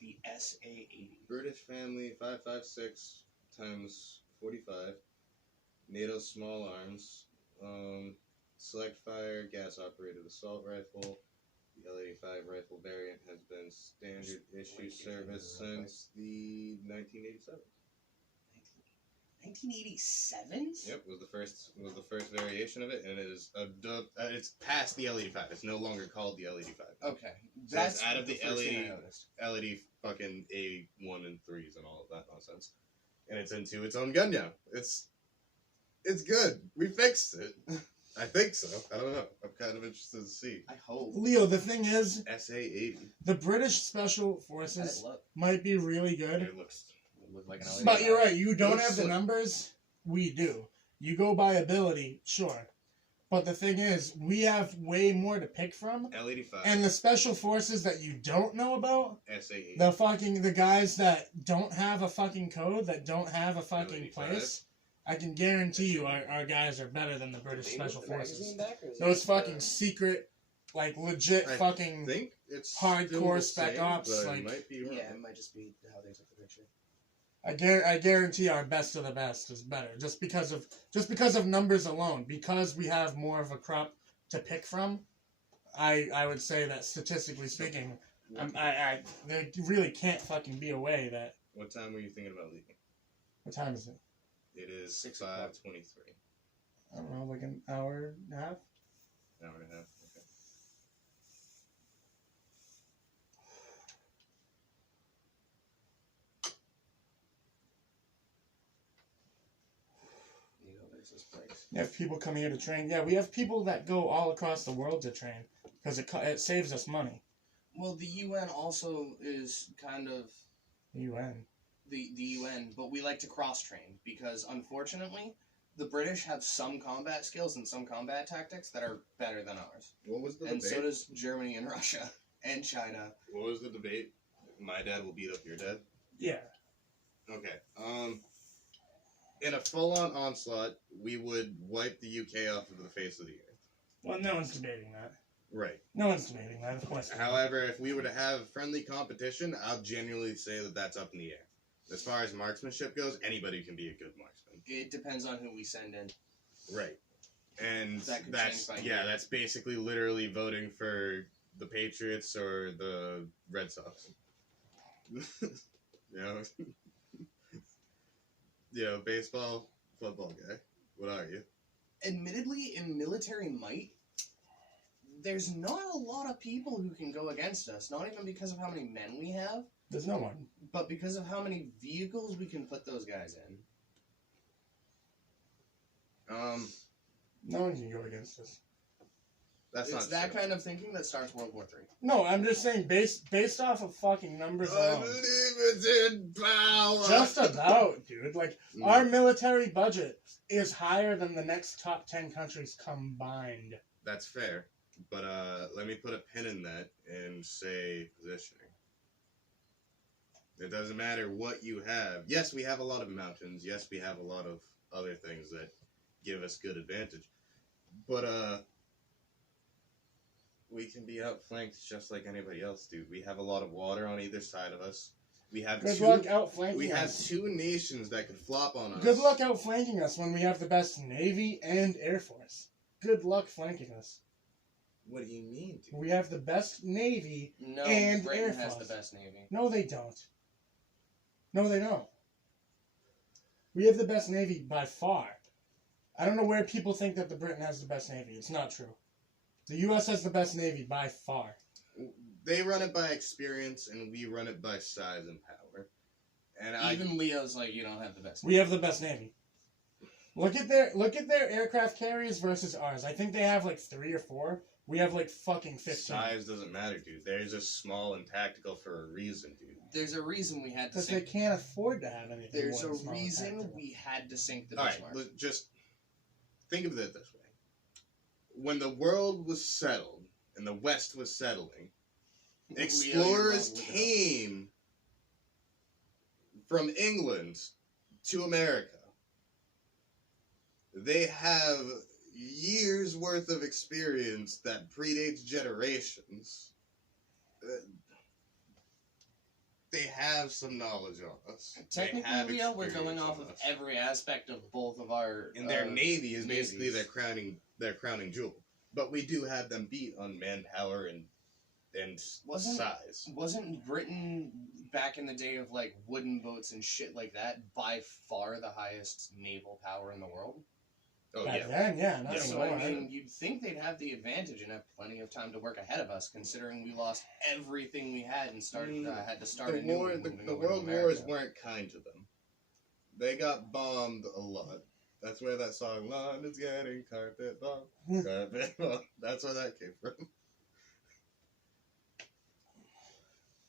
The SA-80. British family 5.56 times 45. NATO small arms. Select fire gas operated assault rifle. The L85 rifle variant has been standard issue service since the 1987. 1987? Yep, was the first variation of it, and it is it's past the L85. It's no longer called the L85. Okay. So That's it's out of the first thing I L80 noticed. LED fucking A1 and 3s and all of that nonsense. And it's into its own gun now. It's good. We fixed it. I think so. I don't know. I'm kind of interested to see. I hope. Leo, the thing is, SA-80. the British Special Let Forces it look. might be really good. It looks. It looked like an But you're right, you don't looks have the like- numbers. We do. You go by ability, sure. But the thing is, we have way more to pick from. L85. And the special forces that you don't know about, SA-80. the guys that don't have a fucking code, that don't have a fucking L85. place, I can guarantee you our guys are better than the British Did they Special put the Forces. magazine back, or is Those it, fucking secret, like legit I fucking. think it's hardcore still the spec same, ops, but I like- might be wrong. Yeah, it might just be how they took the picture. I guarantee our best of the best is better, just because of numbers alone. Because we have more of a crop to pick from, I would say that statistically speaking, there really can't fucking be a way that. What time were you thinking about leaving? What time is it? It is 6 o'clock. 5:23. I don't know, like an hour and a half. An hour and a half. Okay. Neo versus Brakes. You have people come here to train. Yeah, we have people that go all across the world to train because it saves us money. Well, the UN also is kind of UN. the UN, but we like to cross train because unfortunately, the British have some combat skills and some combat tactics that are better than ours. What was the And debate? so does Germany and Russia and China. What was the debate? My dad will beat up your dad? Yeah. Okay. In a full-on onslaught, we would wipe the UK off of the face of the earth. Well, no one's debating that. Right. No one's debating that, of course. However, if we were to have friendly competition, I'll genuinely say that that's up in the air. As far as marksmanship goes, anybody can be a good marksman. It depends on who we send in. Right. And That could that's change by year. that's basically literally voting for the Patriots or the Red Sox. you know, baseball, football guy. What are you? Admittedly, in military might, there's not a lot of people who can go against us. Not even because of how many men we have, There's no one. but because of how many vehicles we can put those guys in. No one can go against us. That's It's not that true. kind of thinking that starts World War III. No, I'm just saying based off of fucking numbers alone. Unlimited power. Just about, dude. Like, Mm. our military budget is higher than the next top 10 countries combined. That's fair, but let me put a pin in that and say positioning. It doesn't matter what you have. Yes, we have a lot of mountains. Yes, we have a lot of other things that give us good advantage. But we can be outflanked just like anybody else, dude. We have a lot of water on either side of us. We have Good two. luck outflanking We have us. two nations that could flop on us. Good luck outflanking us when we have the best Navy and Air Force. Good luck flanking us. What do you mean, dude? We have the best Navy. No, And Britain Air has Force. the best navy. No, they don't. No, they don't. We have the best Navy by far. I don't know where people think that the Britain has the best Navy. It's not true. The U.S. has the best Navy by far. They run it by experience, and we run it by size and power. And Even Leo's like, you don't have the best. We have the best Navy. Look at their aircraft carriers versus ours. I think they have like 3 or 4. We have like fucking 15. size doesn't matter, dude. They're just small and tactical for a reason, dude. There's a reason we had to Because they sink. can't afford to have anything. There's more a than small and reason tactical. we had to sink the All right, Bismarck. just think of it this way: when the world was settled and the West was settling, Leo, you're explorers wrong, look it up. came from England to America. They have years worth of experience that predates generations. They have some knowledge on us. They have Technically, Leo, we're going experience off on of us. every aspect of both of our. And their navy is basically navies. their crowning jewel. But we do have them beat on manpower and Wasn't- size. Wasn't Britain back in the day of like wooden boats and shit like that by far the highest naval power in the world? Oh Back yeah. then, yeah, not Yeah, So anymore. I mean, you'd think they'd have the advantage and have plenty of time to work ahead of us, considering we lost everything we had and had to start The a new war, one. the moving over to world America. wars weren't kind to them. They got bombed a lot. That's where that song "London's getting carpet bombed." Carpet bombed. That's where that came from.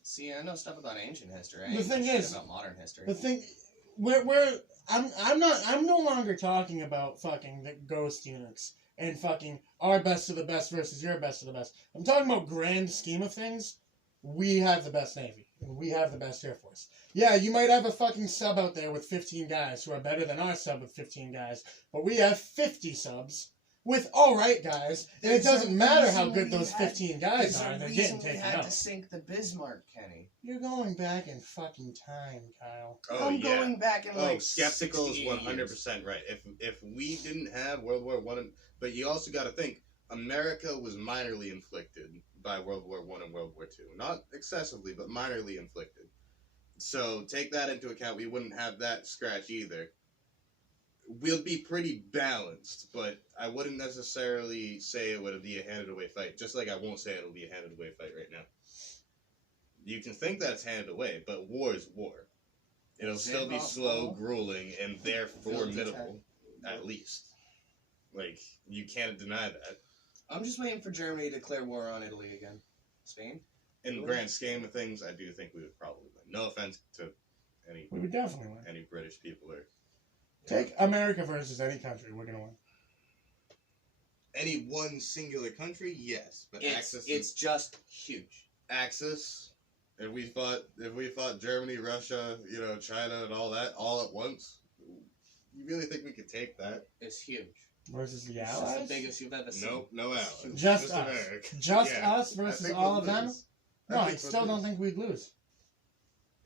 See, I know stuff about ancient history. I The ain't know thing shit is- about modern history. The thing, I'm no longer talking about fucking the ghost units and fucking our best of the best versus your best of the best. I'm talking about grand scheme of things. We have the best Navy and we have the best Air Force. Yeah, you might have a fucking sub out there with 15 guys who are better than our sub with 15 guys, but we have 50 subs with alright guys, and it There's a doesn't matter how reason good we those had- 15 guys There's are, a they're reason getting we taken had out. to sink the Bismarck, Kenny. You're going back in fucking time, Kyle. Oh I'm yeah. going back in Oh, like skeptical is 68 years. 100% right. If we didn't have World War One, but you also got to think America was minorly inflicted by World War One and World War Two. Not excessively, but minorly inflicted. So take that into account. We wouldn't have that scratch either. We'll be pretty balanced, but I wouldn't necessarily say it would be a handed away fight. Just like I won't say it'll be a handed away fight right now. You can think that it's handed away, but war is war. It'll still be slow, grueling, and therefore formidable, at least. Like, you can't deny that. I'm just waiting for Germany to declare war on Italy again. Spain? In the grand scheme of things, I do think we would probably win. No offense to any We would definitely win. any British people or Take America versus any country, we're gonna win. Any one singular country, yes, but It's just huge. Axis. If we fought Germany, Russia, China, and all that all at once, you really think we could take that? It's huge. Versus the It's just Allies? the biggest you've ever seen. Nope, no allies. Just Just us. America. Just Yeah, us I versus think all we'll of them? lose. No, I think we'll still don't lose. think we'd lose.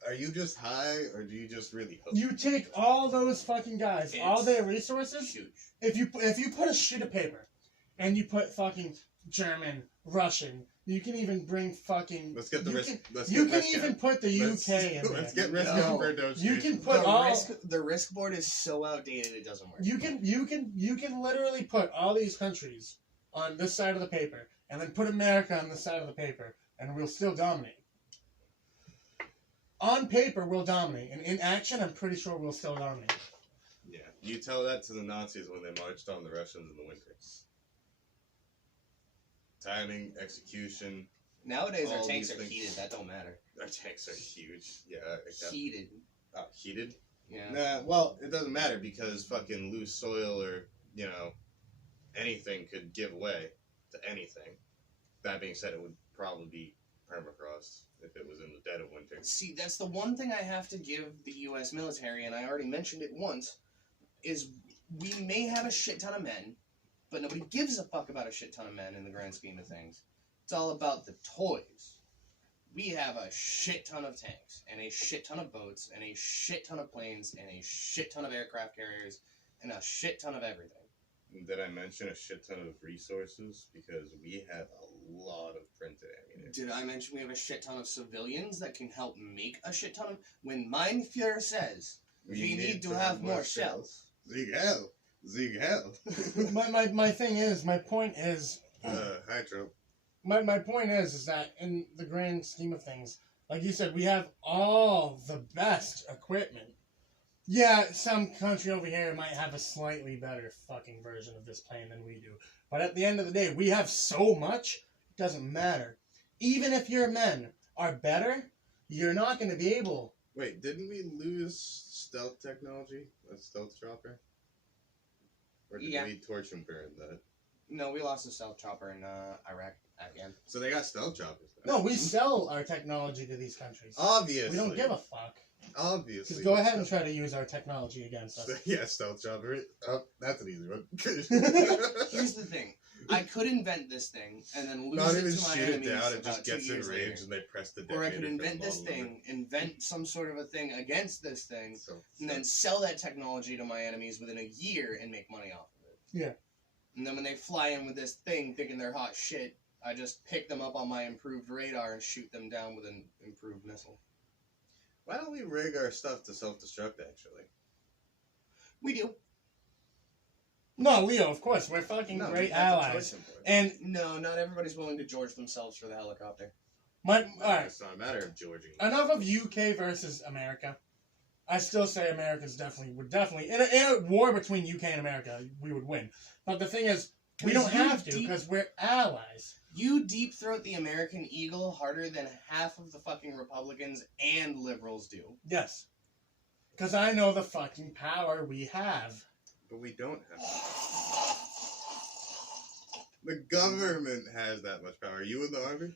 Are you just high, or do you just really hope? You take all those fucking guys, all It's their resources. Huge. If you put a sheet of paper, and you put fucking German, Russian, you can even bring fucking. Let's get the you risk. can- Let's You get can risk even out. put the Let's- UK in there. Let's get risk No. out for those. You can put The risk board is so outdated it doesn't work. You can literally put all these countries on this side of the paper, and then put America on this side of the paper, and we'll still dominate. On paper, we'll dominate, and in action, I'm pretty sure we'll still dominate. Yeah, you tell that to the Nazis when they marched on the Russians in the winter. Timing, execution. Nowadays our all tanks these are things. heated. That don't matter. Our tanks are huge. Yeah, Heated. heated. Yeah. Nah, well, it doesn't matter because fucking loose soil or anything could give way to anything. That being said, it would probably be permafrost if it was in the dead of winter. See, that's the one thing I have to give the U.S. military, and I already mentioned it once, is we may have a shit ton of men, but nobody gives a fuck about a shit ton of men in the grand scheme of things. It's all about the toys. We have a shit ton of tanks, and a shit ton of boats, and a shit ton of planes, and a shit ton of aircraft carriers, and a shit ton of everything. Did I mention a shit ton of resources? Because we have a lot of printed ammunition. Did I mention we have a shit ton of civilians that can help make a shit ton of... When Mein Führer says we need to have more shells. Sieg Heil. Sieg Heil. my thing is, my point is, Hi, Trump. my point is that in the grand scheme of things, like you said, we have all the best equipment. Yeah, some country over here might have a slightly better fucking version of this plane than we do. But at the end of the day, we have so much, it doesn't matter. Even if your men are better, you're not going to be able... Wait, didn't we lose stealth technology? A stealth chopper? Or did Yeah. we torch and burn that? No, we lost a stealth chopper in Iraq again. So they got stealth choppers now. No, we sell our technology to these countries. Obviously. We don't give a fuck. Obviously. Just go ahead and try to use our technology against us. Yeah, stealth chopper. Oh, that's an easy one. Here's the thing. I could invent this thing and then lose Not it even to my shoot it enemies down, it about just 2 gets years enraged later. and they press the Or I detonator. could for invent the this bottom of thing, invent some sort of a thing against this thing, it. So, and then sell that technology to my enemies within a year and make money off of it. Yeah. And then when they fly in with this thing thinking they're hot shit, I just pick them up on my improved radar and shoot them down with an improved missile. why don't we rig our stuff to self-destruct, actually? We do. No, Leo, of course, we're fucking No, we great have the allies. choice in point. And No, not everybody's willing to George themselves for the helicopter. alright, It's not a matter of Georgie. enough of UK versus America. I still say America's would definitely in a war between UK and America, we would win. But the thing is, we don't have to because we're allies. You deep throat the American eagle harder than half of the fucking Republicans and liberals do. Yes. Because I know the fucking power we have. But we don't have the government has that much power. Are you in the army?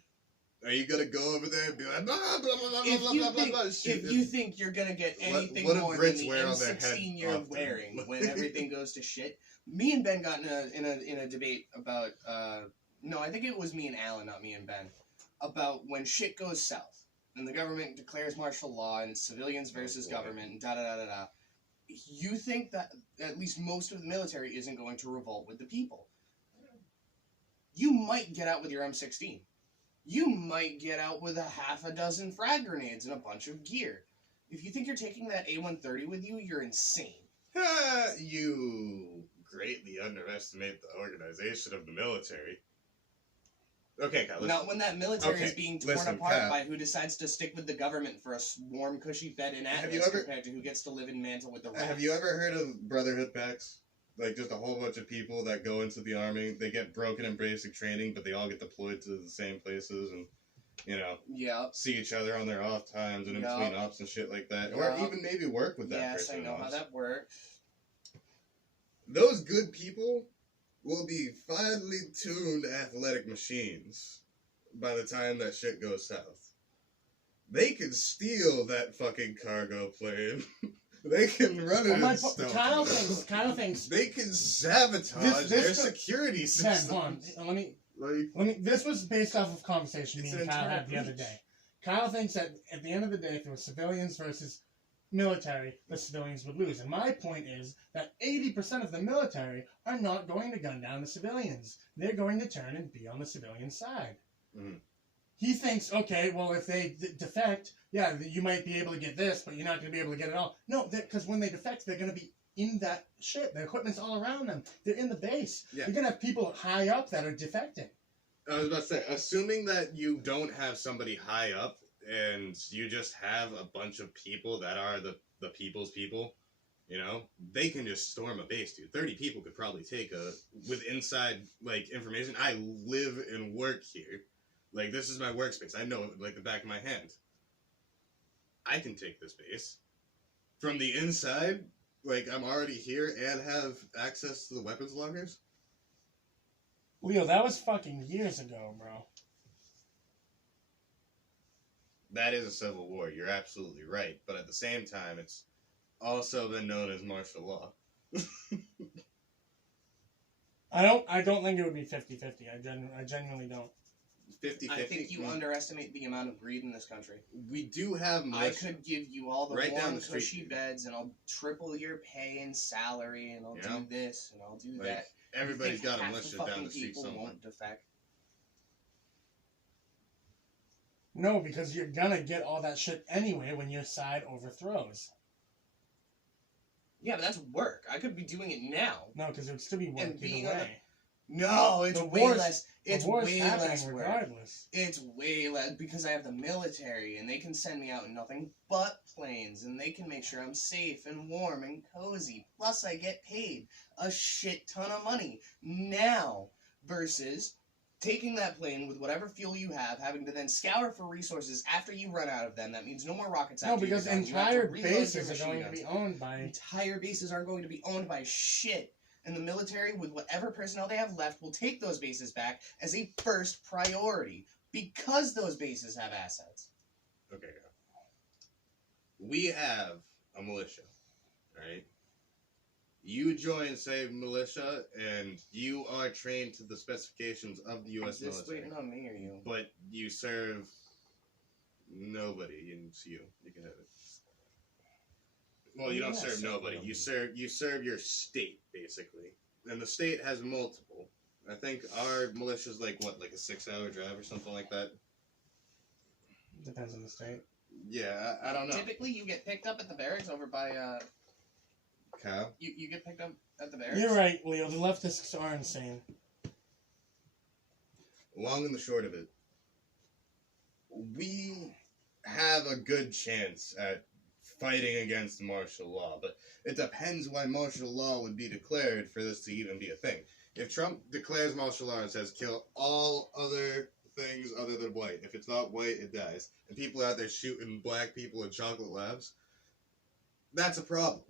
Are you gonna go over there and be like, blah, blah, blah, blah, If blah, you blah, think blah, shoot if it? you think you're gonna get anything what do more Brits than the wear on their head M16 you're often? wearing when everything goes to shit, me and Ben got in a debate about no, I think it was me and Alan, not me and Ben, about when shit goes south and the government declares martial law and it's civilians versus boy. government and da da da da da. You think that at least most of the military isn't going to revolt with the people. You might get out with your M16. You might get out with a half a dozen frag grenades and a bunch of gear. If you think you're taking that A-130 with you, you're insane. You greatly underestimate the organization of the military. Okay, Kyle, listen. Not when that military is Okay, being torn listen, apart Kat. by who decides to stick with the government for a warm, cushy bed in Have you Atlas ever- compared to who gets to live in Mantle with the rats. Have you ever heard of Brotherhood packs? Like, just a whole bunch of people that go into the army. They get broken in basic training, but they all get deployed to the same places and, Yeah. see each other on their off times and in Yeah. between ops and shit like that. Yeah. Or even maybe work with that Yes, I person. know how that works. those good people will be finely tuned athletic machines by the time that shit goes south. They can steal that fucking cargo plane. They can run it in stealth. Kyle thinks. They can sabotage their security Ben, system. hold on. Like, Let me. This was based off of conversation me It's and an Kyle entire had the other breach. day. Kyle thinks that at the end of the day, if it was civilians versus military, the civilians would lose. And my point is that 80% of the military are not going to gun down the civilians. They're going to turn and be on the civilian side. Mhm. He thinks, okay, well, if they defect, yeah, you might be able to get this, but you're not going to be able to get it all. No, because when they defect, they're going to be in that shit. The equipment's all around them. They're in the base. Yeah. You're going to have people high up that are defecting. I was about to say, assuming that you don't have somebody high up and you just have a bunch of people that are the people's people, you know, they can just storm a base, dude. 30 people could probably take with inside, like, information. I live and work here. Like, this is my workspace. I know it like the back of my hand. I can take this base. From the inside, like, I'm already here and have access to the weapons lockers. Leo, that was fucking years ago, bro. That is a civil war. You're absolutely right. But at the same time, it's also been known as martial law. I don't think it would be 50-50. I genuinely don't. 50-50. I think you underestimate the amount of greed in this country. We do have I militia. could give you all the Right down warm, the street, cushy dude. beds, and I'll triple your pay and salary, and I'll Yeah. do this, and I'll do Like, that. everybody's You think got a half militia the down fucking the street people somewhere. won't defect? No, because you're gonna get all that shit anyway when your side overthrows. Yeah, but that's work. I could be doing it now. No, because it would still be work And being either on way. No, it's The way war's- less. It's the war's way happening less work. regardless. It's way less because I have the military and they can send me out in nothing but planes and they can make sure I'm safe and warm and cozy. Plus, I get paid a shit ton of money now versus taking that plane with whatever fuel you have, having to then scour for resources after you run out of them. That means no more rockets No, after because you're done. You have to entire reload your bases are machine going to guns. be owned by. Entire bases aren't going to be owned by shit. And the military, with whatever personnel they have left, will take those bases back as a first priority because those bases have assets. Okay. We have a militia, right? You join, say, militia, and you are trained to the specifications of the U.S. Is this military. waiting on me or you? But you serve nobody, and it's you. You can have it. Well, you don't Yeah, serve so nobody. You serve your state, basically. And the state has multiple. I think our militia's like what, like a 6-hour drive or something like that? Depends on the state. Yeah, I don't know. Typically, you get picked up at the barracks over by, Kyle? you get picked up at the barracks. You're right, Leo. The leftists are insane. Long and the short of it, we have a good chance at fighting against martial law, but it depends why martial law would be declared for this to even be a thing. If Trump declares martial law and says kill all other things other than white, if it's not white, it dies, and people out there shooting black people in chocolate labs, that's a problem.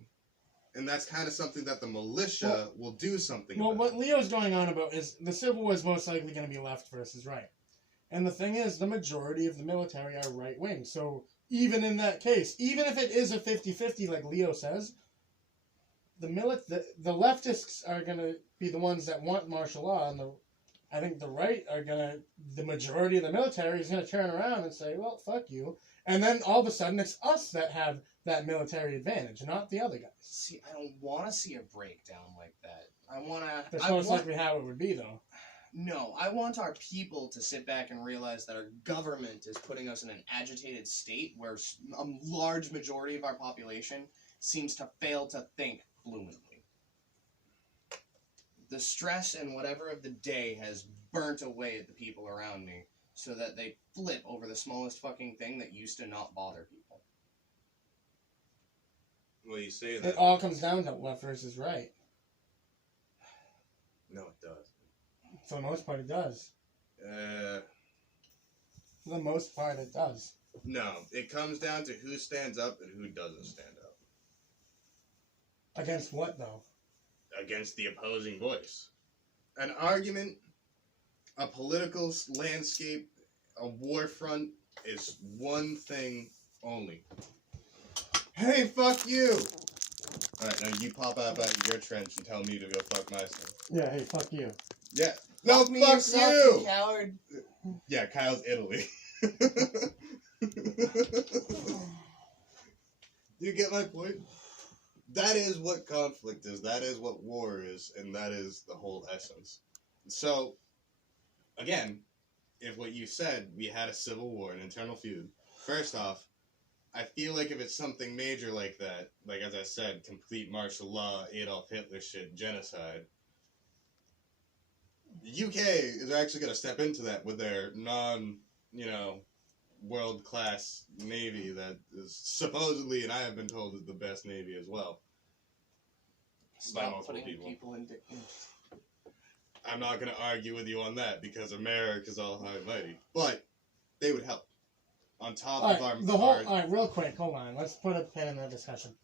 And that's kind of something that the militia will do something Well, about. what Leo's going on about is the Civil War is most likely going to be left versus right. And the thing is, the majority of the military are right wing. So even in that case, even if it is a 50-50 like Leo says, the leftists are going to be the ones that want martial law, and I think the right are going to, the majority of the military is going to turn around and say, well, fuck you. And then all of a sudden it's us that have that military advantage, not the other guys. See, I don't want to see a breakdown like that. I want to. That's most likely how it would be, though. No, I want our people to sit back and realize that our government is putting us in an agitated state where a large majority of our population seems to fail to think fluently. The stress and whatever of the day has burnt away at the people around me so that they flip over the smallest fucking thing that used to not bother people. Well, you say It that. all comes down to left versus right. No, it does. For the most part, it does. For the most part, it does. No, it comes down to who stands up and who doesn't stand up. Against what, though? against the opposing voice. An argument, a political landscape, a war front is one thing only. Hey, fuck you! Alright, now you pop out of your trench and tell me to go fuck myself. Yeah, hey, fuck you. Yeah. No, Fuck me fuck yourself, you! coward. Yeah, Kyle's Italy. You get my point? That is what conflict is. That is what war is. And that is the whole essence. So, again, if what you said, we had a civil war, an internal feud, first off, I feel like if it's something major like that, like as I said, complete martial law, Adolf Hitler shit, genocide, the UK is actually going to step into that with their world-class navy that is supposedly, and I have been told, is the best navy as well. By Stop multiple putting people. people in. I'm not going to argue with you on that because America's all high and mighty. But they would help. On top of our... Alright, real quick, hold on. Let's put a pin in that discussion.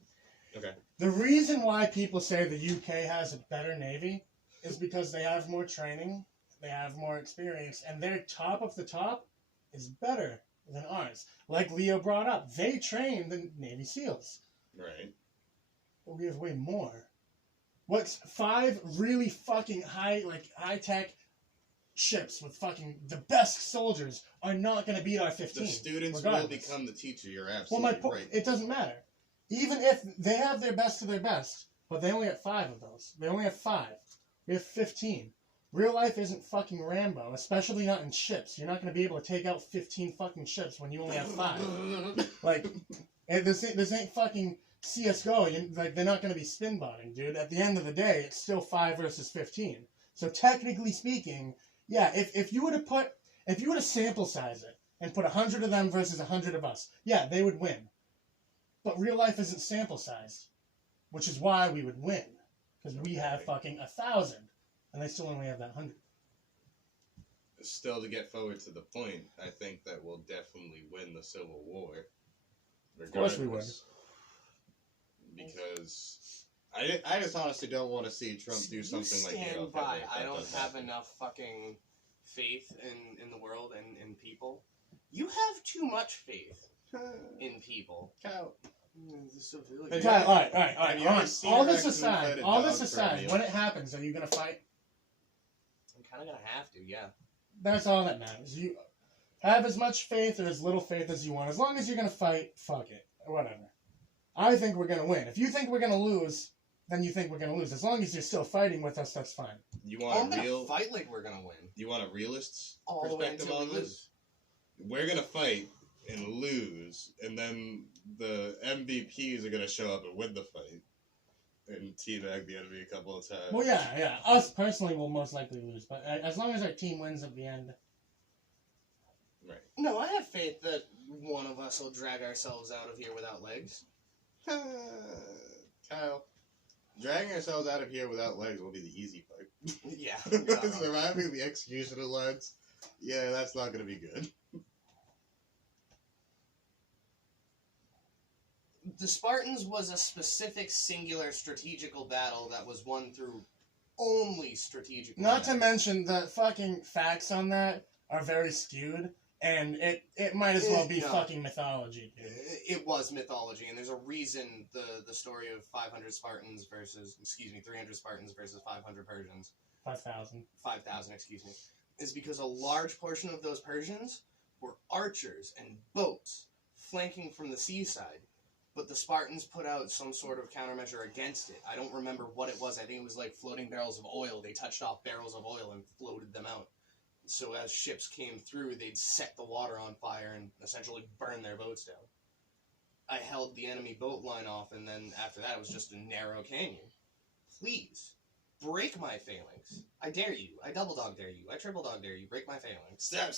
Okay. The reason why people say the UK has a better navy is because they have more training, they have more experience, and their top of the top is better than ours. Like Leo brought up, they train the Navy SEALs. Right. But we have way more. What's 5 really fucking high-tech ships with fucking the best soldiers are not going to beat our 15. The students regardless. will become the teacher. You're Well, absolutely right. it doesn't matter. Even if they have their best of their best, but they only have 5 of those. They only have 5. We have 15. Real life isn't fucking Rambo, especially not in ships. You're not going to be able to take out 15 fucking ships when you only have 5. Like, this ain't fucking CSGO. They're not going to be spin botting, dude. At the end of the day, it's still 5 versus 15. So technically speaking, yeah, if you were to sample size it and put 100 of them versus 100 of us, yeah, they would win. But real life isn't sample sized, which is why we would win, because we have fucking 1,000, and they still only have that 100. Still, to get forward to the point, I think that we'll definitely win the Civil War. Of course we would. Because I just honestly don't want to see Trump do something like stand Adolf by. Hitler. I don't have enough fucking faith in the world and in people. You have too much faith in people. Kyle. The civilian. Hey, Kyle, all right. Have you ever seen All a this raccoon fight aside, a all dog this for a aside, meal? when it happens, are you gonna fight? I'm kind of gonna have to, yeah. That's all that matters. You have as much faith or as little faith as you want. As long as you're gonna fight, fuck it, or whatever. I think we're gonna win. If you think we're gonna lose, then you think we're gonna lose. As long as you're still fighting with us, that's fine. You I'm want a gonna real? fight like we're gonna win. You want a realist's All the way perspective until on we this? lose. We're gonna fight and lose, and then the MVPs are gonna show up and win the fight and teabag the enemy a couple of times. Well, yeah. Us personally will most likely lose, but as long as our team wins at the end. Right. No, I have faith that one of us will drag ourselves out of here without legs. Kyle, dragging ourselves out of here without legs will be the easy part. Yeah. you're not wrong. Surviving the executioner lines, yeah, that's not gonna be good. The Spartans was a specific, singular, strategical battle that was won through only strategic. Not to mention the fucking facts on that are very skewed, and it might as well be No. fucking mythology, dude. It was mythology, and there's a reason the story of 300 Spartans versus 500 Persians, 5,000. 5,000, is because a large portion of those Persians were archers and boats flanking from the seaside. But the Spartans put out some sort of countermeasure against it. I don't remember what it was. I think it was like floating barrels of oil. They touched off barrels of oil and floated them out. So as ships came through, they'd set the water on fire and essentially burn their boats down. I held the enemy boat line off, and then after that, it was just a narrow canyon. Please, break my phalanx. I dare you. I double dog dare you. I triple dog dare you. Break my phalanx. Step.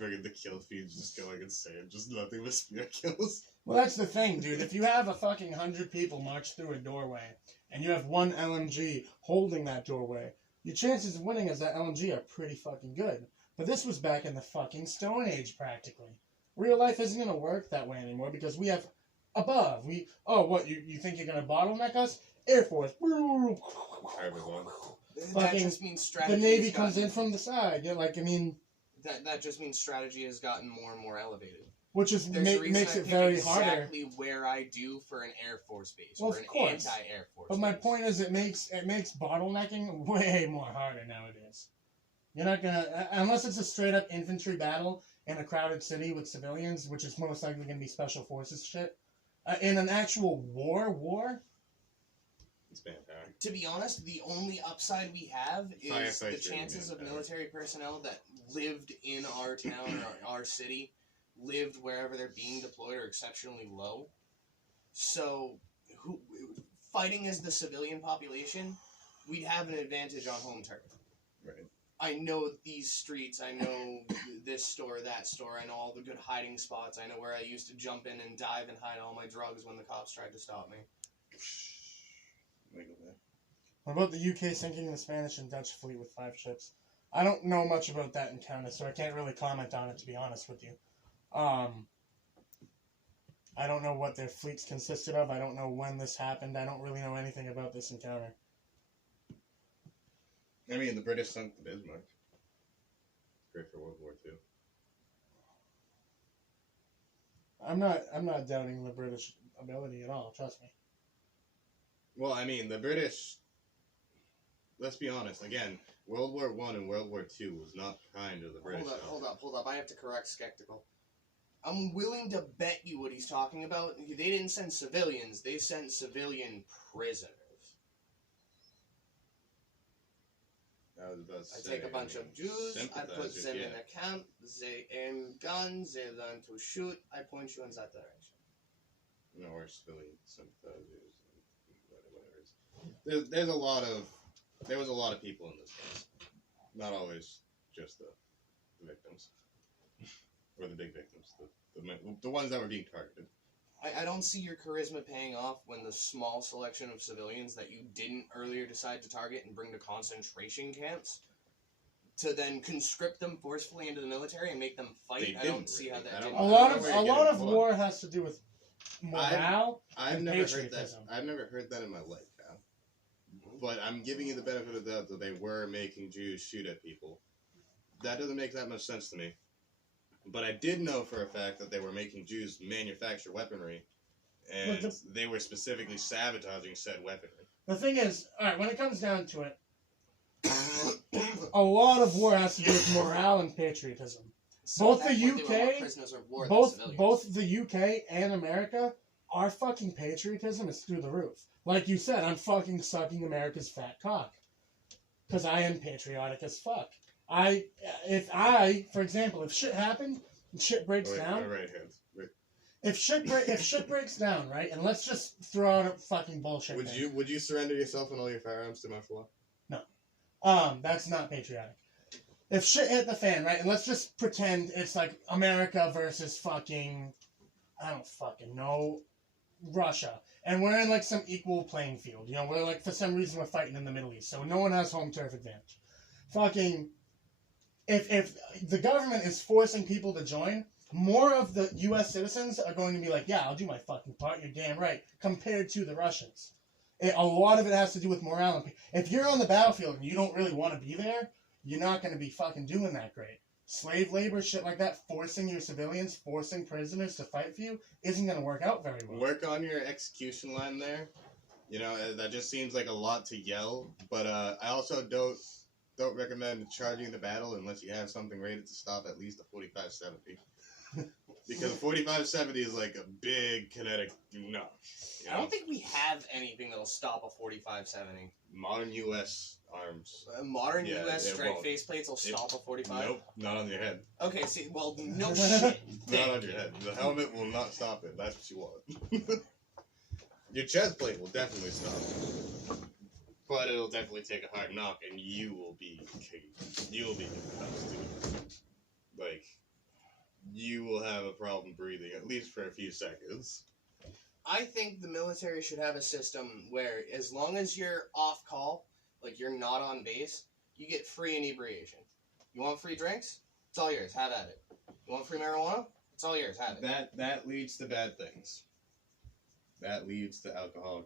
Friggin' the kill feed's just going insane. Just nothing but spear kills. Well, that's the thing, dude. If you have a fucking 100 people march through a doorway, and you have one LMG holding that doorway, your chances of winning as that LMG are pretty fucking good. But this was back in the fucking Stone Age, practically. Real life isn't going to work that way anymore, because we have above. What, you think you're gonna bottleneck us? Air Force. Everyone. That Fucking- just means strategy. The Navy has comes gotten- in from the side. Yeah, like, I mean, That just means strategy has gotten more and more elevated. which is There's a reason makes I it pick very exactly harder. where I do for an Air Force base Well, or of an course. anti-Air Force. But my base. point is, it makes bottlenecking way more harder nowadays. You're not gonna, unless it's a straight up infantry battle in a crowded city with civilians, which is most likely gonna be special forces shit. In an actual war, It's manpower. To be honest, the only upside we have is the Firefighters chances of and, military personnel that lived in our town or our city, lived wherever they're being deployed, are exceptionally low. So, fighting as the civilian population, we'd have an advantage on home turf. Right. I know these streets, I know this store, that store, I know all the good hiding spots, I know where I used to jump in and dive and hide all my drugs when the cops tried to stop me. Wiggle there. what about the UK sinking the Spanish and Dutch fleet with 5 ships? I don't know much about that encounter, so I can't really comment on it, to be honest with you. I don't know what their fleets consisted of. I don't know when this happened. I don't really know anything about this encounter. I mean, the British sunk the Bismarck. Great for World War II. I'm not doubting the British ability at all. Trust me. Well, I mean, the British. Let's be honest. Again, World War I and World War II was not kind to the British. Hold up. I have to correct Skeptical. I'm willing to bet you what he's talking about. They didn't send civilians. They sent civilian prisoners. I was about to I say, take a bunch of Jews, I put sympathizers, them yeah. in a camp, they aim guns, they learn to shoot, I point you in that direction. No, or civilian sympathizers, whatever it is. There was a lot of people in this case. Not always just the victims. Or the big victims. The ones that were being targeted. I don't see your charisma paying off when the small selection of civilians that you didn't earlier decide to target and bring to concentration camps to then conscript them forcefully into the military and make them fight. They I don't didn't see how really. that I did. don't- A I lot don't of know where you're getting it from. war has to do with morale. I've and never heard that. patriotism. I've never heard that in my life, Cal. But I'm giving you the benefit of the doubt that they were making Jews shoot at people. That doesn't make that much sense to me. But I did know for a fact that they were making Jews manufacture weaponry, and But they were specifically sabotaging said weaponry. The thing is, alright, when it comes down to it, a lot of war has to do with morale and patriotism. So Both at the that point, they were more UK prisoners of war than Both civilians. both the UK and America, our fucking patriotism is through the roof. Like you said, I'm fucking sucking America's fat cock. Because I am patriotic as fuck. For example, if shit happened, and shit breaks down, My right hand. Wait. if shit breaks down, right, and let's just throw out a fucking bullshit thing. Would you surrender yourself and all your firearms to martial law? That's not patriotic. If shit hit the fan, right, and let's just pretend it's like America versus fucking, I don't fucking know, Russia. And we're in like some equal playing field. You know, we're like, for some reason we're fighting in the Middle East, so no one has home turf advantage. Fucking, if the government is forcing people to join, more of the U.S. citizens are going to be like, yeah, I'll do my fucking part, you're damn right, compared to the Russians. A lot of it has to do with morale. If you're on the battlefield and you don't really want to be there, you're not going to be fucking doing that great. Slave labor, shit like that, forcing your civilians, forcing prisoners to fight for you, isn't going to work out very well. Work on your execution line there. You know, that just seems like a lot to yell. But I also don't recommend charging the battle unless you have something rated to stop at least a 45-70. Because a 45-70 is like a big kinetic knock. You know? I don't think we have anything that'll stop a 45-70. Modern U.S. arms. Modern Yeah, U.S. it strike won't. faceplates will stop a 45. Nope, not on your head. Okay, see, well, no shit. Not on your head. The helmet will not stop it. That's what you want. Your chest plate will definitely stop it. But it'll definitely take a hard knock, and you will be concussed, dude. Like, you will have a problem breathing, at least for a few seconds. I think the military should have a system where, as long as you're off call, like you're not on base, you get free inebriation. You want free drinks? It's all yours. Have at it. You want free marijuana? It's all yours. Have it. That leads to bad things. that leads to alcohol,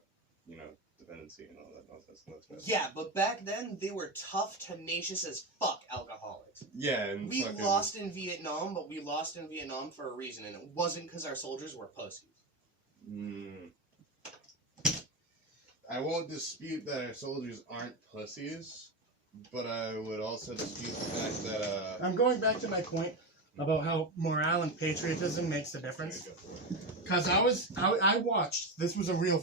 dependency and all that nonsense. And that's bad. Yeah, but back then they were tough, tenacious as fuck alcoholics. Yeah, and We fucking, lost in Vietnam, but we lost in Vietnam for a reason, and it wasn't because our soldiers were pussies. I won't dispute that our soldiers aren't pussies, but I would also dispute the fact that I'm going back to my point about how morale and patriotism makes a difference. Because I watched, this was a real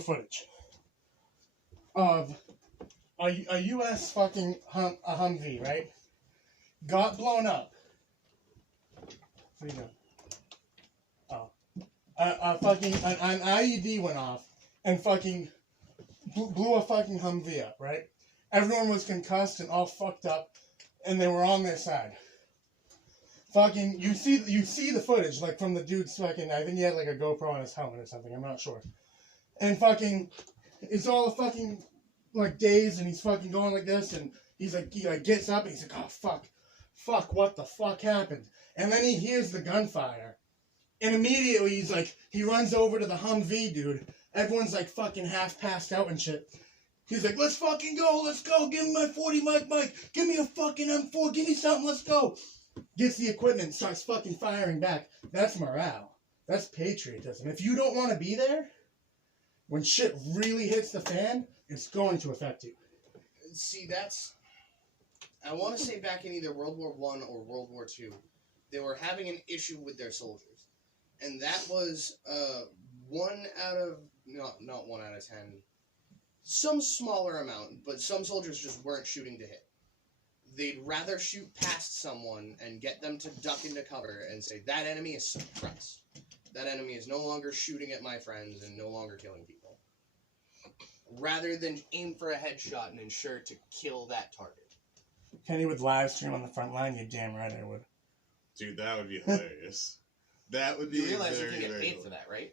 footage of a U.S. fucking a Humvee, right? Got blown up. What are you doing? Oh. An IED went off and fucking blew a fucking Humvee up, right? Everyone was concussed and all fucked up, and they were on their side. Fucking, you see the footage, like, from the dude's fucking, I think he had, like, a GoPro on his helmet or something, I'm not sure. And fucking, it's all fucking, like, dazed, and he's fucking going like this, and he gets up, and he's like, oh, fuck, what the fuck happened? And then he hears the gunfire, and immediately he's like, he runs over to the Humvee, dude. Everyone's, like, fucking half passed out and shit. He's like, let's fucking go, give me my 40 Mike, give me a fucking M4, give me something, let's go. Gets the equipment, starts fucking firing back. That's morale. That's patriotism. If you don't want to be there, when shit really hits the fan, it's going to affect you. See, I want to say back in either World War I or World War II, they were having an issue with their soldiers. And that was not 1 out of 10, some smaller amount, but some soldiers just weren't shooting to hit. They'd rather shoot past someone and get them to duck into cover and say, that enemy is suppressed. That enemy is no longer shooting at my friends and no longer killing people. Rather than aim for a headshot and ensure to kill that target. Kenny would live stream on the front line, you're damn right I would. dude, that would be hilarious. That would be You realize very, you can get very paid cool. for that, right?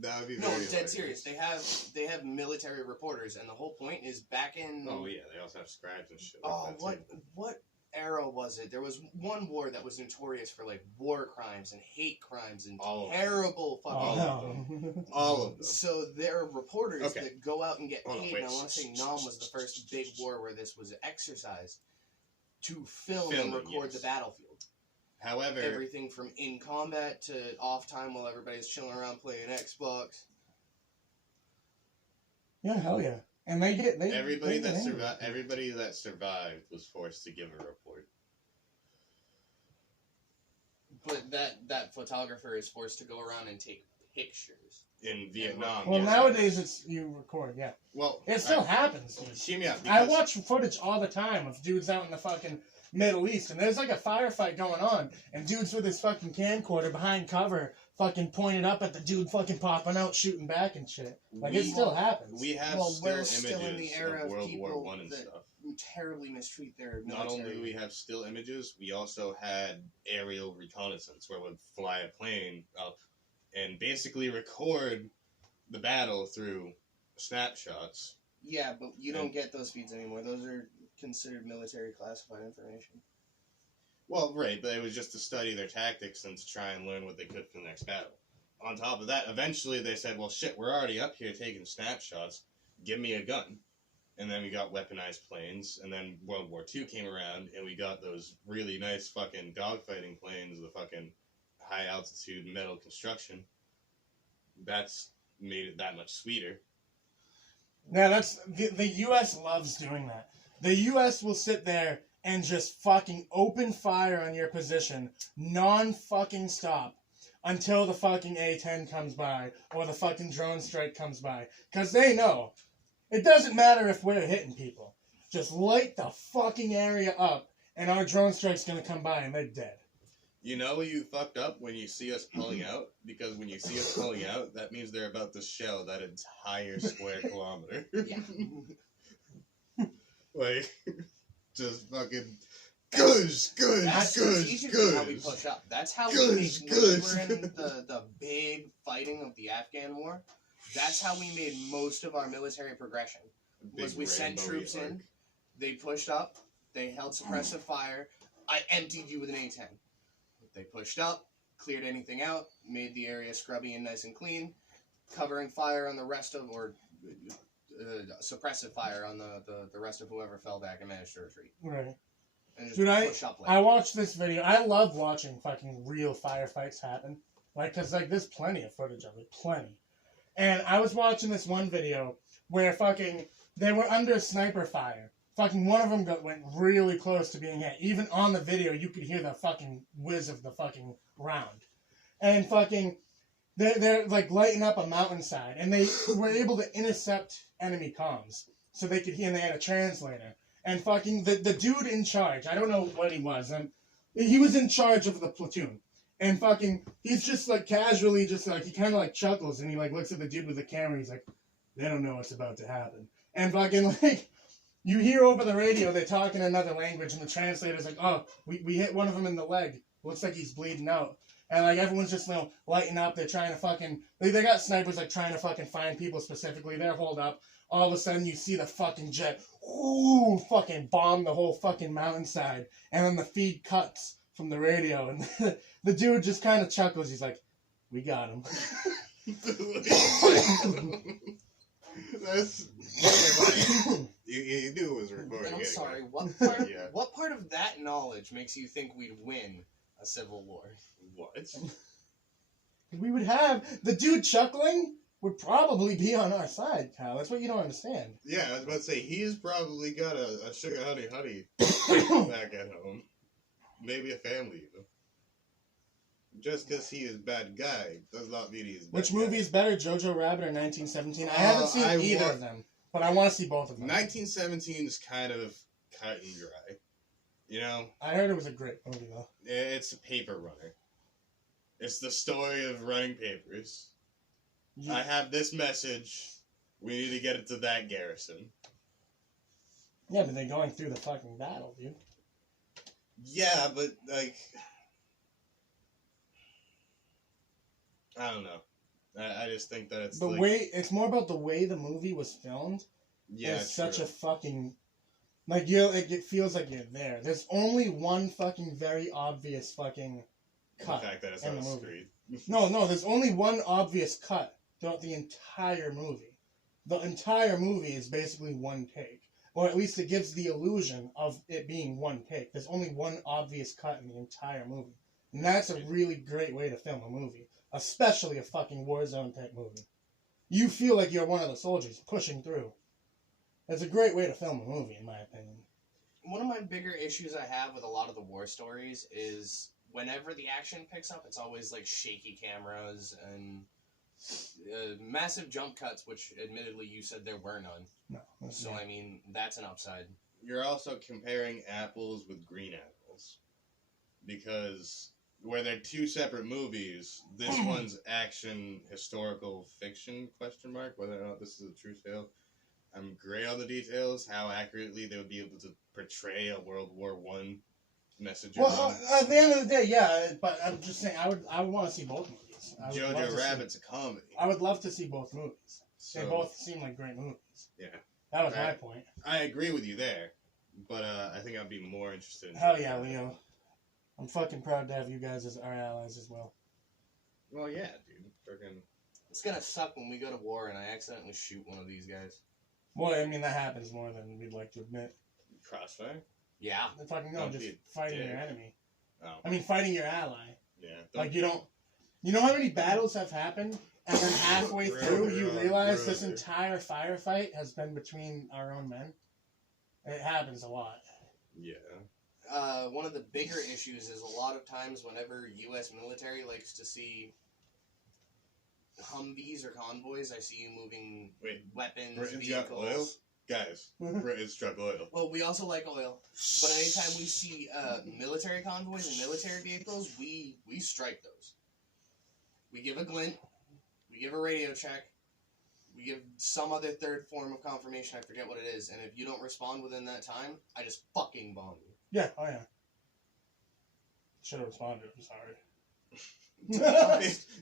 That would be No, very I'm dead hilarious. serious. They have military reporters, and the whole point is back in. Oh yeah, they also have scribes and shit. Like Oh, that too. what era was it? There was one war that was notorious for like war crimes and hate crimes and All of them. terrible fucking. All of Oh. All of them. So there are reporters Okay. that go out and get Hold on, paid. wait. And I want to say Nam was the first big war where this was exercised to film and Filming, record yes. the battlefield. However, Everything from in combat to off time while everybody's chilling around playing Xbox. Yeah, hell yeah. And they get everybody they that get survived, everybody that survived was forced to give a report. But that photographer is forced to go around and take pictures. In Vietnam. Well, yes. nowadays it's you record, yeah. Well, It still happens, dude. hear me out. I because- watch footage all the time of dudes out in the fucking Middle East, and there's like a firefight going on, and dudes with his fucking camcorder behind cover fucking pointed up at the dude fucking popping out, shooting back and shit. Like, it We- still happens. We have Well, still we're images still in the era of of World people War One and that- stuff. Terribly mistreat their Not military. only do we have still images, we also had aerial reconnaissance where we'd fly a plane up and basically record the battle through snapshots. Yeah, but you don't get those feeds anymore. Those are considered military classified information. Well, right, but it was just to study their tactics and to try and learn what they could for the next battle. On top of that, eventually they said, well, shit, we're already up here taking snapshots. Give me a gun. And then we got weaponized planes, and then World War II came around, and we got those really nice fucking dogfighting planes, the fucking high-altitude metal construction. That's made it that much sweeter. Yeah, that's the U.S. loves doing that. The U.S. will sit there and just fucking open fire on your position, non-fucking stop, until the fucking A-10 comes by or the fucking drone strike comes by, because they know it doesn't matter if we're hitting people. Just light the fucking area up, and our drone strike's gonna come by and they're dead. You know you fucked up when you see us pulling out? Because when you see us pulling out, that means they're about to shell that entire square kilometer. Yeah. Like, just fucking That's gush. strategically how we push up. That's how we Gush, made, when we gush. were in the big fighting of the Afghan war. That's how we made most of our military progression. Was we sent troops in, they pushed up, they held suppressive fire, I emptied you with an A-10. They pushed up, cleared anything out, made the area scrubby and nice and clean, covering fire on the rest of, or suppressive fire on the rest of whoever fell back and managed to retreat. Right. And just Dude, push up like I watched this video. I love watching fucking real firefights happen. Like, cause like there's plenty of footage of it, plenty. And I was watching this one video where fucking they were under sniper fire. Fucking one of them went really close to being hit. Even on the video, you could hear the fucking whiz of the fucking round. And fucking they're like lighting up a mountainside, and they were able to intercept enemy comms so they could hear. And they had a translator. And fucking the dude in charge, I don't know what he was. He was in charge of the platoon. And fucking, he's just like casually, just like, he kind of like chuckles and he like looks at the dude with the camera. He's like, they don't know what's about to happen. And fucking like, you hear over the radio, they're talking another language and the translator's like, oh, we hit one of them in the leg. Looks like he's bleeding out. And like, everyone's just, you know, lighting up. They're trying to fucking, they got snipers like trying to fucking find people specifically. They're holed up. All of a sudden you see the fucking jet, ooh, fucking bomb the whole fucking mountainside. And then the feed cuts from the radio, and the dude just kind of chuckles. He's like, we got him. That's you knew it was recording. And I'm anyway. sorry, what part, Yeah. what part of that knowledge makes you think we'd win a civil war? What? We would have, the dude chuckling would probably be on our side, Kyle. That's what you don't understand. Yeah, I was about to say, he's probably got a sugar honey back at home. Maybe a family, even. Just because he is a bad guy does not mean he's a bad Which guy. movie is better, Jojo Rabbit or 1917? I haven't seen either of them, but I want to see both of them. 1917 is kind of cut and dry. You know? I heard it was a great movie, though. It's a paper runner. It's the story of running papers. You- I have this message. We need to get it to that garrison. Yeah, but they're going through the fucking battle, dude. Yeah, but, like... I don't know. I just think that it's It's more about the way the movie was filmed. Yeah, It's such true. a fucking... Like, it feels like you're there. There's only one fucking very obvious fucking cut. The fact that it's in on the the movie. street. No, there's only one obvious cut throughout the entire movie. The entire movie is basically one take. Or at least it gives the illusion of it being one take. There's only one obvious cut in the entire movie. And that's a really great way to film a movie. Especially a fucking Warzone type movie. You feel like you're one of the soldiers pushing through. It's a great way to film a movie, in my opinion. One of my bigger issues I have with a lot of the war stories is whenever the action picks up, it's always like shaky cameras and massive jump cuts, which admittedly you said there were none. No. that's So, not- I mean, that's an upside. You're also comparing apples with green apples. Because where they're two separate movies, this one's action, historical fiction, question mark, whether or not this is a true tale. I'm gray on the details, how accurately they would be able to portray a World War I message. Well, at the end of the day, yeah, but I'm just saying, I would want to see both movies. I would love to Jojo see- Rabbit's a comedy. I would love to see both movies. They So, both seem like great movies. yeah. That was my Right. point. I agree with you there, but I think I'd be more interested in Hell Jojo yeah, Rabbit. Leo. I'm fucking proud to have you guys as our allies as well. Well, yeah, dude. Freaking. It's gonna suck when we go to war and I accidentally shoot one of these guys. Well, I mean, that happens more than we'd like to admit. Crossfire? Yeah. The fucking no, Don't just be a fighting dick. your enemy. Oh. I mean, fighting your ally. Yeah. Like, you don't... You know how many battles have happened? And then halfway through, you realize this Brother. entire firefight has been between our own men? It happens a lot. Yeah. One of the bigger issues is a lot of times whenever U.S. military likes to see Humvees or convoys, I see you moving Wait, weapons, Britain's got vehicles. oil? Guys, Britain's struck oil. Well, we also like oil, but anytime we see military convoys and military vehicles, we strike those. We give a glint, we give a radio check, we give some other third form of confirmation, I forget what it is, and if you don't respond within that time, I just fucking bomb you. Yeah, oh yeah. Should have responded, I'm sorry.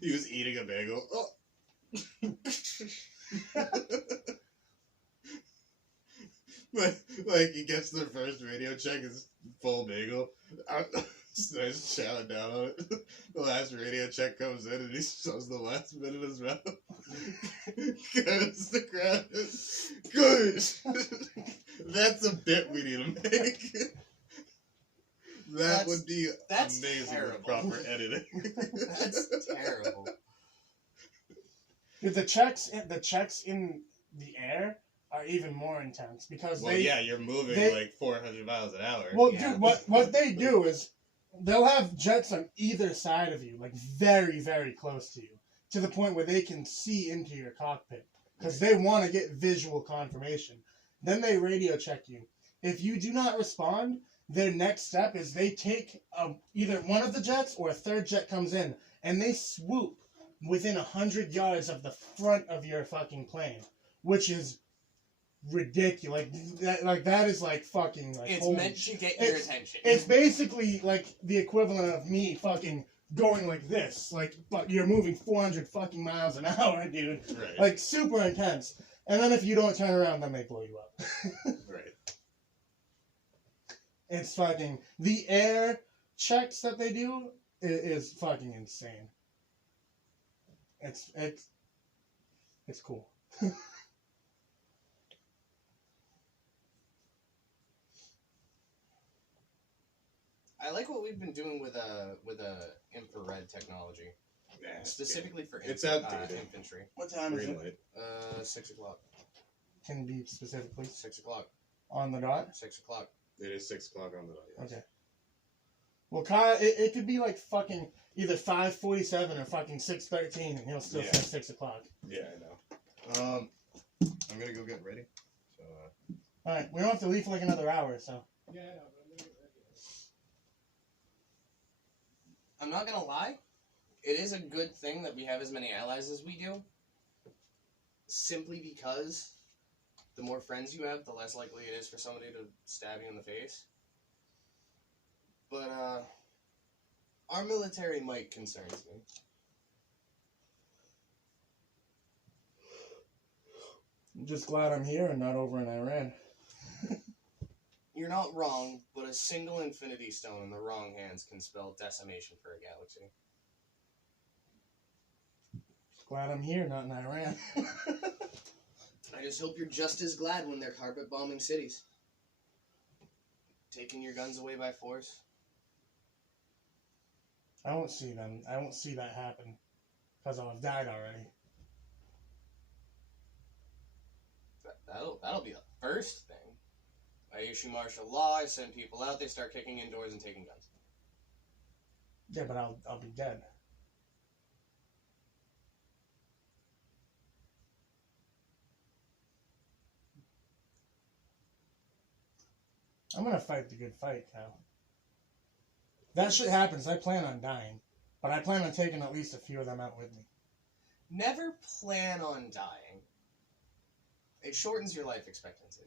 He was eating a bagel. Oh. like he gets the first radio check, it's full bagel. Starts chowing down on it. The last radio check comes in and he shows the last bit of his mouth. Goes the crowd. Good. That's a bit we need to make. That would be that's amazing terrible. with proper editing. That's terrible. Dude, the checks in the air are even more intense because Well, yeah, you're moving they- like 400 miles an hour. Well, Yeah. dude, what they do is they'll have jets on either side of you, like very, very close to you, to the point where they can see into your cockpit because they want to get visual confirmation. Then they radio check you. If you do not respond, their next step is they take either one of the jets or a third jet comes in and they swoop within 100 yards of the front of your fucking plane, which is ridiculous. That is like fucking like. It's holy meant to shit. get your It's- attention. It's basically like the equivalent of me fucking going like this, like, but you're moving 400 fucking miles an hour, dude. Right. Like super intense. And then if you don't turn around, then they blow you up. Right. It's fucking the air checks that they do is fucking insane. It's cool. I like what we've been doing with infrared technology, Yeah, specifically for It's outdated. infantry. What time is green it? light. 6 o'clock. Can be specifically 6 o'clock. on the dot. 6 o'clock. It is 6 o'clock on the dot. Yes. Okay. Well, Kyle, it could be like fucking either 5:47 or fucking 6:13, and he'll still Yeah. say 6 o'clock. Yeah, I know. I'm gonna go get ready. So, All right, we don't have to leave for like another hour, so. I'm not gonna lie, it is a good thing that we have as many allies as we do. Simply because the more friends you have, the less likely it is for somebody to stab you in the face. But our military might concerns me. I'm just glad I'm here and not over in Iran. You're not wrong, but a single infinity stone in the wrong hands can spell decimation for a galaxy. Glad I'm here, not in Iran. I just hope you're just as glad when they're carpet bombing cities. Taking your guns away by force. I won't see them. I won't see that happen because I'll have died already. That'll be the first thing. I issue martial law, I send people out, they start kicking in doors and taking guns. Yeah, but I'll be dead. I'm gonna fight the good fight, Kyle. That shit happens. I plan on dying, but I plan on taking at least a few of them out with me. Never plan on dying. It shortens your life expectancy.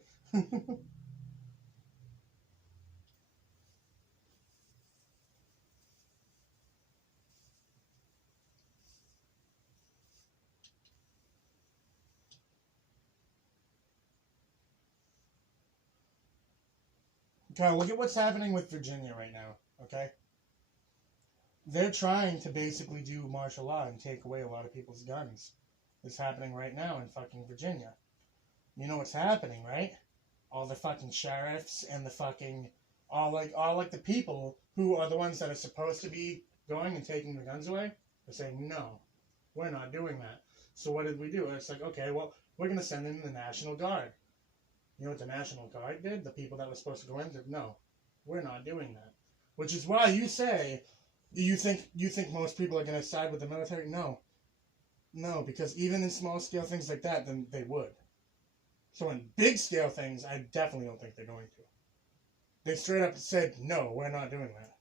Kyle, look at what's happening with Virginia right now, okay? They're trying to basically do martial law and take away a lot of people's guns. It's happening right now in fucking Virginia. You know what's happening, right? All the fucking sheriffs and the fucking all the people who are the ones that are supposed to be going and taking the guns away are saying, no, we're not doing that. So what did we do? It's like, okay, well, we're going to send in the National Guard. You know what the National Guard did? The people that were supposed to go in said, no, we're not doing that. Which is why you say, you think most people are going to side with the military? No. No, because even in small scale things like that, then they would. So in big scale things, I definitely don't think they're going to. They straight up said, no, we're not doing that.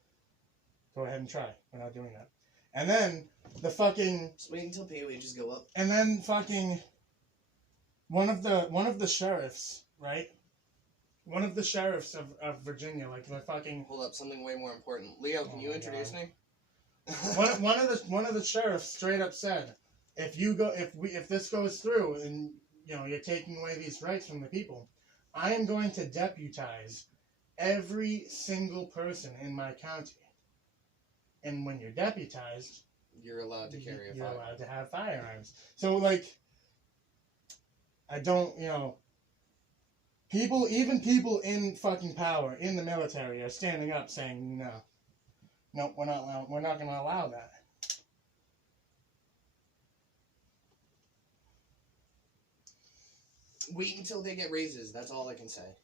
Go ahead and try. We're not doing that. And then the fucking... Just wait until pay wages go up. And then fucking... One of the sheriffs, right? One of the sheriffs of Virginia, like the fucking... Hold up, something way more important. Leo, can Oh you my introduce God. me? one of the sheriffs straight up said, if this goes through and you're taking away these rights from the people, I am going to deputize every single person in my county and when you're deputized, You're allowed to carry a you're firearm. allowed to have firearms. So like, I don't, even people in fucking power in the military are standing up saying no, we're not going to allow that. Wait until they get raises. That's all I can say.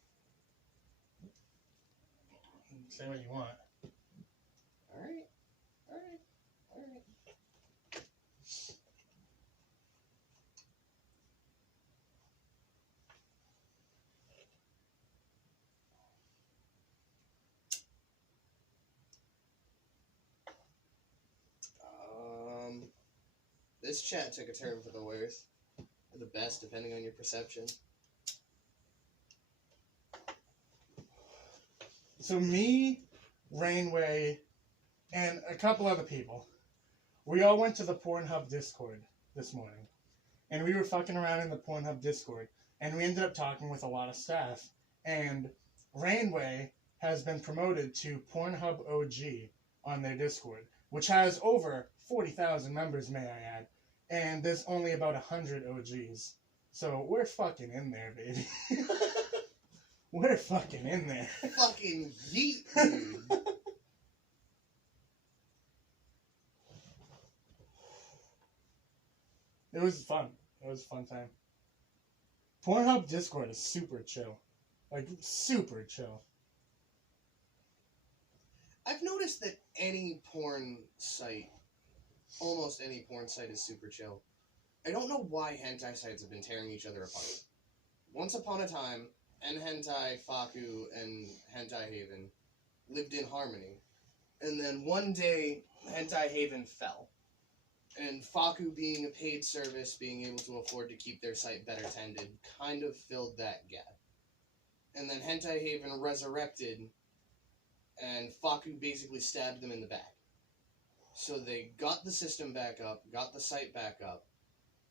Say what you want. All right. All right. All right. This chat took a turn for the worse. Or the best, depending on your perception. So me, Rainway, and a couple other people, we all went to the Pornhub Discord this morning. And we were fucking around in the Pornhub Discord. And we ended up talking with a lot of staff. And Rainway has been promoted to Pornhub OG on their Discord, which has over 40,000 members, may I add. And there's only about 100 OGs. So we're fucking in there, baby. We're fucking in there. Fucking yeet, dude. It was fun. It was a fun time. Pornhub Discord is super chill. Like, super chill. I've noticed that any porn site, almost any porn site, is super chill. I don't know why hentai sites have been tearing each other apart. Once upon a time, Hentai Faku and Hentai Haven lived in harmony. And then one day, Hentai Haven fell. And Faku, being a paid service, being able to afford to keep their site better tended, kind of filled that gap. And then Hentai Haven resurrected, and Faku basically stabbed them in the back. So they got the system back up, got the site back up,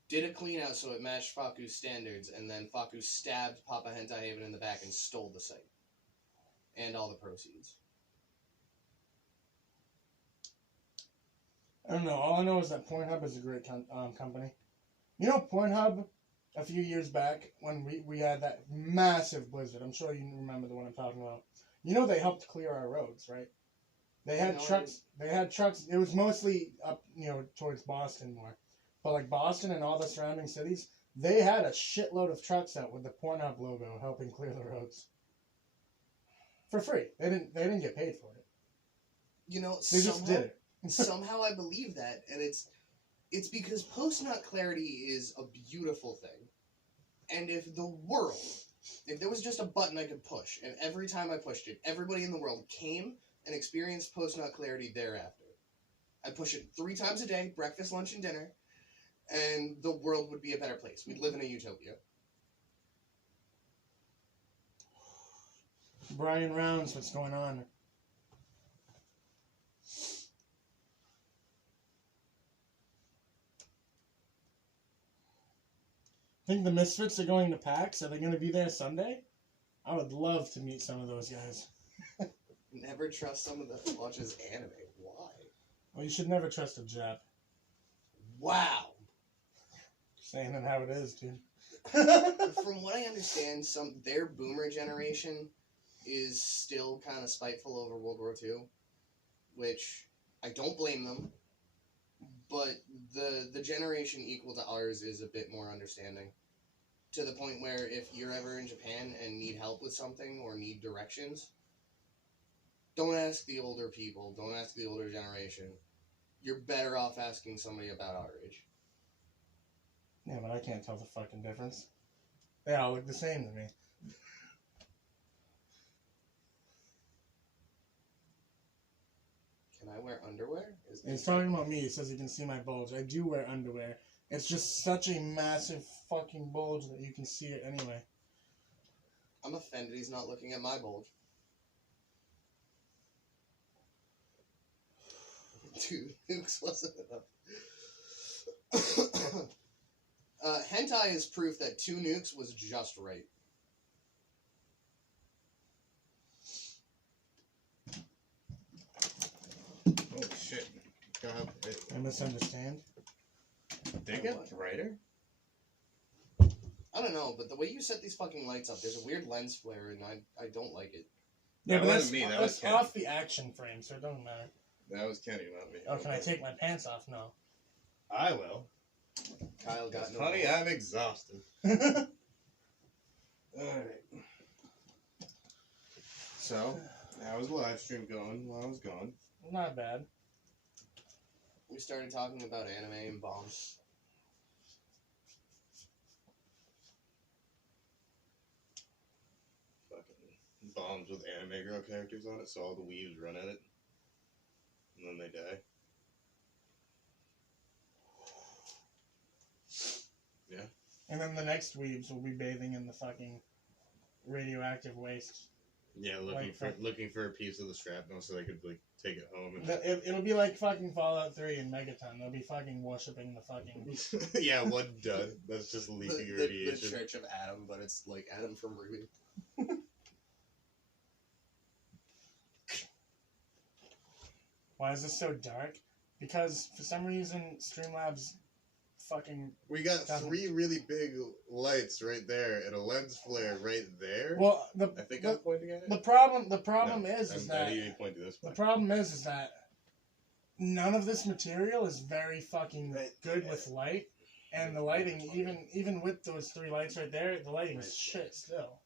did a clean out so it matched Faku's standards, and then Faku stabbed Papa Hentai Haven in the back and stole the site. And all the proceeds. I don't know. All I know is that Pornhub is a great company. You know, Pornhub, a few years back, when we had that massive blizzard, I'm sure you remember the one I'm talking about. You know, they helped clear our roads, right? They had trucks. They had trucks. It was mostly up, towards Boston more. But like Boston and all the surrounding cities, they had a shitload of trucks out with the Pornhub logo helping clear the roads. For free. They didn't get paid for it. You know, They just did it. Somehow I believe that, and it's because post-nut clarity is a beautiful thing. And if there was just a button I could push, and every time I pushed it, everybody in the world came and experienced post-nut clarity thereafter. I'd push it 3 times a day, breakfast, lunch, and dinner, and the world would be a better place. We'd live in a utopia. Brian Rounds, what's going on? Think the Misfits are going to PAX? Are they going to be there Sunday? I would love to meet some of those guys. Never trust someone that watches anime. Why? Well, you should never trust a Jap. Wow. Saying it how it is, dude. From what I understand, their boomer generation is still kind of spiteful over World War II, which I don't blame them. But the generation equal to ours is a bit more understanding. To the point where if you're ever in Japan and need help with something or need directions, don't ask the older people, don't ask the older generation. You're better off asking somebody about our age. Yeah, but I can't tell the fucking difference. They all look the same to me. Can I wear underwear? He's talking about me. He says he can see my bulge. I do wear underwear. It's just such a massive fucking bulge that you can see it anyway. I'm offended he's not looking at my bulge. Dude, nukes wasn't enough. Hentai is proof that 2 nukes was just right. Oh shit. misunderstand? They get brighter? I don't know, but the way you set these fucking lights up, there's a weird lens flare, and I don't like it. Yeah, That but wasn't that's, me, that that's was Kenny. off the action frame, so it doesn't matter. That was Kenny, not me. Oh, can I take my pants off? No. I will. Kyle got no. Honey, balls. I'm exhausted. Alright. So, how was the live stream going while I was gone? Not bad. We started talking about anime and bombs. Fucking bombs with anime girl characters on it, so all the weaves run at it. And then they die. And then the next weebs will be bathing in the fucking radioactive waste. Yeah, looking for a piece of the shrapnel so they could like take it home. And It'll be like fucking Fallout 3 and Megaton. They'll be fucking worshipping the fucking... yeah, one done. That's just leaking The radiation. Church of Adam, but it's like Adam from Ruby. Why is this so dark? Because for some reason Streamlabs fucking... We got Doesn't- 3 really big lights right there and a lens flare right there. Well, I think I'm pointing at it. the problem No, is I that need to point to this the way. problem is that none of this material is very fucking good with light, and the lighting, even with those 3 lights right there, the lighting is shit still.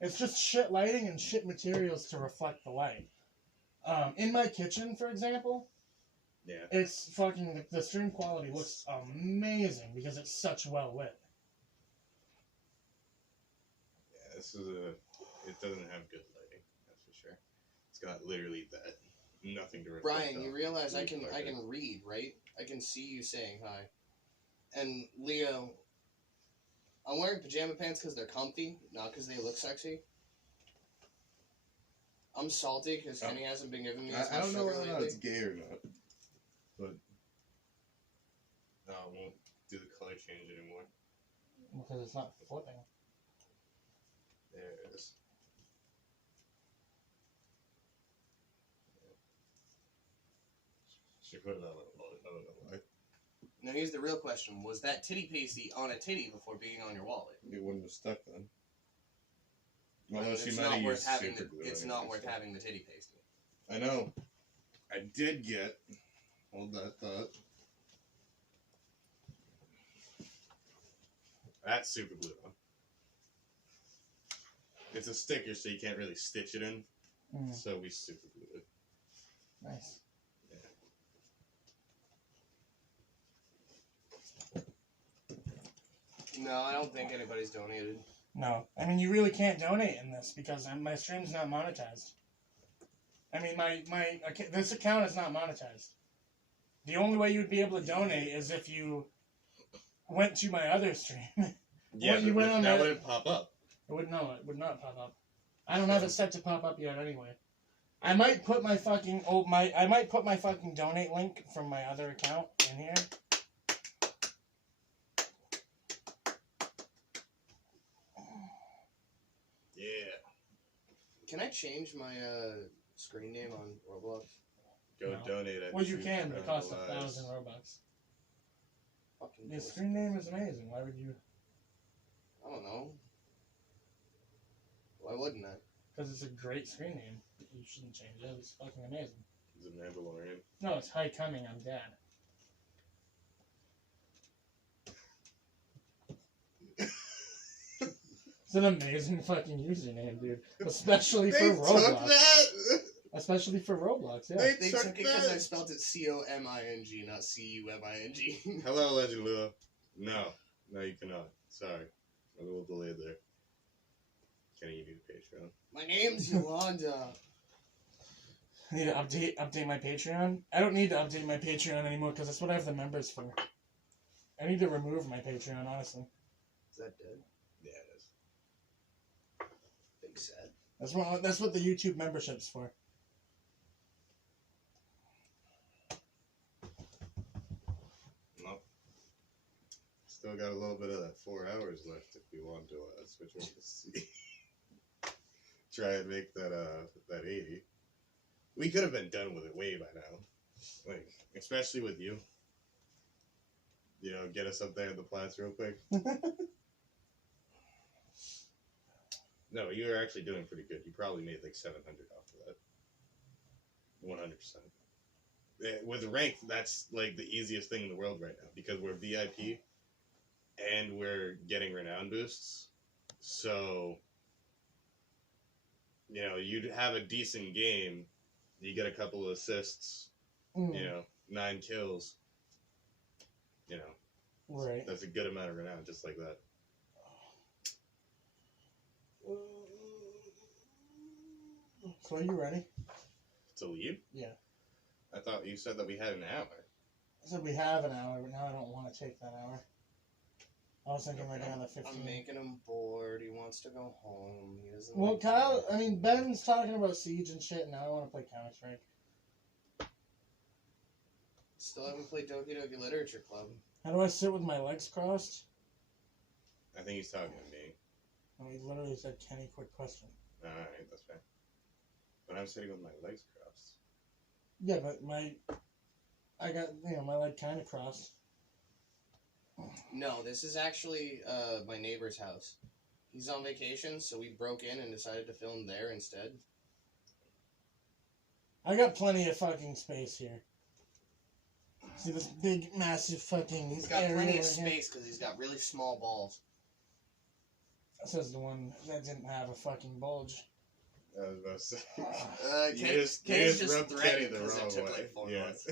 It's just shit lighting and shit materials to reflect the light. In my kitchen, for example, Yeah. it's fucking, the stream quality looks amazing because it's such well lit. Yeah, this is it doesn't have good lighting, that's for sure. It's got literally that. Nothing to reflect Brian, you off. realize I Looks can like I it. can read, right? I can see you saying hi. And Leo, I'm wearing pajama pants because they're comfy, not because they look sexy. I'm salty because Oh. Kenny hasn't been giving me as much I don't know sugar whether or not lately. it's gay or not. But no, it won't do the color change anymore. Because it's not flipping. There it is. She put it on I don't know why. Now here's the real question: was that titty pasty on a titty before being on your wallet? It wouldn't have stuck then. Well, Although she it's might not have worth used having super the, glue it's anyway, not worth so. having the titty pasty. I know. I did get. Hold that thought. That's super glue on. It's a sticker, so you can't really stitch it in. Mm, So we super glue it. nice. No, I don't think anybody's donated. No, I mean you really can't donate in this because my stream's not monetized. I mean this account is not monetized. The only way you'd be able to donate is if you went to my other stream. Yeah, you went on that that- wouldn't pop up. It would not pop up. I don't have it set to pop up yet anyway. I might put my fucking donate link from my other account in here. Yeah. Can I change my screen name on Roblox? Go No. donate. at Well, you Truth can, but it costs Lies. 1,000 Robux. Fucking The bullshit. screen name is amazing. Why would you? I don't know. Why wouldn't I? Because it's a great screen name. You shouldn't change it. It's fucking amazing. He's a Mandalorian. No, it's Hi Coming. I'm Dad. It's an amazing fucking username, dude. Especially for They took Roblox. that. Especially for Roblox, yeah. They They took took it because I that. spelled it C-O-M-I-N-G, not C-U-M-I-N-G. Hello, Legend Lua. No, you cannot. Sorry, a little delayed there. Kenny, you need a Patreon. My name's Yolanda. I need to update my Patreon. I don't need to update my Patreon anymore because that's what I have the members for. I need to remove my Patreon, honestly. Is that dead? Yeah, it is. Big sad. That's what the YouTube membership's for. Nope. Still got a little bit of that 4 hours left if we want to switch over to C. Try and make that 80. We could have been done with it way by now. Like, especially with you. You know, get us up there at the Platts real quick. No, you were actually doing pretty good. You probably made like 700 off of that. 100%. With rank, that's like the easiest thing in the world right now because we're VIP and we're getting renown boosts. So, you know, you'd have a decent game. You get a couple of assists, you know, 9 kills. You know, Right. that's a good amount of renown just like that. So are you ready? To leave? Yeah. I thought you said that we had an hour. I said we have an hour, but now I don't want to take that hour. I was thinking like another 15. I'm making him bored. He wants to go home. He doesn't. Well, like Kyle, I mean, Ben's talking about Siege and shit, and now I want to play Counter-Strike. Still haven't played Doki Doki Literature Club. How do I sit with my legs crossed? I think he's talking to me. And he literally said, Kenny, quick question. Alright, that's fair. But I'm sitting with my legs crossed. Yeah, but I got, you know, my leg kind of crossed. No, this is actually my neighbor's house. He's on vacation, so we broke in and decided to film there instead. I got plenty of fucking space here. See this big, massive fucking He's got area plenty over of here? space because he's got really small balls. Says the one that didn't have a fucking bulge. I was about to say. You just rubbed Kenny the wrong took way. like 4 Yeah. months.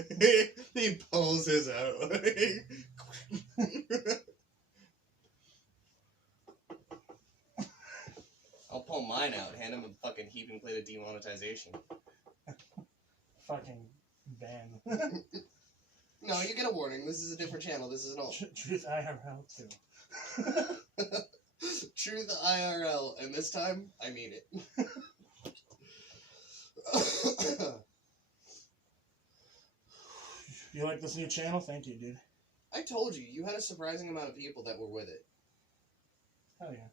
He pulls his out. Like, I'll pull mine out, hand him a fucking heaping plate of demonetization. Fucking ban. No, you get a warning. This is a different channel. This is an alt. Truth IRL too. Truth IRL, and this time, I mean it. You like this new channel? Thank you, dude. I told you, you had a surprising amount of people that were with it. Hell yeah.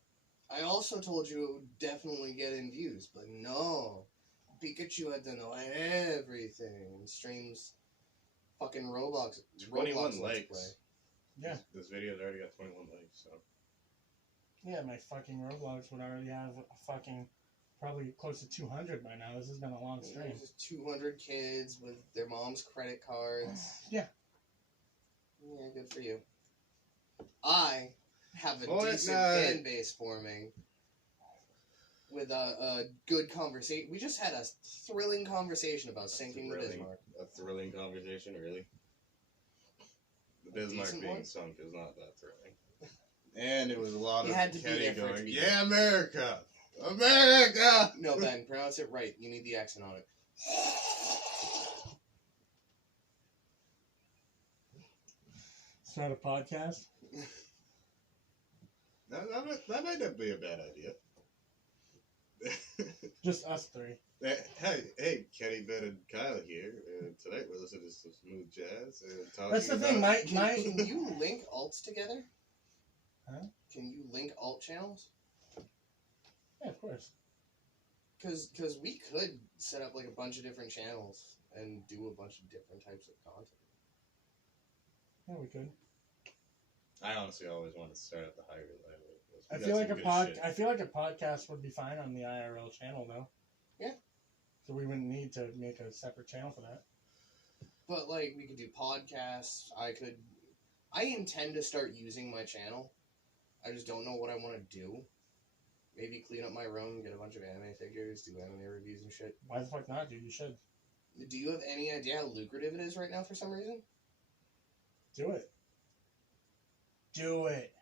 I also told you it would definitely get in views, but no. Pikachu had to know everything. And streams fucking Roblox. 21 Let's likes. Play. Yeah. This video's already got 21 likes, so. Yeah, my fucking Roblox would already have a fucking probably close to 200 by now. This has been a long stream. There's 200 kids with their mom's credit cards. Yeah. Yeah, good for you. I have a Fortnite. decent fan base forming with a good conversation. We just had a thrilling conversation about sinking the Bismarck. A thrilling conversation, really. The Bismarck decent being one? sunk is not that thrilling. And it was a lot You of had to be Kenny there for it to going, be yeah, America! America! No, Ben, pronounce it right. You need the accent on it. Start a podcast. That might not be a bad idea. Just us three. Hey, Kenny, Ben, and Kyle here. Tonight we're listening to some smooth jazz and talking That's the thing. about- Can you link alts together? Huh? Can you link alt channels? Yeah, of course. Because we could set up like a bunch of different channels and do a bunch of different types of content. Yeah, we could. I honestly always wanted to start at the higher level. I feel like I feel like a podcast would be fine on the IRL channel though. Yeah. So we wouldn't need to make a separate channel for that. But like we could do podcasts. I intend to start using my channel. I just don't know what I want to do. Maybe clean up my room, get a bunch of anime figures, do anime reviews and shit. Why the fuck not, dude? You should. Do you have any idea how lucrative it is right now for some reason? Do it. Do it.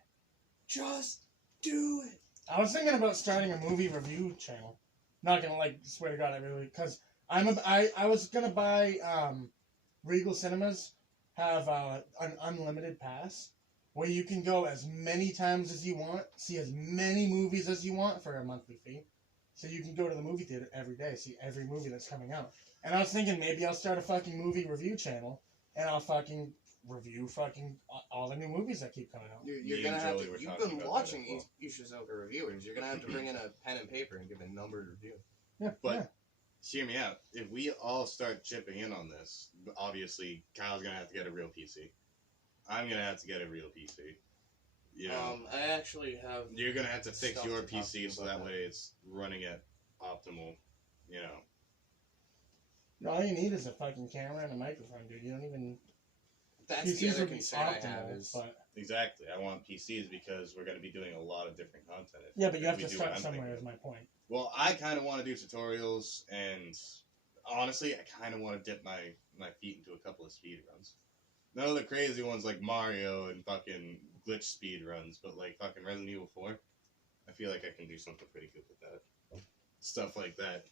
Just do it. I was thinking about starting a movie review channel. Not gonna like swear to God, I really because I was gonna buy Regal Cinemas have an unlimited pass where you can go as many times as you want, see as many movies as you want for a monthly fee. So you can go to the movie theater every day, see every movie that's coming out. And I was thinking maybe I'll start a fucking movie review channel and I'll fucking review fucking all the new movies that keep coming out. You're Me gonna and have Joey to. were You've talking been about watching that as well. Ishizuka reviewers. You're gonna have to bring in a pen and paper and give a numbered review. Yeah, But- yeah. hear me out. If we all start chipping in on this, obviously Kyle's gonna have to get a real PC. I'm gonna have to get a real PC. You know, I actually have. you're gonna have to fix stuff your to talk to you PC so about that that. way it's running at optimal. You know, All you need is a fucking camera and a microphone, dude. You don't even. That's the PCs other would be concern I have optimal, is. but exactly. I want PCs because we're gonna be doing a lot of different content. yeah, but you if have we to do what start I'm somewhere. thinking. Is my point. Well, I kind of want to do tutorials, and honestly, I kind of want to dip my feet into a couple of speed runs. None of the crazy ones like Mario and fucking glitch speed runs, but like fucking Resident Evil 4. I feel like I can do something pretty good with that. Stuff like that.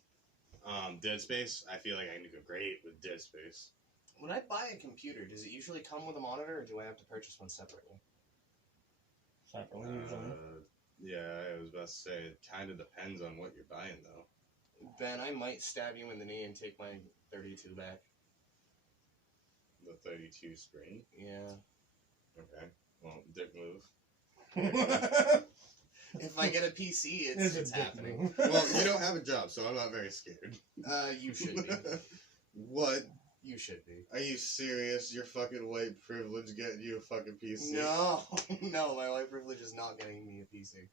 Dead Space, I feel like I can do great with Dead Space. When I buy a computer, does it usually come with a monitor, or do I have to purchase one separately? Separately, usually. Yeah, I was about to say, it kind of depends on what you're buying, though. Ben, I might stab you in the knee and take my 32 back. The 32 screen. Yeah. Okay. Well, dick move. If I get a PC, It's a it's dick happening. move. Well, you don't have a job, so I'm not very scared. You should be. What? You should be. Are you serious? Your fucking white privilege getting you a fucking PC? No, no, my white privilege is not getting me a PC.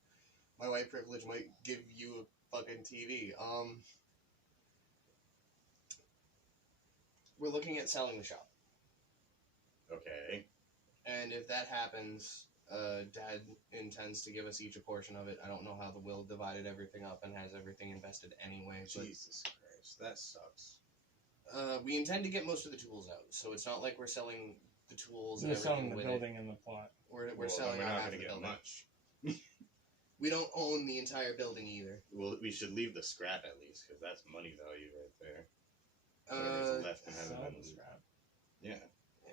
My white privilege might give you a fucking TV. We're looking at selling the shop. Okay. And if that happens, Dad intends to give us each a portion of it. I don't know how the will divided everything up and has everything invested anyway. But, Jesus Christ, that sucks. we intend to get most of the tools out, so it's not like we're selling the tools and You're everything selling the with building and the plot. it. We're Well, selling then we're our not half gonna of the get building. much. We don't own the entire building either. Well, we should leave the scrap at least, because that's money value right there. Whatever's left and Sell hasn't the been. scrap. Yeah, Yeah.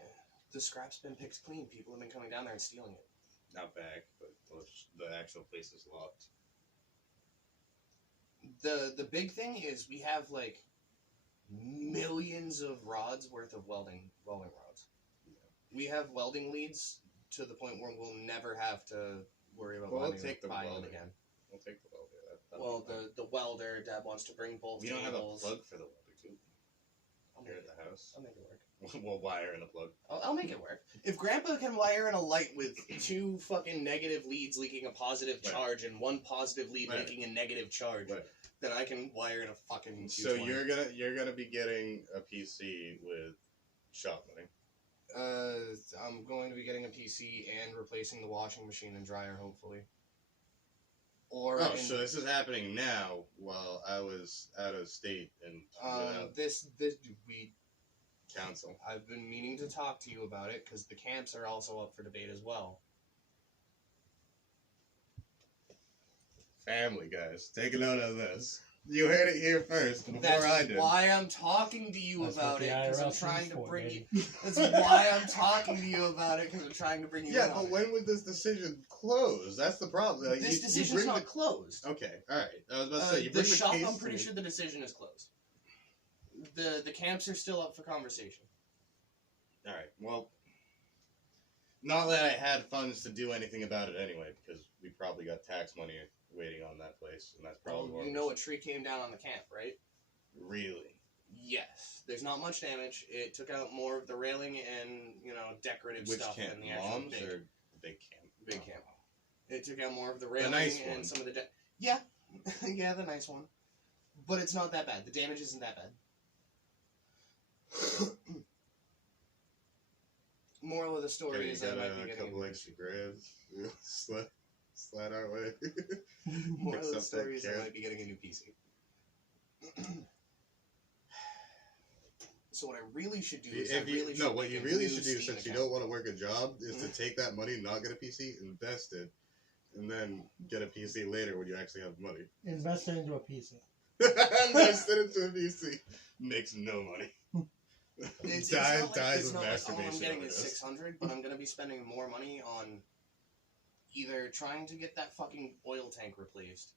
The scrap's been picked clean. People have been coming down there and stealing it. not back, but the actual place is locked. The big thing is we have like millions of rods worth of welding rods. We have welding leads to the point where we'll never have to worry about Well, welding take the buying welder. it again. We'll take the welder. That'll Well, be fine. the welder, Dad wants to bring both We don't have a tables. plug for the welder, too. I'll Here make at it, the house. I'll make it work. We'll wire in a plug. I'll make it work. If Grandpa can wire in a light with two fucking negative leads leaking a positive Right. charge and one positive lead Right. making a negative charge, Right. then I can wire in a fucking. So 220. you're gonna be getting a PC with shop money. I'm going to be getting a PC and replacing the washing machine and dryer, hopefully. Or Oh, so this is happening now while I was out of state and without this we counsel. I've been meaning to talk to you about it because the camps are also up for debate as well. Family, guys, take a note of this. You heard it here first before That's I did. why I'm talking to you That's what about the it because I'm IRS trying is to for, bring baby. you. That's why I'm talking to you about it because I'm trying to bring you. Yeah, in on but it. when would this decision close? That's the problem. Like, This you decision's bring not closed. Okay, all right. I was about to say you The bring the shop, case I'm to pretty me. sure the decision is closed. The camps are still up for conversation. All right. Well, not that I had funds to do anything about it anyway, because we probably got tax money waiting on that place, and that's probably Well, what you know a tree came down on the camp, right? Really. Yes. There's not much damage. It took out more of the railing and, decorative Which stuff camp? than the actual Moms or big camp? big camp. It took out more of the railing nice and one. some of the yeah. Yeah, the nice one. But it's not that bad. The damage isn't that bad. Moral of the story Okay, you is I got might be a getting couple extra grams. Slide our way. Moral of Fix the up story that is I camp. might be getting a new PC. So what I really should do is What you really should do, Steam since you account. don't want to work a job, is to take that money, not get a PC, invest it, and then get a PC later when you actually have money. Invest it into a PC. Invest it into a PC. Makes no money. It's dies not like, it's of not like, masturbation. I'm getting over is this. 600, but I'm gonna be spending more money on either trying to get that fucking oil tank replaced,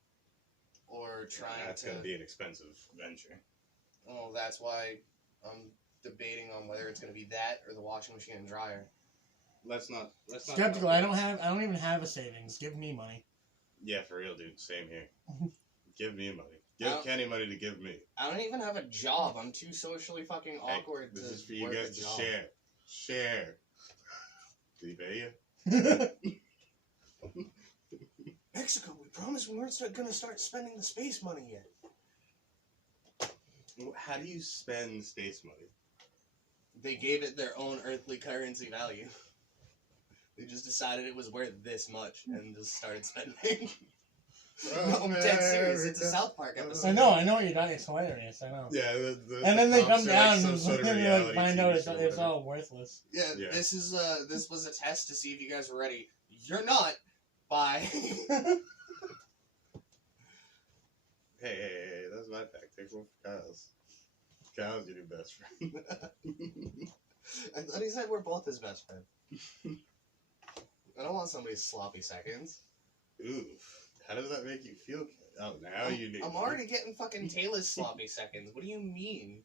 or trying That's to. gonna be an expensive venture. Well, that's why I'm debating on whether it's gonna be that or the washing machine and dryer. Let's not. Skeptical. I don't even have a savings. Give me money. Yeah, for real, dude. Same here. Give me money. Give Kenny money to give me. I don't even have a job. I'm too socially fucking awkward This to is for you work guys a to job. share. Share. Did he pay you? Mexico, we promised we weren't gonna start spending the space money yet. How do you spend space money? They gave it their own earthly currency value. They just decided it was worth this much and just started spending. No, I'm dead serious. It's a South Park episode. I know what you're doing. It's hilarious. I know. Yeah, And then they come cops are down some and sort of like reality find TV out show it's or it's whatever. all worthless. Yeah, Yeah. this was a test to see if you guys were ready. You're not. Bye. Hey, that's my pack. Take one for Kyle's. Kyle's your new best friend. I thought he said we're both his best friend. I don't want somebody's sloppy seconds. Oof. How does that make you feel? Oh, now you need. I'm already getting fucking Taylor's sloppy seconds. What do you mean?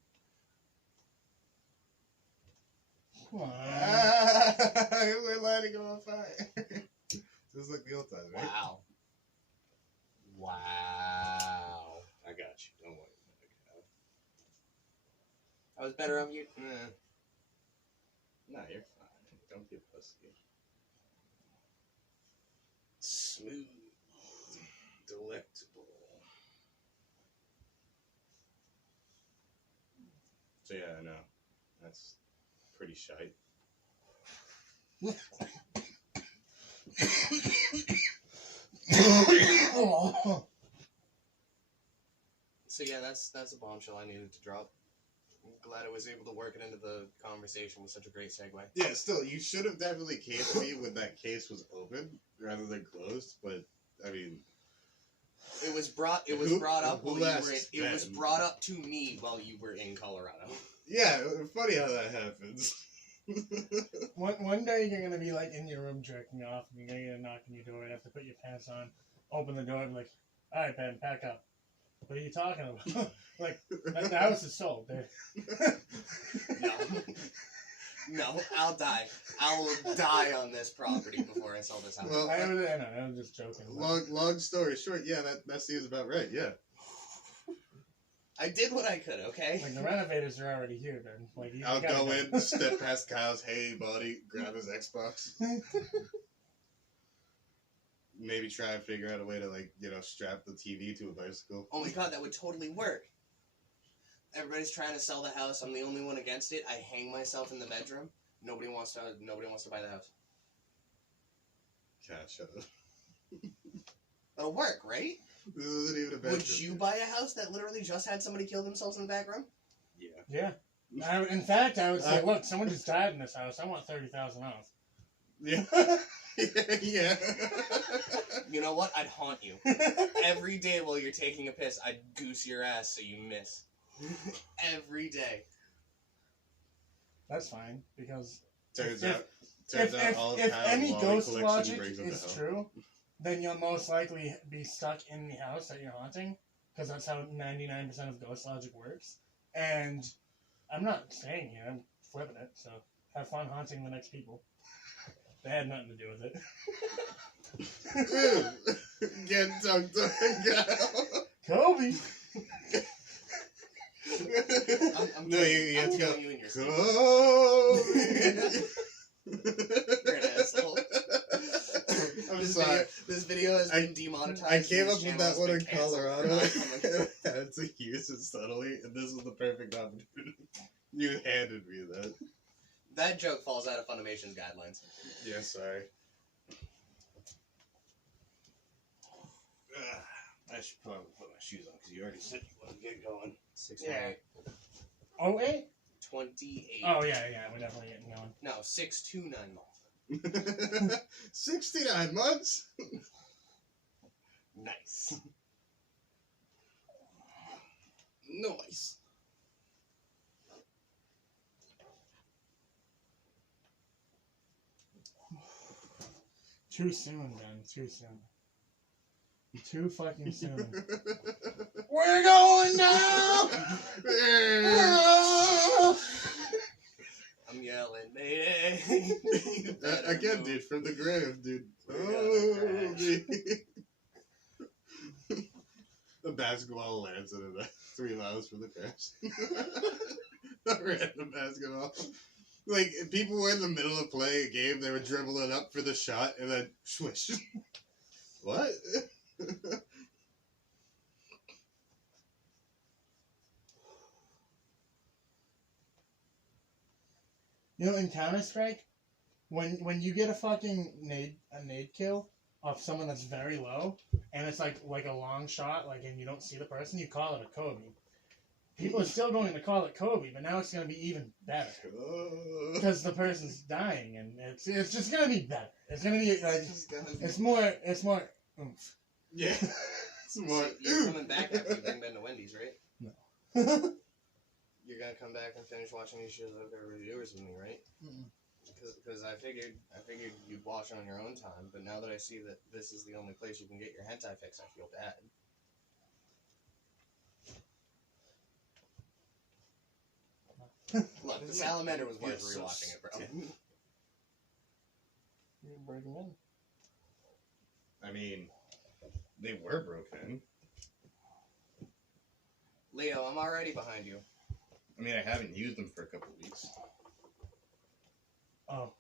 Come on. We're lighting him on fire. Just like the old times, right? Wow. Wow. I got you. Don't worry about it, Kyle. I was better off you. Nah, you're fine. Don't be a pussy. Smooth. Delectable. So yeah, I know. That's pretty shite. Oh. So yeah, that's a bombshell I needed to drop. I'm glad I was able to work it into the conversation with such a great segue. Yeah, still, you should have definitely came to me when that case was open rather than closed. But I mean, It was brought up Who while you were asked it was Ben? brought up to me while you were in Colorado. yeah, funny how that happens. One day you're gonna be like in your room jerking off, and you're gonna get a knock on your door. You have to put your pants on, open the door, and be like, "All right, Ben, pack up." What are you talking about? Like the house is sold. No. No, I'll die. I will die on this property before I sell this house. Well, I know, I'm just joking. long story short, yeah, that seems about right. Yeah. I did what I could, okay? Like the renovators are already here, Ben. Like you I'll gotta go in, step past Kyle's, hey buddy, grab his Xbox. Maybe try and figure out a way to strap the TV to a bicycle. Oh my god, that would totally work. Everybody's trying to sell the house. I'm the only one against it. I hang myself in the bedroom. Nobody wants to buy the house. God, shut up. It'll work, right? This isn't even a bedroom. Would you buy a house that literally just had somebody kill themselves in the back room? Yeah. Yeah. In fact, I would say, look, someone just died in this house. I want $30,000 off. Yeah. Yeah. You know what? I'd haunt you. Every day while you're taking a piss, I'd goose your ass so you miss. Every day. That's fine because Turns If- out all of if Kyle's any Wally ghost collection logic brings him to is hell. true, then you'll most likely be stuck in the house that you're haunting, because that's how 99% of ghost logic works. And I'm not saying here, I'm flipping it, so have fun haunting the next people. They had nothing to do with it. Ew. Get dunked on, Kobe! I'm No, you have to go. killing you in your sleep. Kobe. You're an asshole. I'm This sorry. This video has been demonetized. I came This up with channel that has one been in canceled for Colorado. not coming. I had to use it subtly, and this was the perfect opportunity. You handed me that. That joke falls out of Funimation's guidelines. Yeah, sorry. I should probably put my shoes on because you already said you want to get going. 618. Oh, wait? 28. Oh, yeah, we're definitely getting going. No, 629 month. 69 months? Nice. Nice. Too soon, Ben. Too soon. Too fucking soon. We're going now! I'm yelling, Mayday. You better Again, move. dude, from the grave, dude. We're gonna Oh, crash. dude. The basketball lands at a 3 miles from the crash. A random basketball. Like, people were in the middle of playing a game, they were dribbling up for the shot, and then swish. What? You know, in Counter-Strike, when you get a fucking nade kill off someone that's very low, and it's like a long shot, like, and you don't see the person, you call it a Kobe. People are still going to call it Kobe, but now it's going to be even better because the person's dying, and it's just going to be better. It's going to be like it's more oomph. Yeah. It's more. So you're coming back after you've been to Wendy's, right? No. You're gonna come back and finish watching these shows over reviewers with me, right? Because I figured you'd watch on your own time, but now that I see that this is the only place you can get your hentai fix, I feel bad. Look, the salamander was worth rewatching it, bro. You're breaking in. I mean, they were broken. Leo, I'm already behind you. I mean, I haven't used them for a couple weeks. Oh.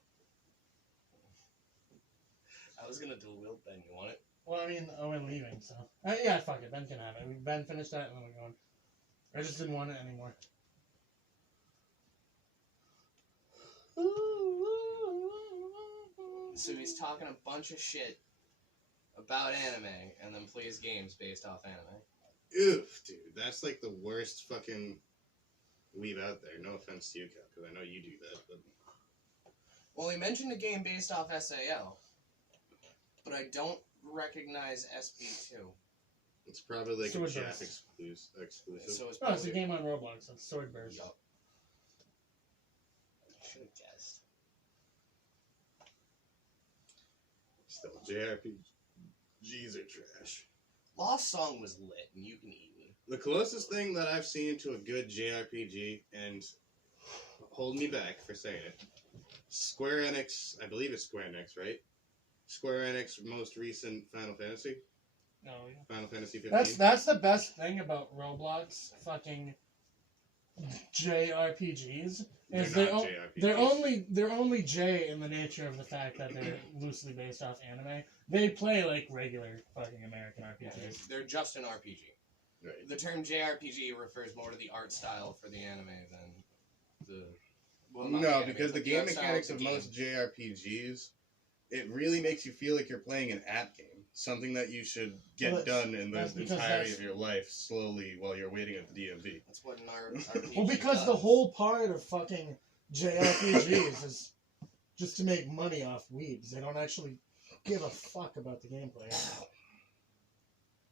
I was gonna dual wield Ben, you want it? Well, I mean, we're leaving, so yeah, fuck it. Ben can have it. Ben finished that, and then we're going. I just didn't want it anymore. So he's talking a bunch of shit about anime, and then plays games based off anime. Oof, dude, that's like the worst fucking weed out there. No offense to you, Cal, because I know you do that, but... Well, he mentioned a game based off SAO, but I don't recognize SB2. It's probably like Sword a chat Burst. exclusive. So it's Oh, it's a probably... game on Roblox. It's Sword Burst. Yup. Should have guessed. Still, JRPGs are trash. Lost Song was lit, and you can eat me. The closest thing that I've seen to a good JRPG, and hold me back for saying it, Square Enix, I believe it's Square Enix, right? Square Enix most recent Final Fantasy? Oh, yeah. Final Fantasy 15? That's the best thing about Roblox fucking JRPGs is They're not JRPGs. they're only J in the nature of the fact that they're loosely based off anime. They play like regular fucking American RPGs. They're just an RPG. Right. The term JRPG refers more to the art style for the anime than the... Well, not the No, anime, because the but game art style mechanics the of game. most JRPGs, it really makes you feel like you're playing an app game. Something that you should get Well, done in the that's because entirety that's- of your life, slowly, while you're waiting at the DMV. That's what an RPG Well, because the does. whole part of fucking JRPGs is just to make money off weebs. They don't actually give a fuck about the gameplay.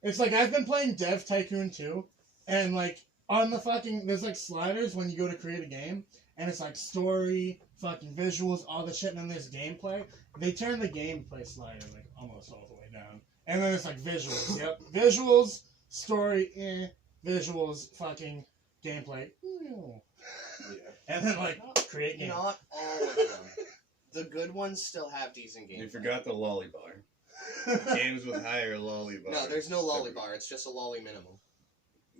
It's like I've been playing Dev Tycoon 2, and like on the fucking there's like sliders when you go to create a game, and it's like story, fucking visuals, all the shit, and then there's gameplay. They turn the gameplay slider like almost all the way down, and then it's like visuals. Yep, visuals, story, visuals, fucking gameplay. Yeah. And then like create game. Not all of them. The good ones still have decent games. You forgot the lolly bar. Games with higher lolly bar. No, there's no lolly bar. It's just a lolly minimum.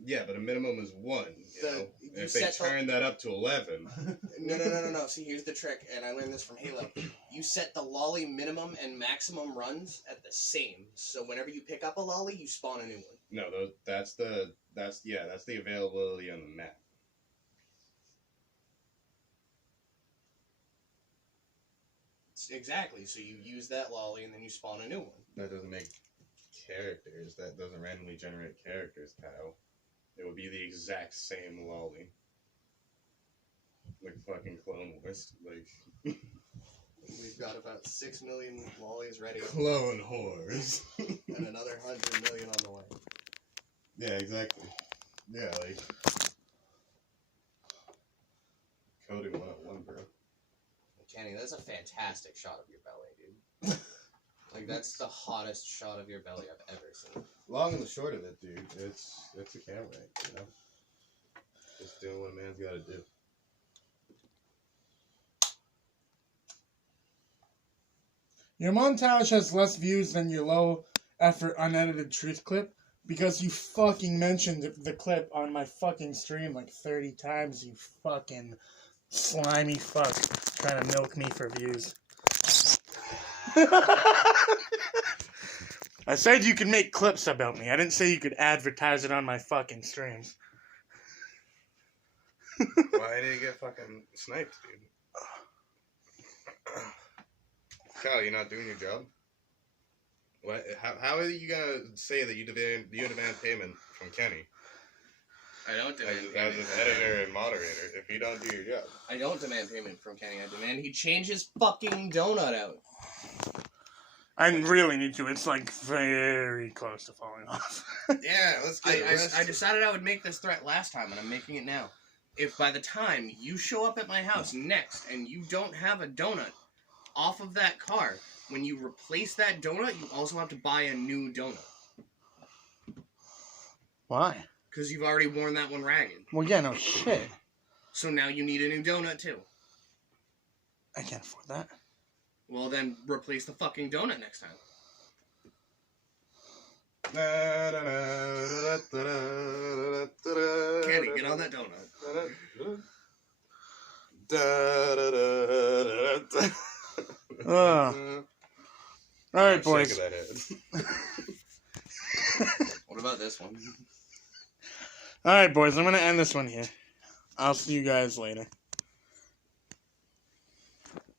Yeah, but a minimum is 1. You know? You If they set the- turn that up to 11, No. See, here's the trick, and I learned this from Halo. You set the lolly minimum and maximum runs at the same. So whenever you pick up a lolly, you spawn a new one. no, that's the availability on the map. Exactly. So you use that lolly, and then you spawn a new one. That doesn't make characters. That doesn't randomly generate characters, Kyle. It would be the exact same lolly. Like fucking Clone Wars. Like, We've got about 6 million lollies ready, Clone Wars. and another 100 million on the way. Yeah, exactly. Yeah, like... Coding 101, bro. Kenny, that's a fantastic shot of your belly, dude. Like, that's the hottest shot of your belly I've ever seen. Long and the short of it, dude, it's a camera, you know? Just doing what a man's gotta do. Your montage has less views than your low effort unedited truth clip, Because you fucking mentioned the clip on my fucking stream like 30 times, you fucking slimy fuck trying to milk me for views. I said you could make clips about me. I didn't say you could advertise it on my fucking streams. Why did you get fucking sniped, dude? Kyle, you're not doing your job? What? How are you gonna say that you demand payment from Kenny I don't demand as payment. an editor and moderator if you don't do your job? I don't demand payment from Kenny. I demand he change his fucking donut out. I really need to. It's like very close to falling off. Yeah, let's get I decided I would make this threat last time, and I'm making it now. If by the time you show up at my house next and you don't have a donut off of that car, when you replace that donut, you also have to buy a new donut. Why? Because you've already worn that one ragged. Well, yeah, no shit. So now you need a new donut, too. I can't afford that. Well, then replace the fucking donut next time. Kenny, get on that donut. Alright, boys. Shake that head. What about this one? Alright, boys. I'm going to end this one here. I'll see you guys later.